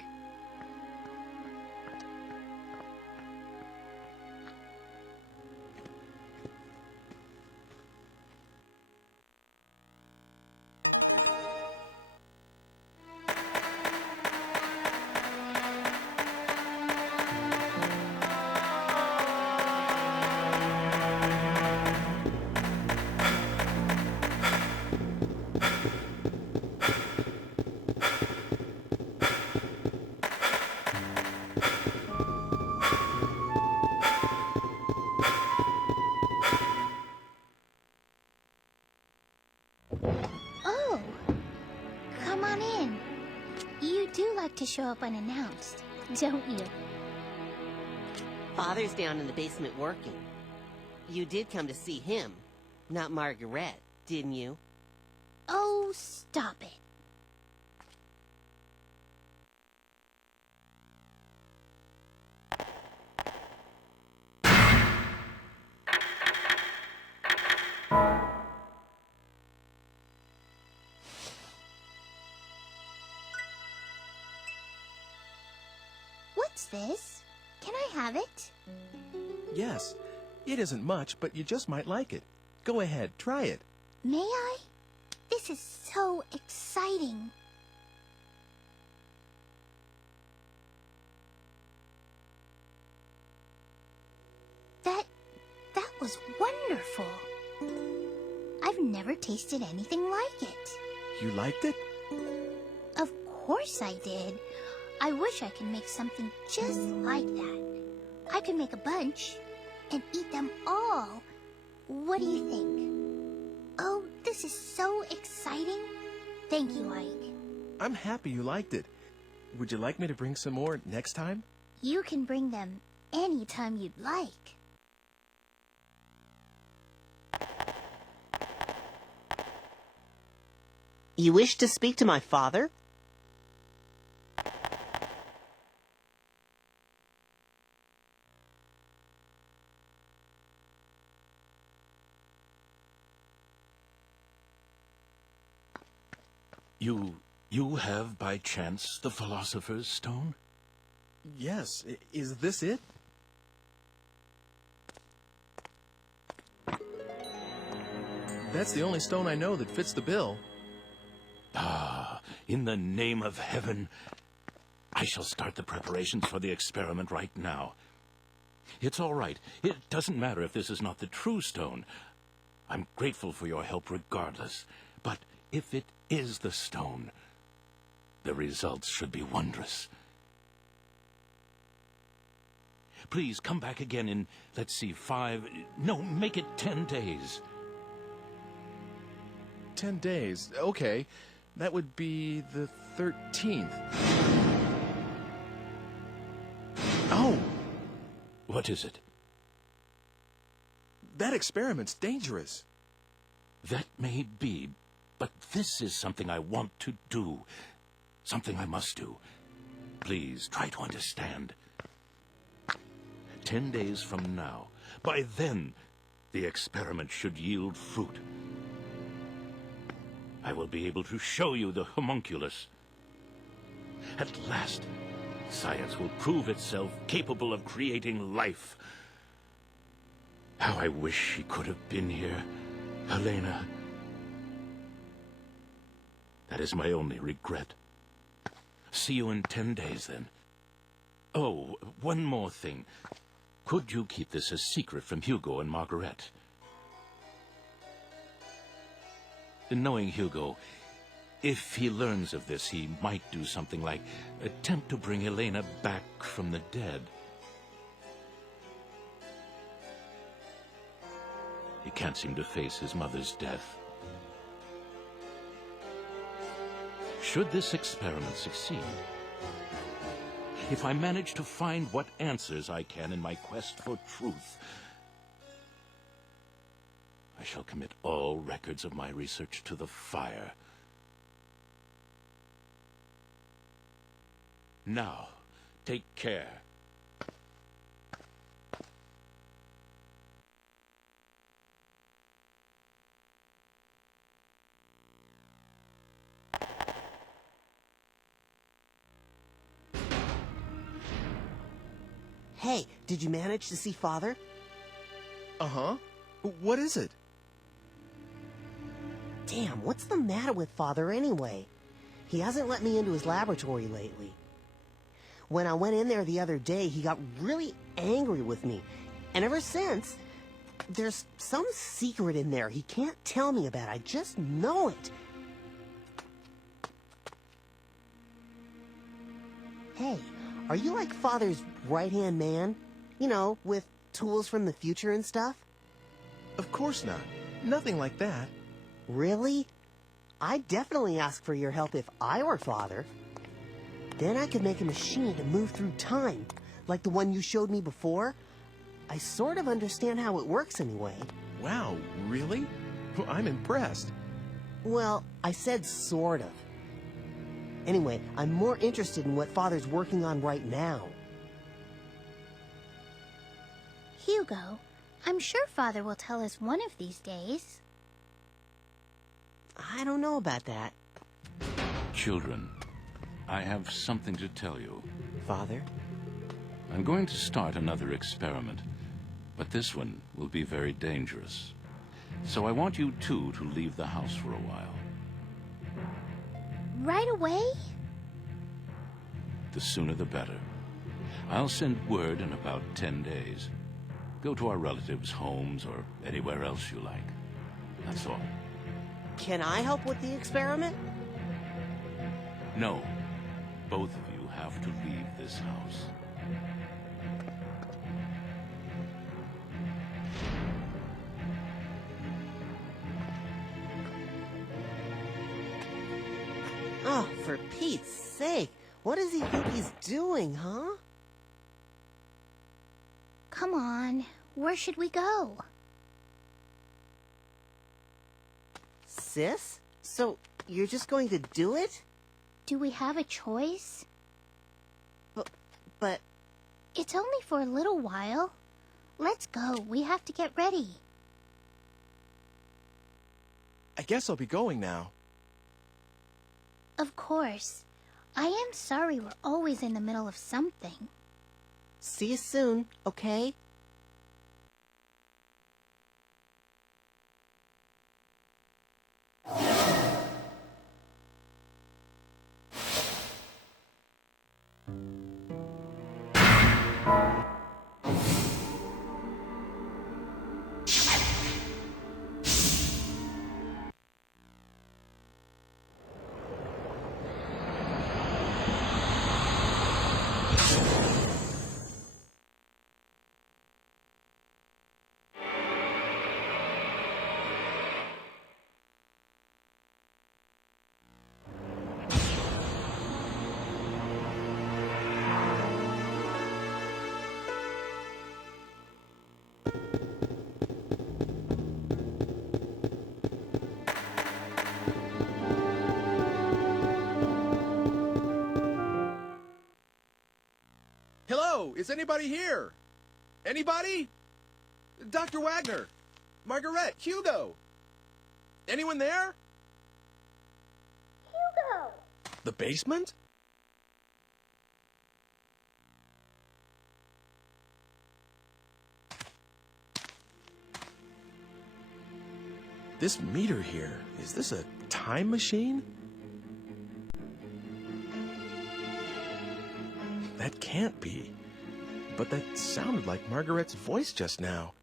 To show up unannounced, don't you? Father's down in the basement working. You did come to see him, not Margaret, didn't you? Oh, stop it. What's this? Can I have it? Yes. It isn't much, but you just might like it. Go ahead, try it. May I? This is so exciting. That was wonderful. I've never tasted anything like it. You liked it? Of course I did. I wish I could make something just like that. I could make a bunch and eat them all. What do you think? Oh, this is so exciting. Thank you, Ike. I'm happy you liked it. Would you like me to bring some more next time? You can bring them anytime you'd like. You wish to speak to my father? You have, by chance, the Philosopher's Stone? Yes. Is this it? That's the only stone I know that fits the bill. Ah, in the name of heaven, I shall start the preparations for the experiment right now. It's all right. It doesn't matter if this is not the true stone. I'm grateful for your help regardless. But if it is the stone, the results should be wondrous. Please come back again in, let's see, make it 10 days. 10 days. Okay. That would be the 13th. Oh! What is it? That experiment's dangerous. That may be, but this is something I want to do. Something I must do. Please, try to understand. 10 days from now, by then, the experiment should yield fruit. I will be able to show you the homunculus. At last, science will prove itself capable of creating life. How I wish she could have been here, Helena. That is my only regret. See you in 10 days, then. Oh, one more thing. Could you keep this a secret from Hugo and Margaret? Knowing Hugo, if he learns of this, he might do something like attempt to bring Helena back from the dead. He can't seem to face his mother's death. Should this experiment succeed, if I manage to find what answers I can in my quest for truth, I shall commit all records of my research to the fire. Now, take care. Hey, did you manage to see Father? Uh-huh. What is it? Damn, what's the matter with Father anyway? He hasn't let me into his laboratory lately. When I went in there the other day, he got really angry with me. And ever since, there's some secret in there he can't tell me about. I just know it. Hey, are you like Father's right-hand man? You know, with tools from the future and stuff? Of course not. Nothing like that. Really? I'd definitely ask for your help if I were Father. Then I could make a machine to move through time, like the one you showed me before. I sort of understand how it works anyway. Wow, really? I'm impressed. Well, I said sort of. Anyway, I'm more interested in what Father's working on right now. Hugo, I'm sure Father will tell us one of these days. I don't know about that. Children, I have something to tell you. Father? I'm going to start another experiment, but this one will be very dangerous. So I want you two to leave the house for a while. Right away? The sooner the better. I'll send word in about 10 days. Go to our relatives' homes or anywhere else you like. That's all. Can I help with the experiment? No. Both of you have to leave this house. Oh, for Pete's sake. What does he think he's doing, huh? Come on. Where should we go? Sis? So, you're just going to do it? Do we have a choice? But... It's only for a little while. Let's go. We have to get ready. I guess I'll be going now. Of course. I am sorry we're always in the middle of something. See you soon, okay? Hello, is anybody here? Anybody? Dr. Wagner, Margaret, Hugo. Anyone there? Hugo! The basement? This meter here, is this a time machine? That can't be. But that sounded like Margaret's voice just now.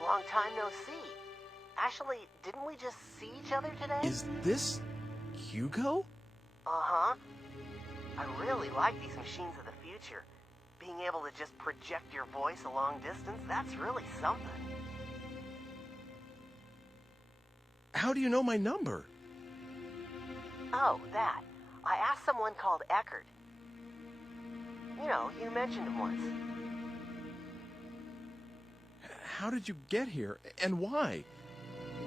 Long time no see. Actually, didn't we just see each other today? Is this Hugo? Uh-huh. I really like these machines of the future. Being able to just project your voice a long distance, that's really something. How do you know my number? Oh, that. I asked someone called Eckhart. You know, you mentioned him once. How did you get here, and why?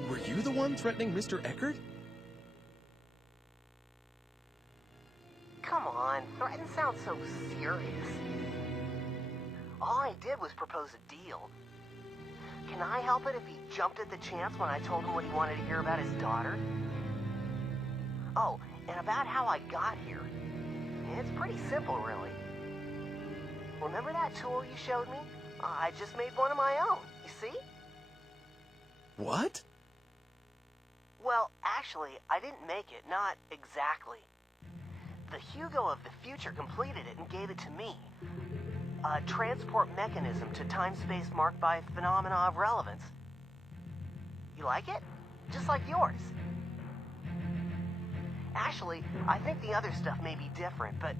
Were you the one threatening Mr. Eckhart? Come on, threaten sounds so serious. All I did was propose a deal. Can I help it if he jumped at the chance when I told him what he wanted to hear about his daughter? Oh, and about how I got here. It's pretty simple, really. Remember that tool you showed me? I just made one of my own, you see? What? Well, actually, I didn't make it, not exactly. The Hugo of the future completed it and gave it to me. A transport mechanism to time-space marked by phenomena of relevance. You like it? Just like yours. Actually, I think the other stuff may be different, but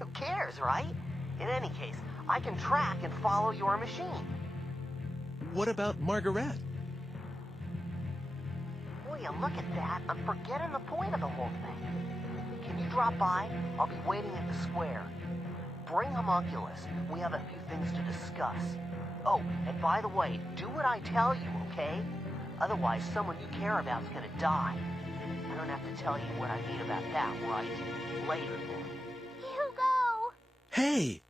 who cares, right? In any case, I can track and follow your machine. What about Margaret? Will you look at that? I'm forgetting the point of the whole thing. Can you drop by? I'll be waiting at the square. Bring Homunculus. We have a few things to discuss. Oh, and by the way, do what I tell you, okay? Otherwise, someone you care about is gonna die. I don't have to tell you what I mean about that, right? Later, then. Hugo! Hey!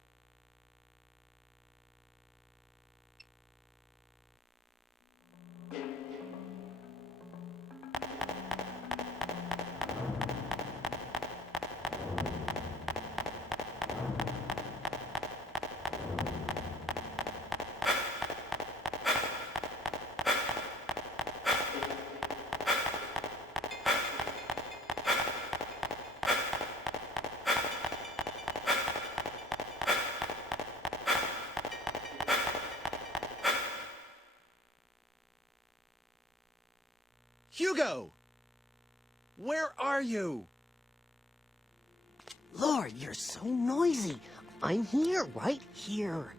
Hugo! Where are you? Lord, you're so noisy. I'm here, right here.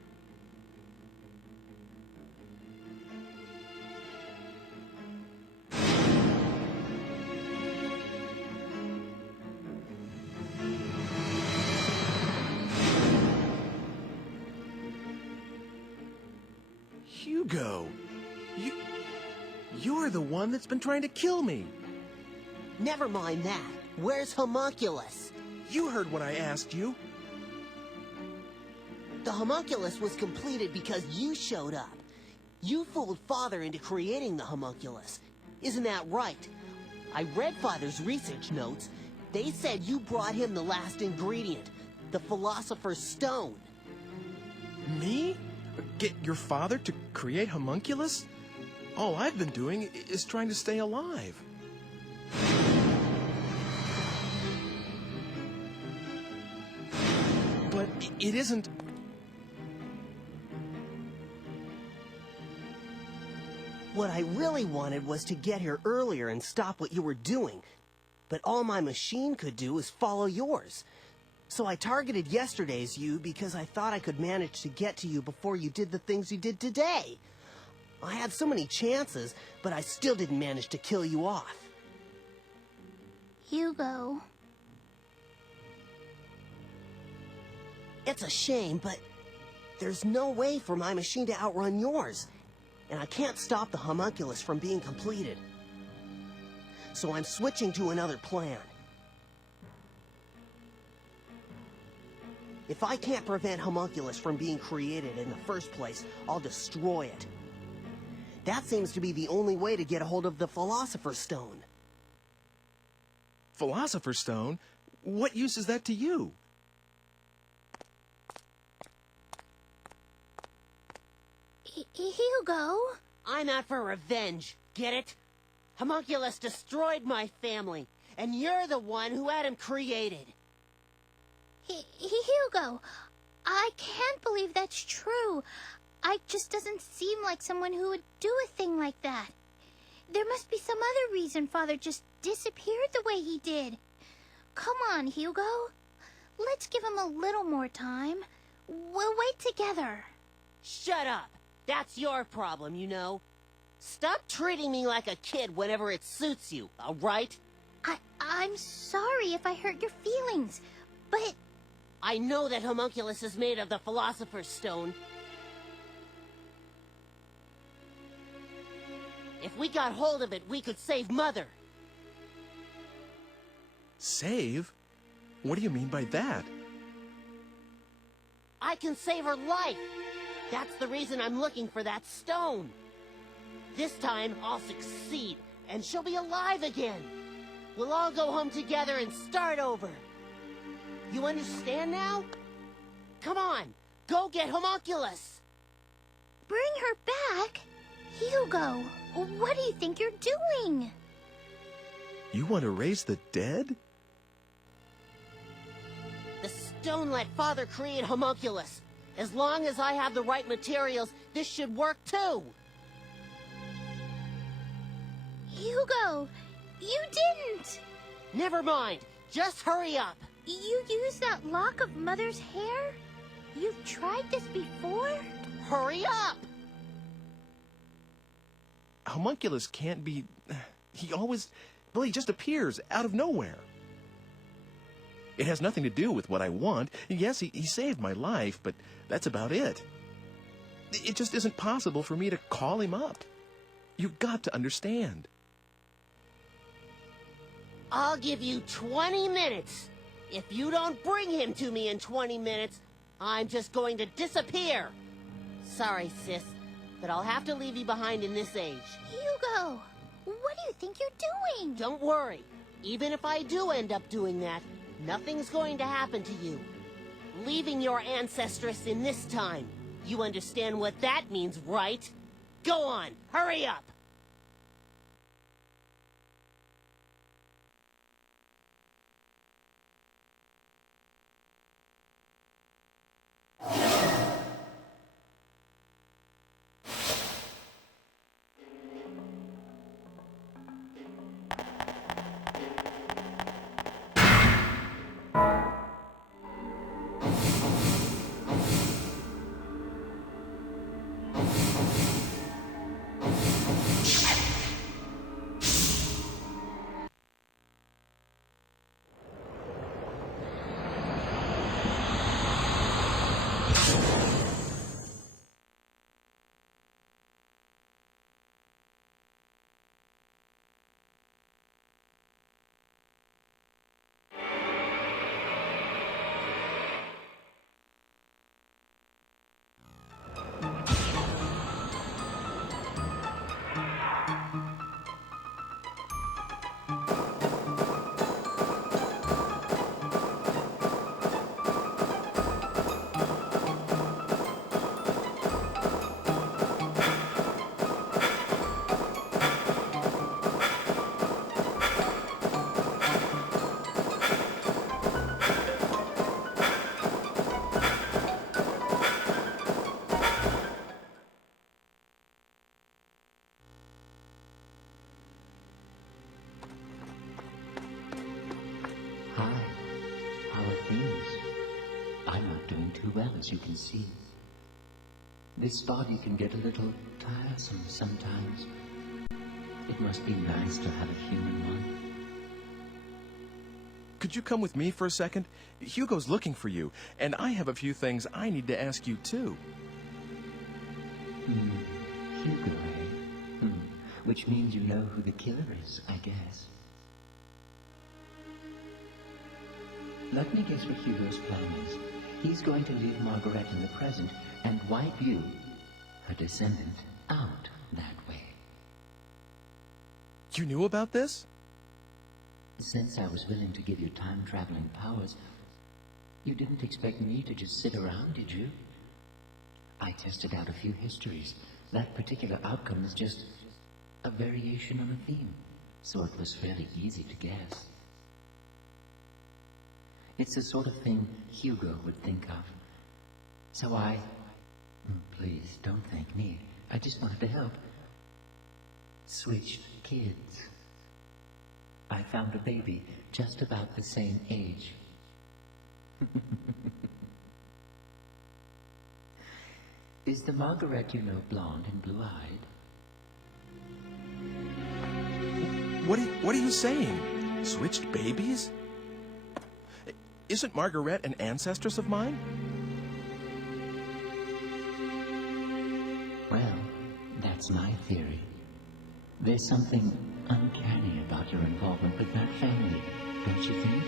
Hugo, you're the one that's been trying to kill me. Never mind that. Where's Homunculus? You heard what I asked you. The Homunculus was completed because you showed up. You fooled Father into creating the Homunculus. Isn't that right? I read Father's research notes. They said you brought him the last ingredient, the Philosopher's Stone. Me? Get your father to create Homunculus? All I've been doing is trying to stay alive. But it isn't... What I really wanted was to get here earlier and stop what you were doing. But all my machine could do is follow yours. So I targeted yesterday's you because I thought I could manage to get to you before you did the things you did today. I had so many chances, but I still didn't manage to kill you off. Hugo. It's a shame, but there's no way for my machine to outrun yours. And I can't stop the Homunculus from being completed. So I'm switching to another plan. If I can't prevent Homunculus from being created in the first place, I'll destroy it. That seems to be the only way to get a hold of the Philosopher's Stone. Philosopher's Stone? What use is that to you? Hugo? I'm out for revenge, get it? Homunculus destroyed my family, and you're the one who had him created. Hugo, I can't believe that's true. Ike just doesn't seem like someone who would do a thing like that. There must be some other reason Father just disappeared the way he did. Come on, Hugo. Let's give him a little more time. We'll wait together. Shut up. That's your problem, you know. Stop treating me like a kid whenever it suits you, all right? I'm sorry if I hurt your feelings, but... I know that Homunculus is made of the Philosopher's Stone. If we got hold of it, we could save Mother. Save? What do you mean by that? I can save her life. That's the reason I'm looking for that stone. This time, I'll succeed, and she'll be alive again. We'll all go home together and start over. You understand now? Come on, go get Homunculus. Bring her back? Hugo, what do you think you're doing? You want to raise the dead? The stone let Father create Homunculus. As long as I have the right materials, this should work too. Hugo, you didn't. Never mind. Just hurry up. You used that lock of Mother's hair? You've tried this before? Hurry up! Homunculus can't be... He always... Well, he just appears out of nowhere. It has nothing to do with what I want. Yes, he saved my life, but that's about it. It just isn't possible for me to call him up. You've got to understand. I'll give you 20 minutes. If you don't bring him to me in 20 minutes, I'm just going to disappear. Sorry, sis, but I'll have to leave you behind in this age. Hugo, what do you think you're doing? Don't worry. Even if I do end up doing that, nothing's going to happen to you. Leaving your ancestress in this time. You understand what that means, right? Go on, hurry up! well as you can see. This body can get a little tiresome sometimes. It must be nice to have a human one. Could you come with me for a second? Hugo's looking for you, and I have a few things I need to ask you, too. Hugo, eh? Which means you know who the killer is, I guess. Let me guess what Hugo's plan is. He's going to leave Margaret in the present and wipe you, her descendant, out that way. You knew about this? Since I was willing to give you time-traveling powers, you didn't expect me to just sit around, did you? I tested out a few histories. That particular outcome is just a variation on a theme, so it was fairly easy to guess. It's the sort of thing Hugo would think of. So I... Please, don't thank me. I just wanted to help. Switched kids. I found a baby just about the same age. Is the Margaret you know blonde and blue-eyed? What are you saying? Switched babies? Isn't Margaret an ancestress of mine? Well, that's my theory. There's something uncanny about your involvement with that family, don't you think?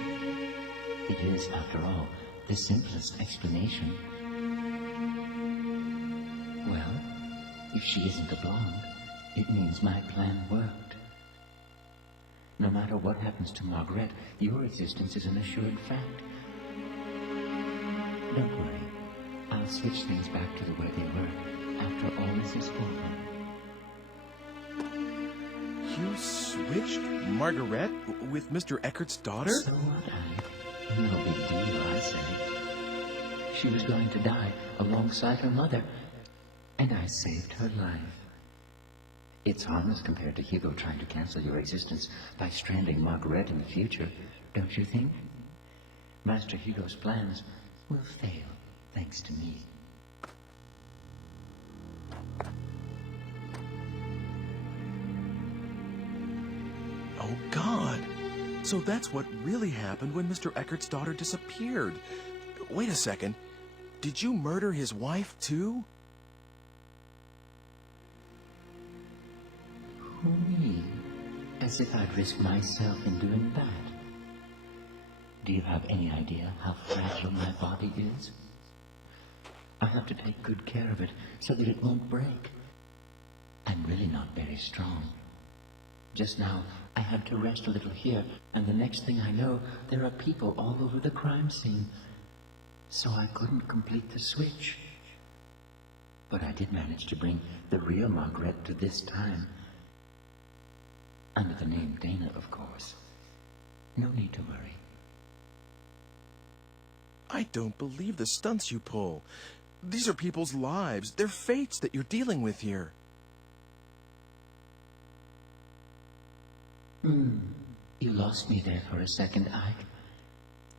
It is, after all, the simplest explanation. Well, if she isn't a blonde, it means my plan worked. No matter what happens to Margaret, your existence is an assured fact. Don't worry. I'll switch things back to the way they were after all this is over. You switched Margaret with Mr. Eckhart's daughter? So what, I? No big deal, I say. She was going to die alongside her mother, and I saved her life. It's harmless compared to Hugo trying to cancel your existence by stranding Margaret in the future, don't you think? Master Hugo's plans will fail, thanks to me. Oh, God. So that's what really happened when Mr. Eckhart's daughter disappeared. Wait a second. Did you murder his wife, too? Me? As if I'd risk myself in doing that. Do you have any idea how fragile my body is? I have to take good care of it so that it won't break. I'm really not very strong. Just now, I had to rest a little here, and the next thing I know, there are people all over the crime scene. So I couldn't complete the switch. But I did manage to bring the real Margaret to this time. Under the name Dana, of course. No need to worry. I don't believe the stunts you pull. These are people's lives, their fates that you're dealing with here. You lost me there for a second, Ike.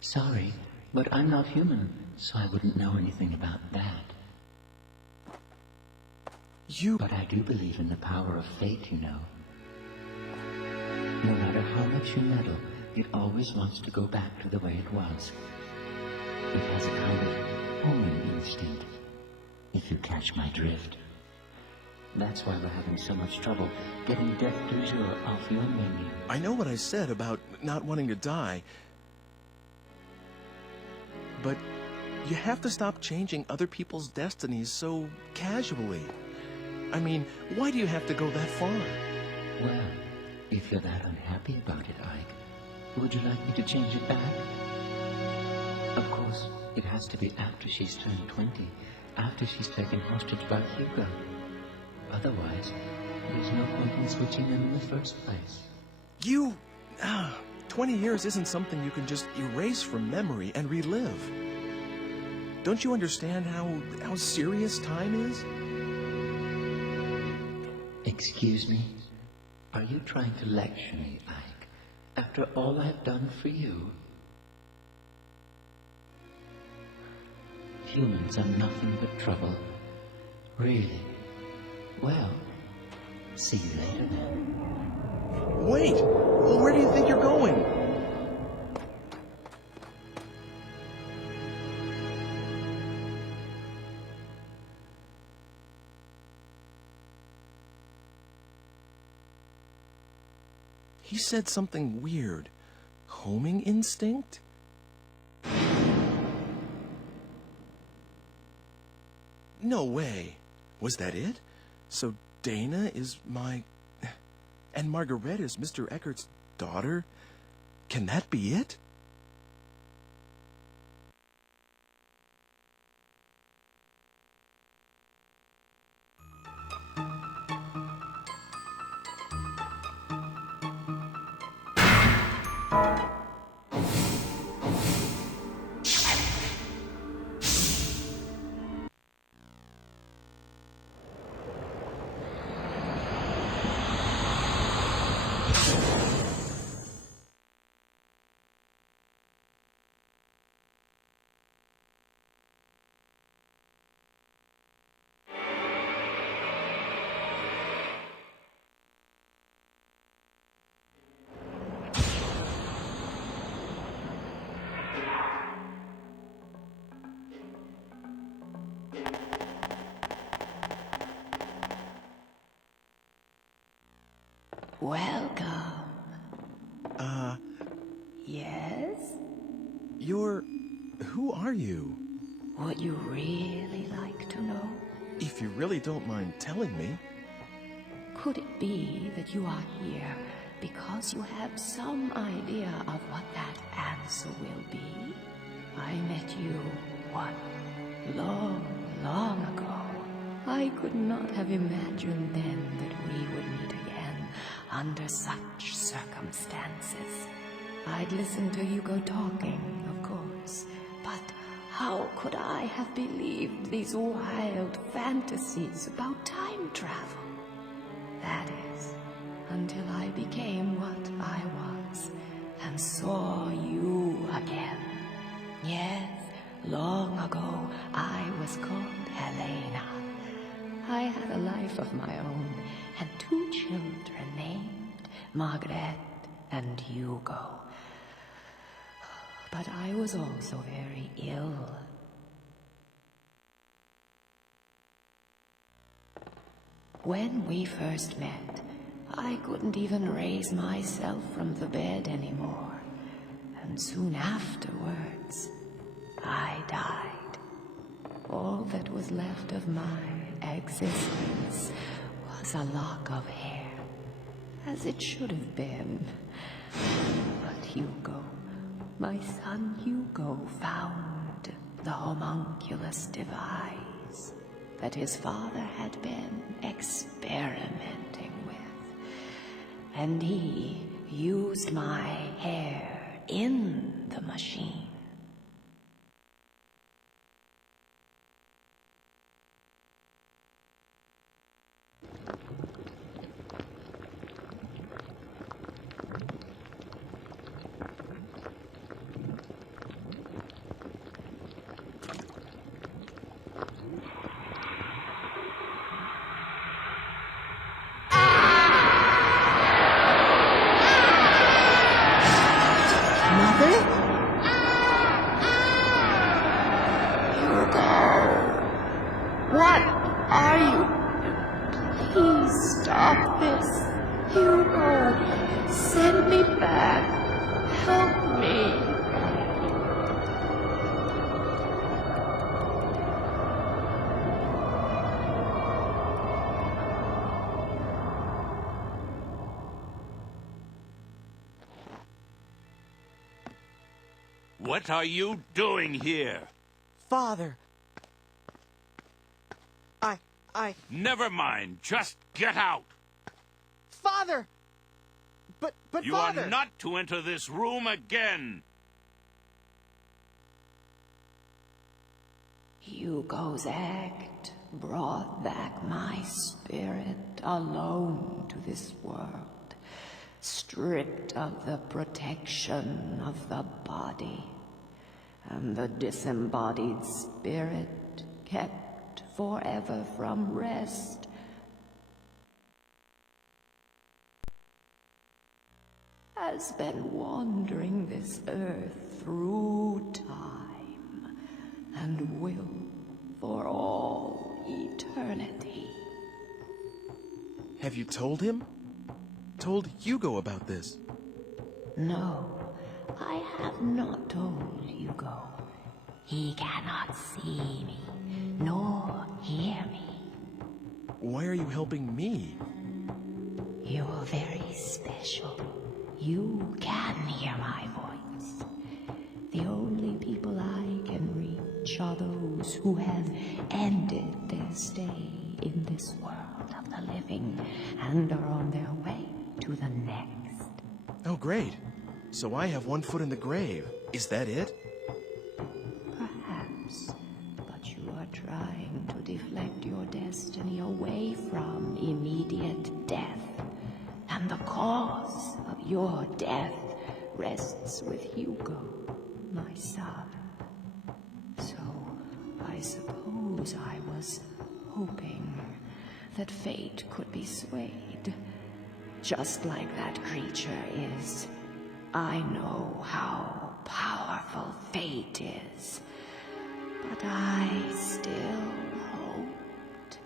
Sorry, but I'm not human, so I wouldn't know anything about that. But I do believe in the power of fate, you know. No matter how much you meddle, it always wants to go back to the way it was. It has a kind of homing instinct, if you catch my drift. That's why we're having so much trouble getting Death du Jour off your menu. I know what I said about not wanting to die. But you have to stop changing other people's destinies so casually. I mean, why do you have to go that far? Well, if you're that unhappy about it, Ike, would you like me to change it back? Of course, it has to be after she's turned 20, after she's taken hostage by Hugo. Otherwise, there's no point in switching them in the first place. 20 years isn't something you can just erase from memory and relive. Don't you understand how serious time is? Excuse me? Are you trying to lecture me, Ike? After all I've done for you? humans are nothing but trouble. Really? Well, see you later then. Wait! Where do you think you're going? He said something weird. Homing instinct? No way. Was that it? So Dana is my... And Margaret is Mr. Eckhart's daughter? Can that be it? Welcome. Yes? Who are you? Would you really like to know? If you really don't mind telling me. Could it be that you are here because you have some idea of what that answer will be? I met you, long, long ago. I could not have imagined then that we would meet again under such circumstances. I'd listened to Hugo talking, of course, but how could I have believed these wild fantasies about time travel? That is, until I became what I was and saw you again. Yes, long ago I was called Helena. I had a life of my own and 2 children named Margaret and Hugo. But I was also very ill. When we first met, I couldn't even raise myself from the bed anymore. And soon afterwards, I died. All that was left of my existence was a lock of hair, as it should have been. But Hugo, my son Hugo, found the homunculus device that his father had been experimenting with. And he used my hair in the machine. What are you doing here? Father. Never mind. Just get out. Father! But you Father! are not to enter this room again. Hugo's act brought back my spirit alone to this world, stripped of the protection of the body. and the disembodied spirit kept forever from rest has been wandering this earth through time and will for all eternity. Have you told him? Told Hugo about this? No, I have not told Hugo. He cannot see me, nor hear me. Why are you helping me? You're very special. You can hear my voice. The only people I can reach are those who have ended their stay in this world of the living and are on their way to the next. Oh, great. So I have one foot in the grave. Is that it? Perhaps, but you are trying to deflect your destiny away from immediate death. And the cause of your death rests with Hugo, my son. So, I suppose I was hoping that fate could be swayed. Just like that creature is. I know how powerful fate is. But I still hoped.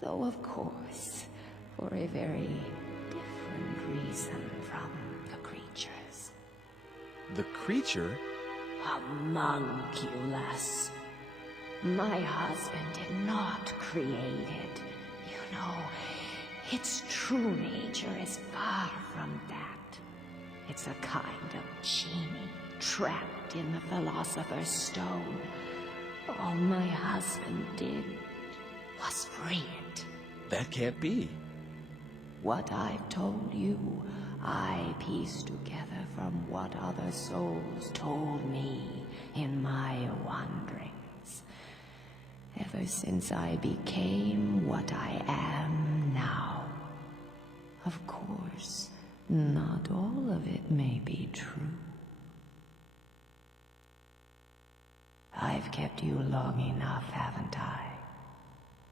Though, of course, for a very different reason from the creatures. The creature? Homunculus. My husband did not create it. You know, its true nature is far from that. It's a kind of genie trapped in the Philosopher's Stone. All my husband did was free it. That can't be. What I've told you, I pieced together from what other souls told me in my wanderings. Ever since I became what I am now. Of course, not all of it may be true. I've kept you long enough, haven't I?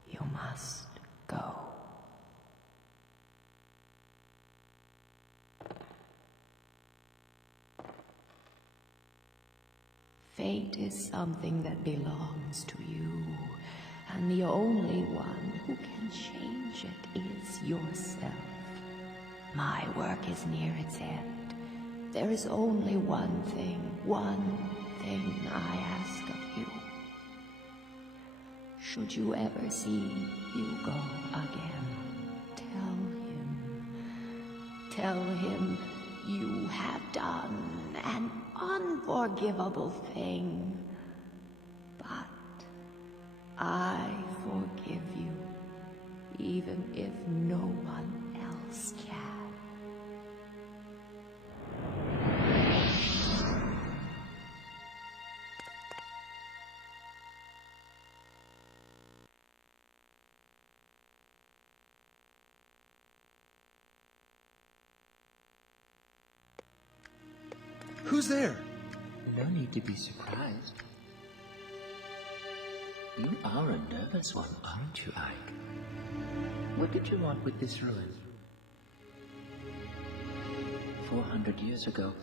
You must go. Fate is something that belongs to you, and the only one who can change it is yourself. My work is near its end. There is only one thing I ask of you. Should you ever see Hugo again, tell him you have done an unforgivable thing. But I forgive you, even if no one else can. Who's there? No need to be surprised. You are a nervous one, aren't you, Ike? What did you want with this ruin? 400 years ago,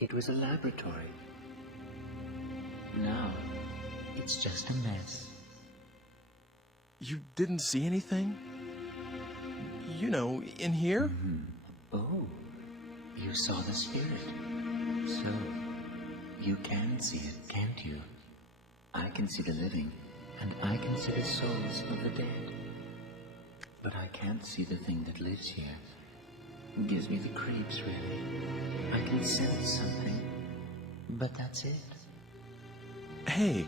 it was a laboratory. Now, it's just a mess. You didn't see anything? You know, in here? Oh, you saw the spirit. So, you can see it, can't you? I can see the living, and I can see the souls of the dead. But I can't see the thing that lives here. It gives me the creeps, really. I can sense something, but that's it. Hey,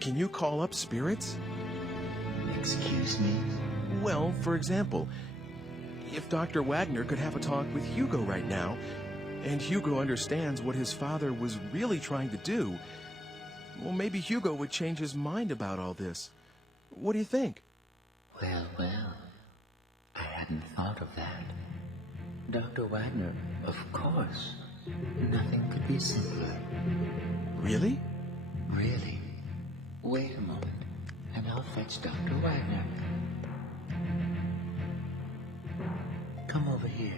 can you call up spirits? Excuse me? Well, for example, if Dr. Wagner could have a talk with Hugo right now, and Hugo understands what his father was really trying to do, well, maybe Hugo would change his mind about all this. What do you think? Well, I hadn't thought of that. Dr. Wagner, of course, Nothing could be simpler. Really? Really? Wait a moment, and I'll fetch Dr. Wagner. Come over here.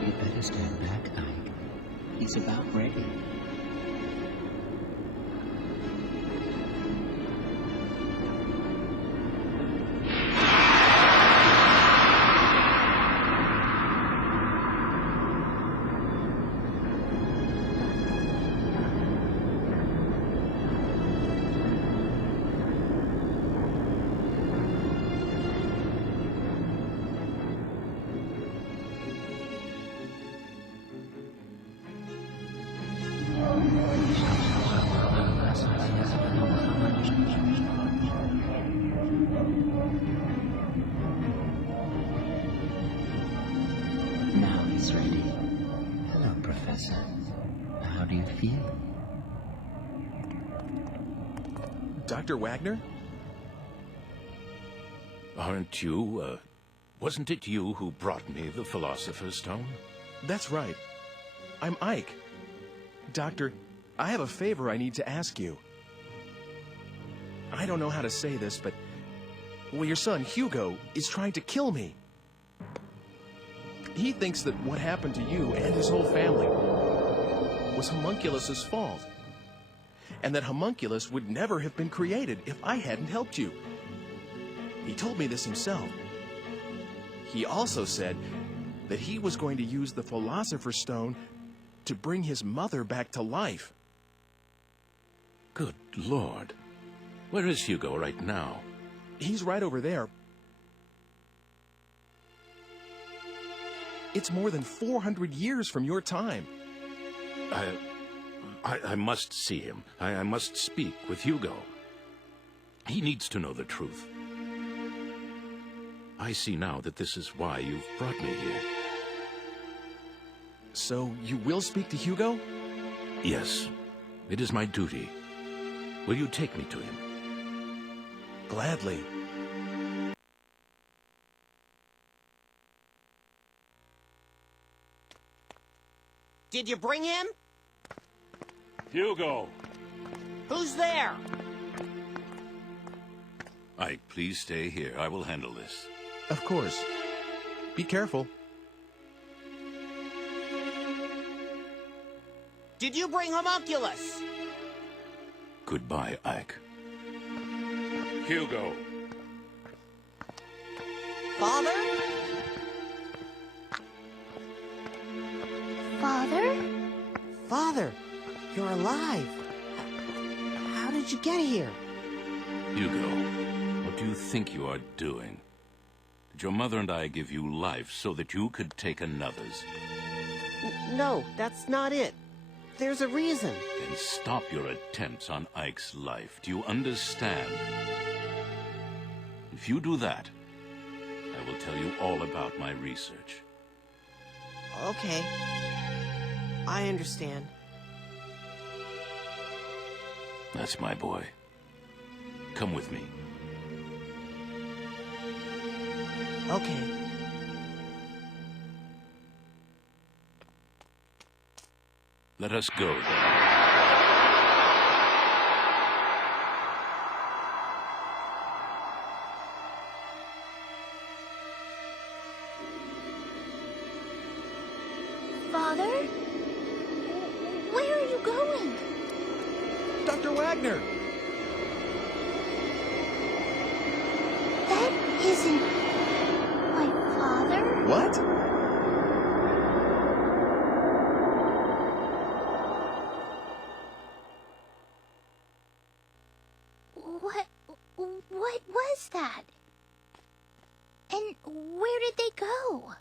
You better stand back, Ike. He's about ready. Now he's ready. Hello, Professor. How do you feel? Dr. Wagner? Aren't you, wasn't it you who brought me the Philosopher's Stone? That's right. I'm Ike. Doctor, I have a favor I need to ask you. I don't know how to say this, but... well, your son, Hugo, is trying to kill me. He thinks that what happened to you and his whole family was Homunculus's fault. And that Homunculus would never have been created if I hadn't helped you. He told me this himself. He also said that he was going to use the Philosopher's Stone to bring his mother back to life. Good Lord. Where is Hugo right now? He's right over there. It's more than 400 years from your time. I must see him. I must speak with Hugo. He needs to know the truth. I see now that this is why you've brought me here. So you will speak to Hugo? Yes. It is my duty. Will you take me to him? Gladly. Did you bring him? Hugo! Who's there? Ike, please stay here. I will handle this. Of course. Be careful. Did you bring Homunculus? Goodbye, Ike. Hugo! Father? Father? Father, you're alive. How did you get here? Hugo, what do you think you are doing? Did your mother and I give you life so that you could take another's? No, that's not it. There's a reason. Then stop your attempts on Ike's life. Do you understand? If you do that, I will tell you all about my research. Okay. I understand. That's my boy. Come with me. Okay. Let us go, then. Father? Where are you going? Dr. Wagner! That isn't my father. What? What was that? And where did they go?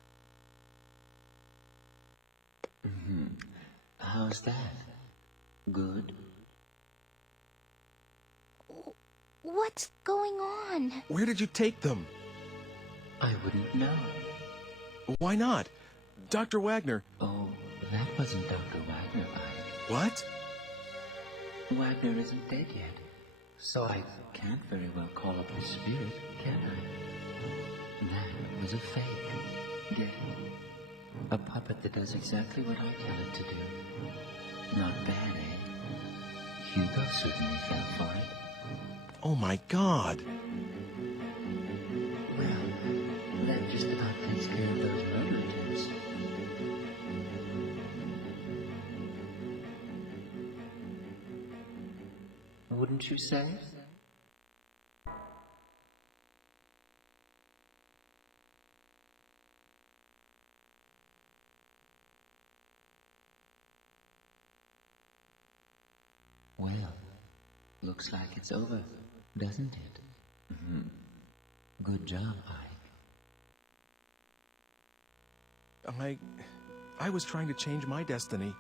was that? Good? What's going on? Where did you take them? I wouldn't know. Why not? Dr. Wagner... Oh, that wasn't Dr. Wagner, Ike. What? Wagner isn't dead yet, so I can't very well call up his spirit, can I? That was a fake. Dead. A puppet that does exactly what I tell it to do. Not bad, eh? Hugo certainly fell for it. Oh my God! Well, that just about takes care of those murder attempts. Wouldn't you say? Well, looks like it's over, doesn't it? Mm-hmm. Good job, Ike. I was trying to change my destiny.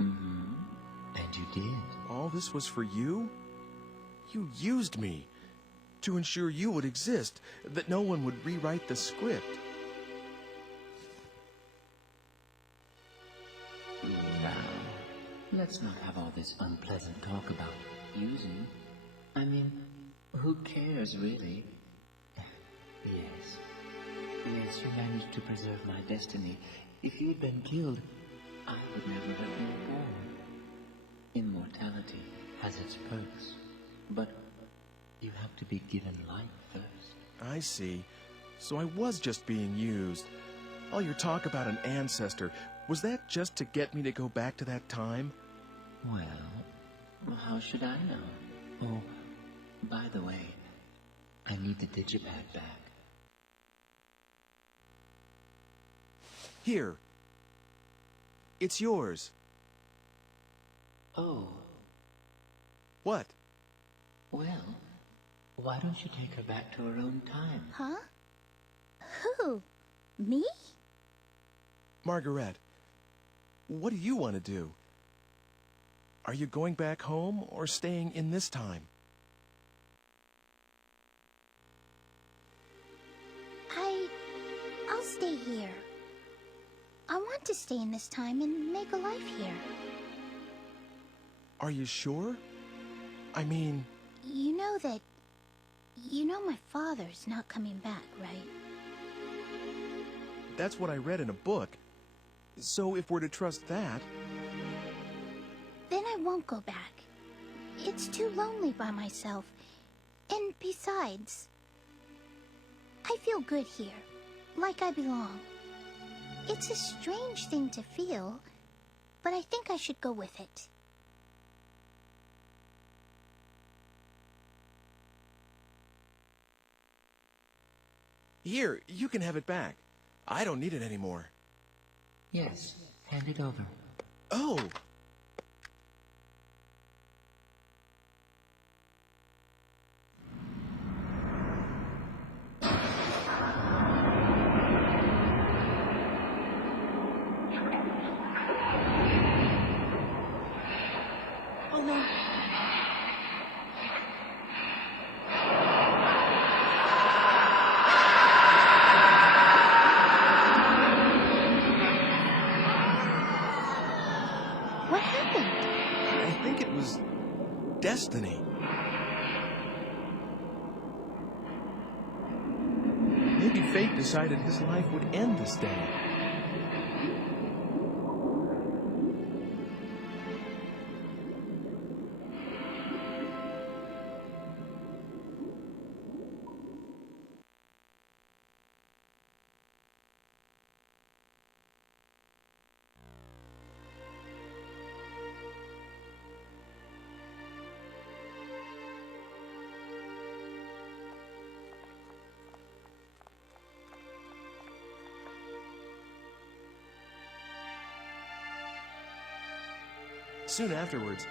Mm-hmm. And you did. All this was for you? You used me to ensure you would exist, that no one would rewrite the script. Now, let's not have all this unpleasant talk about using. I mean, who cares, really? Yes. Yes, you managed to preserve my destiny. If you'd been killed, I would never have been born. Immortality has its perks, but you have to be given life first. I see. So I was just being used. All your talk about an ancestor, was that just to get me to go back to that time? Well, how should I know? Oh, by the way, I need the digipad back. Here. It's yours. Oh. What? Well, why don't you take her back to her own time? Huh? Who? Me? Margaret, what do you want to do? Are you going back home or staying in this time? I'll stay here. I want to stay in this time and make a life here. Are you sure? I mean... You know my father's not coming back, right? That's what I read in a book. So if we're to trust that... Then I won't go back. It's too lonely by myself. And besides, I feel good here, like I belong. It's a strange thing to feel, but I think I should go with it. Here, you can have it back. I don't need it anymore. Yes, hand it over. Oh! Oh no. What happened? I think it was... destiny. Maybe fate decided his life would end this day. Soon afterwards,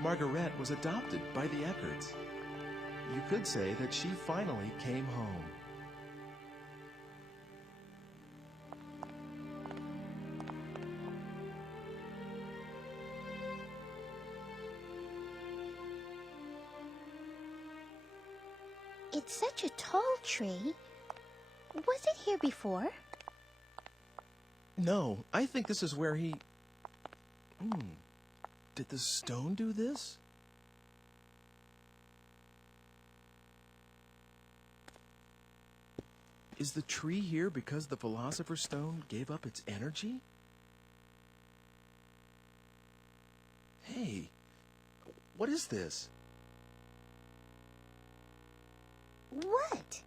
Margaret was adopted by the Eckharts. You could say that she finally came home. It's such a tall tree. Was it here before? No, I think this is where he... Did the stone do this? Is the tree here because the Philosopher's Stone gave up its energy? Hey, what is this? What?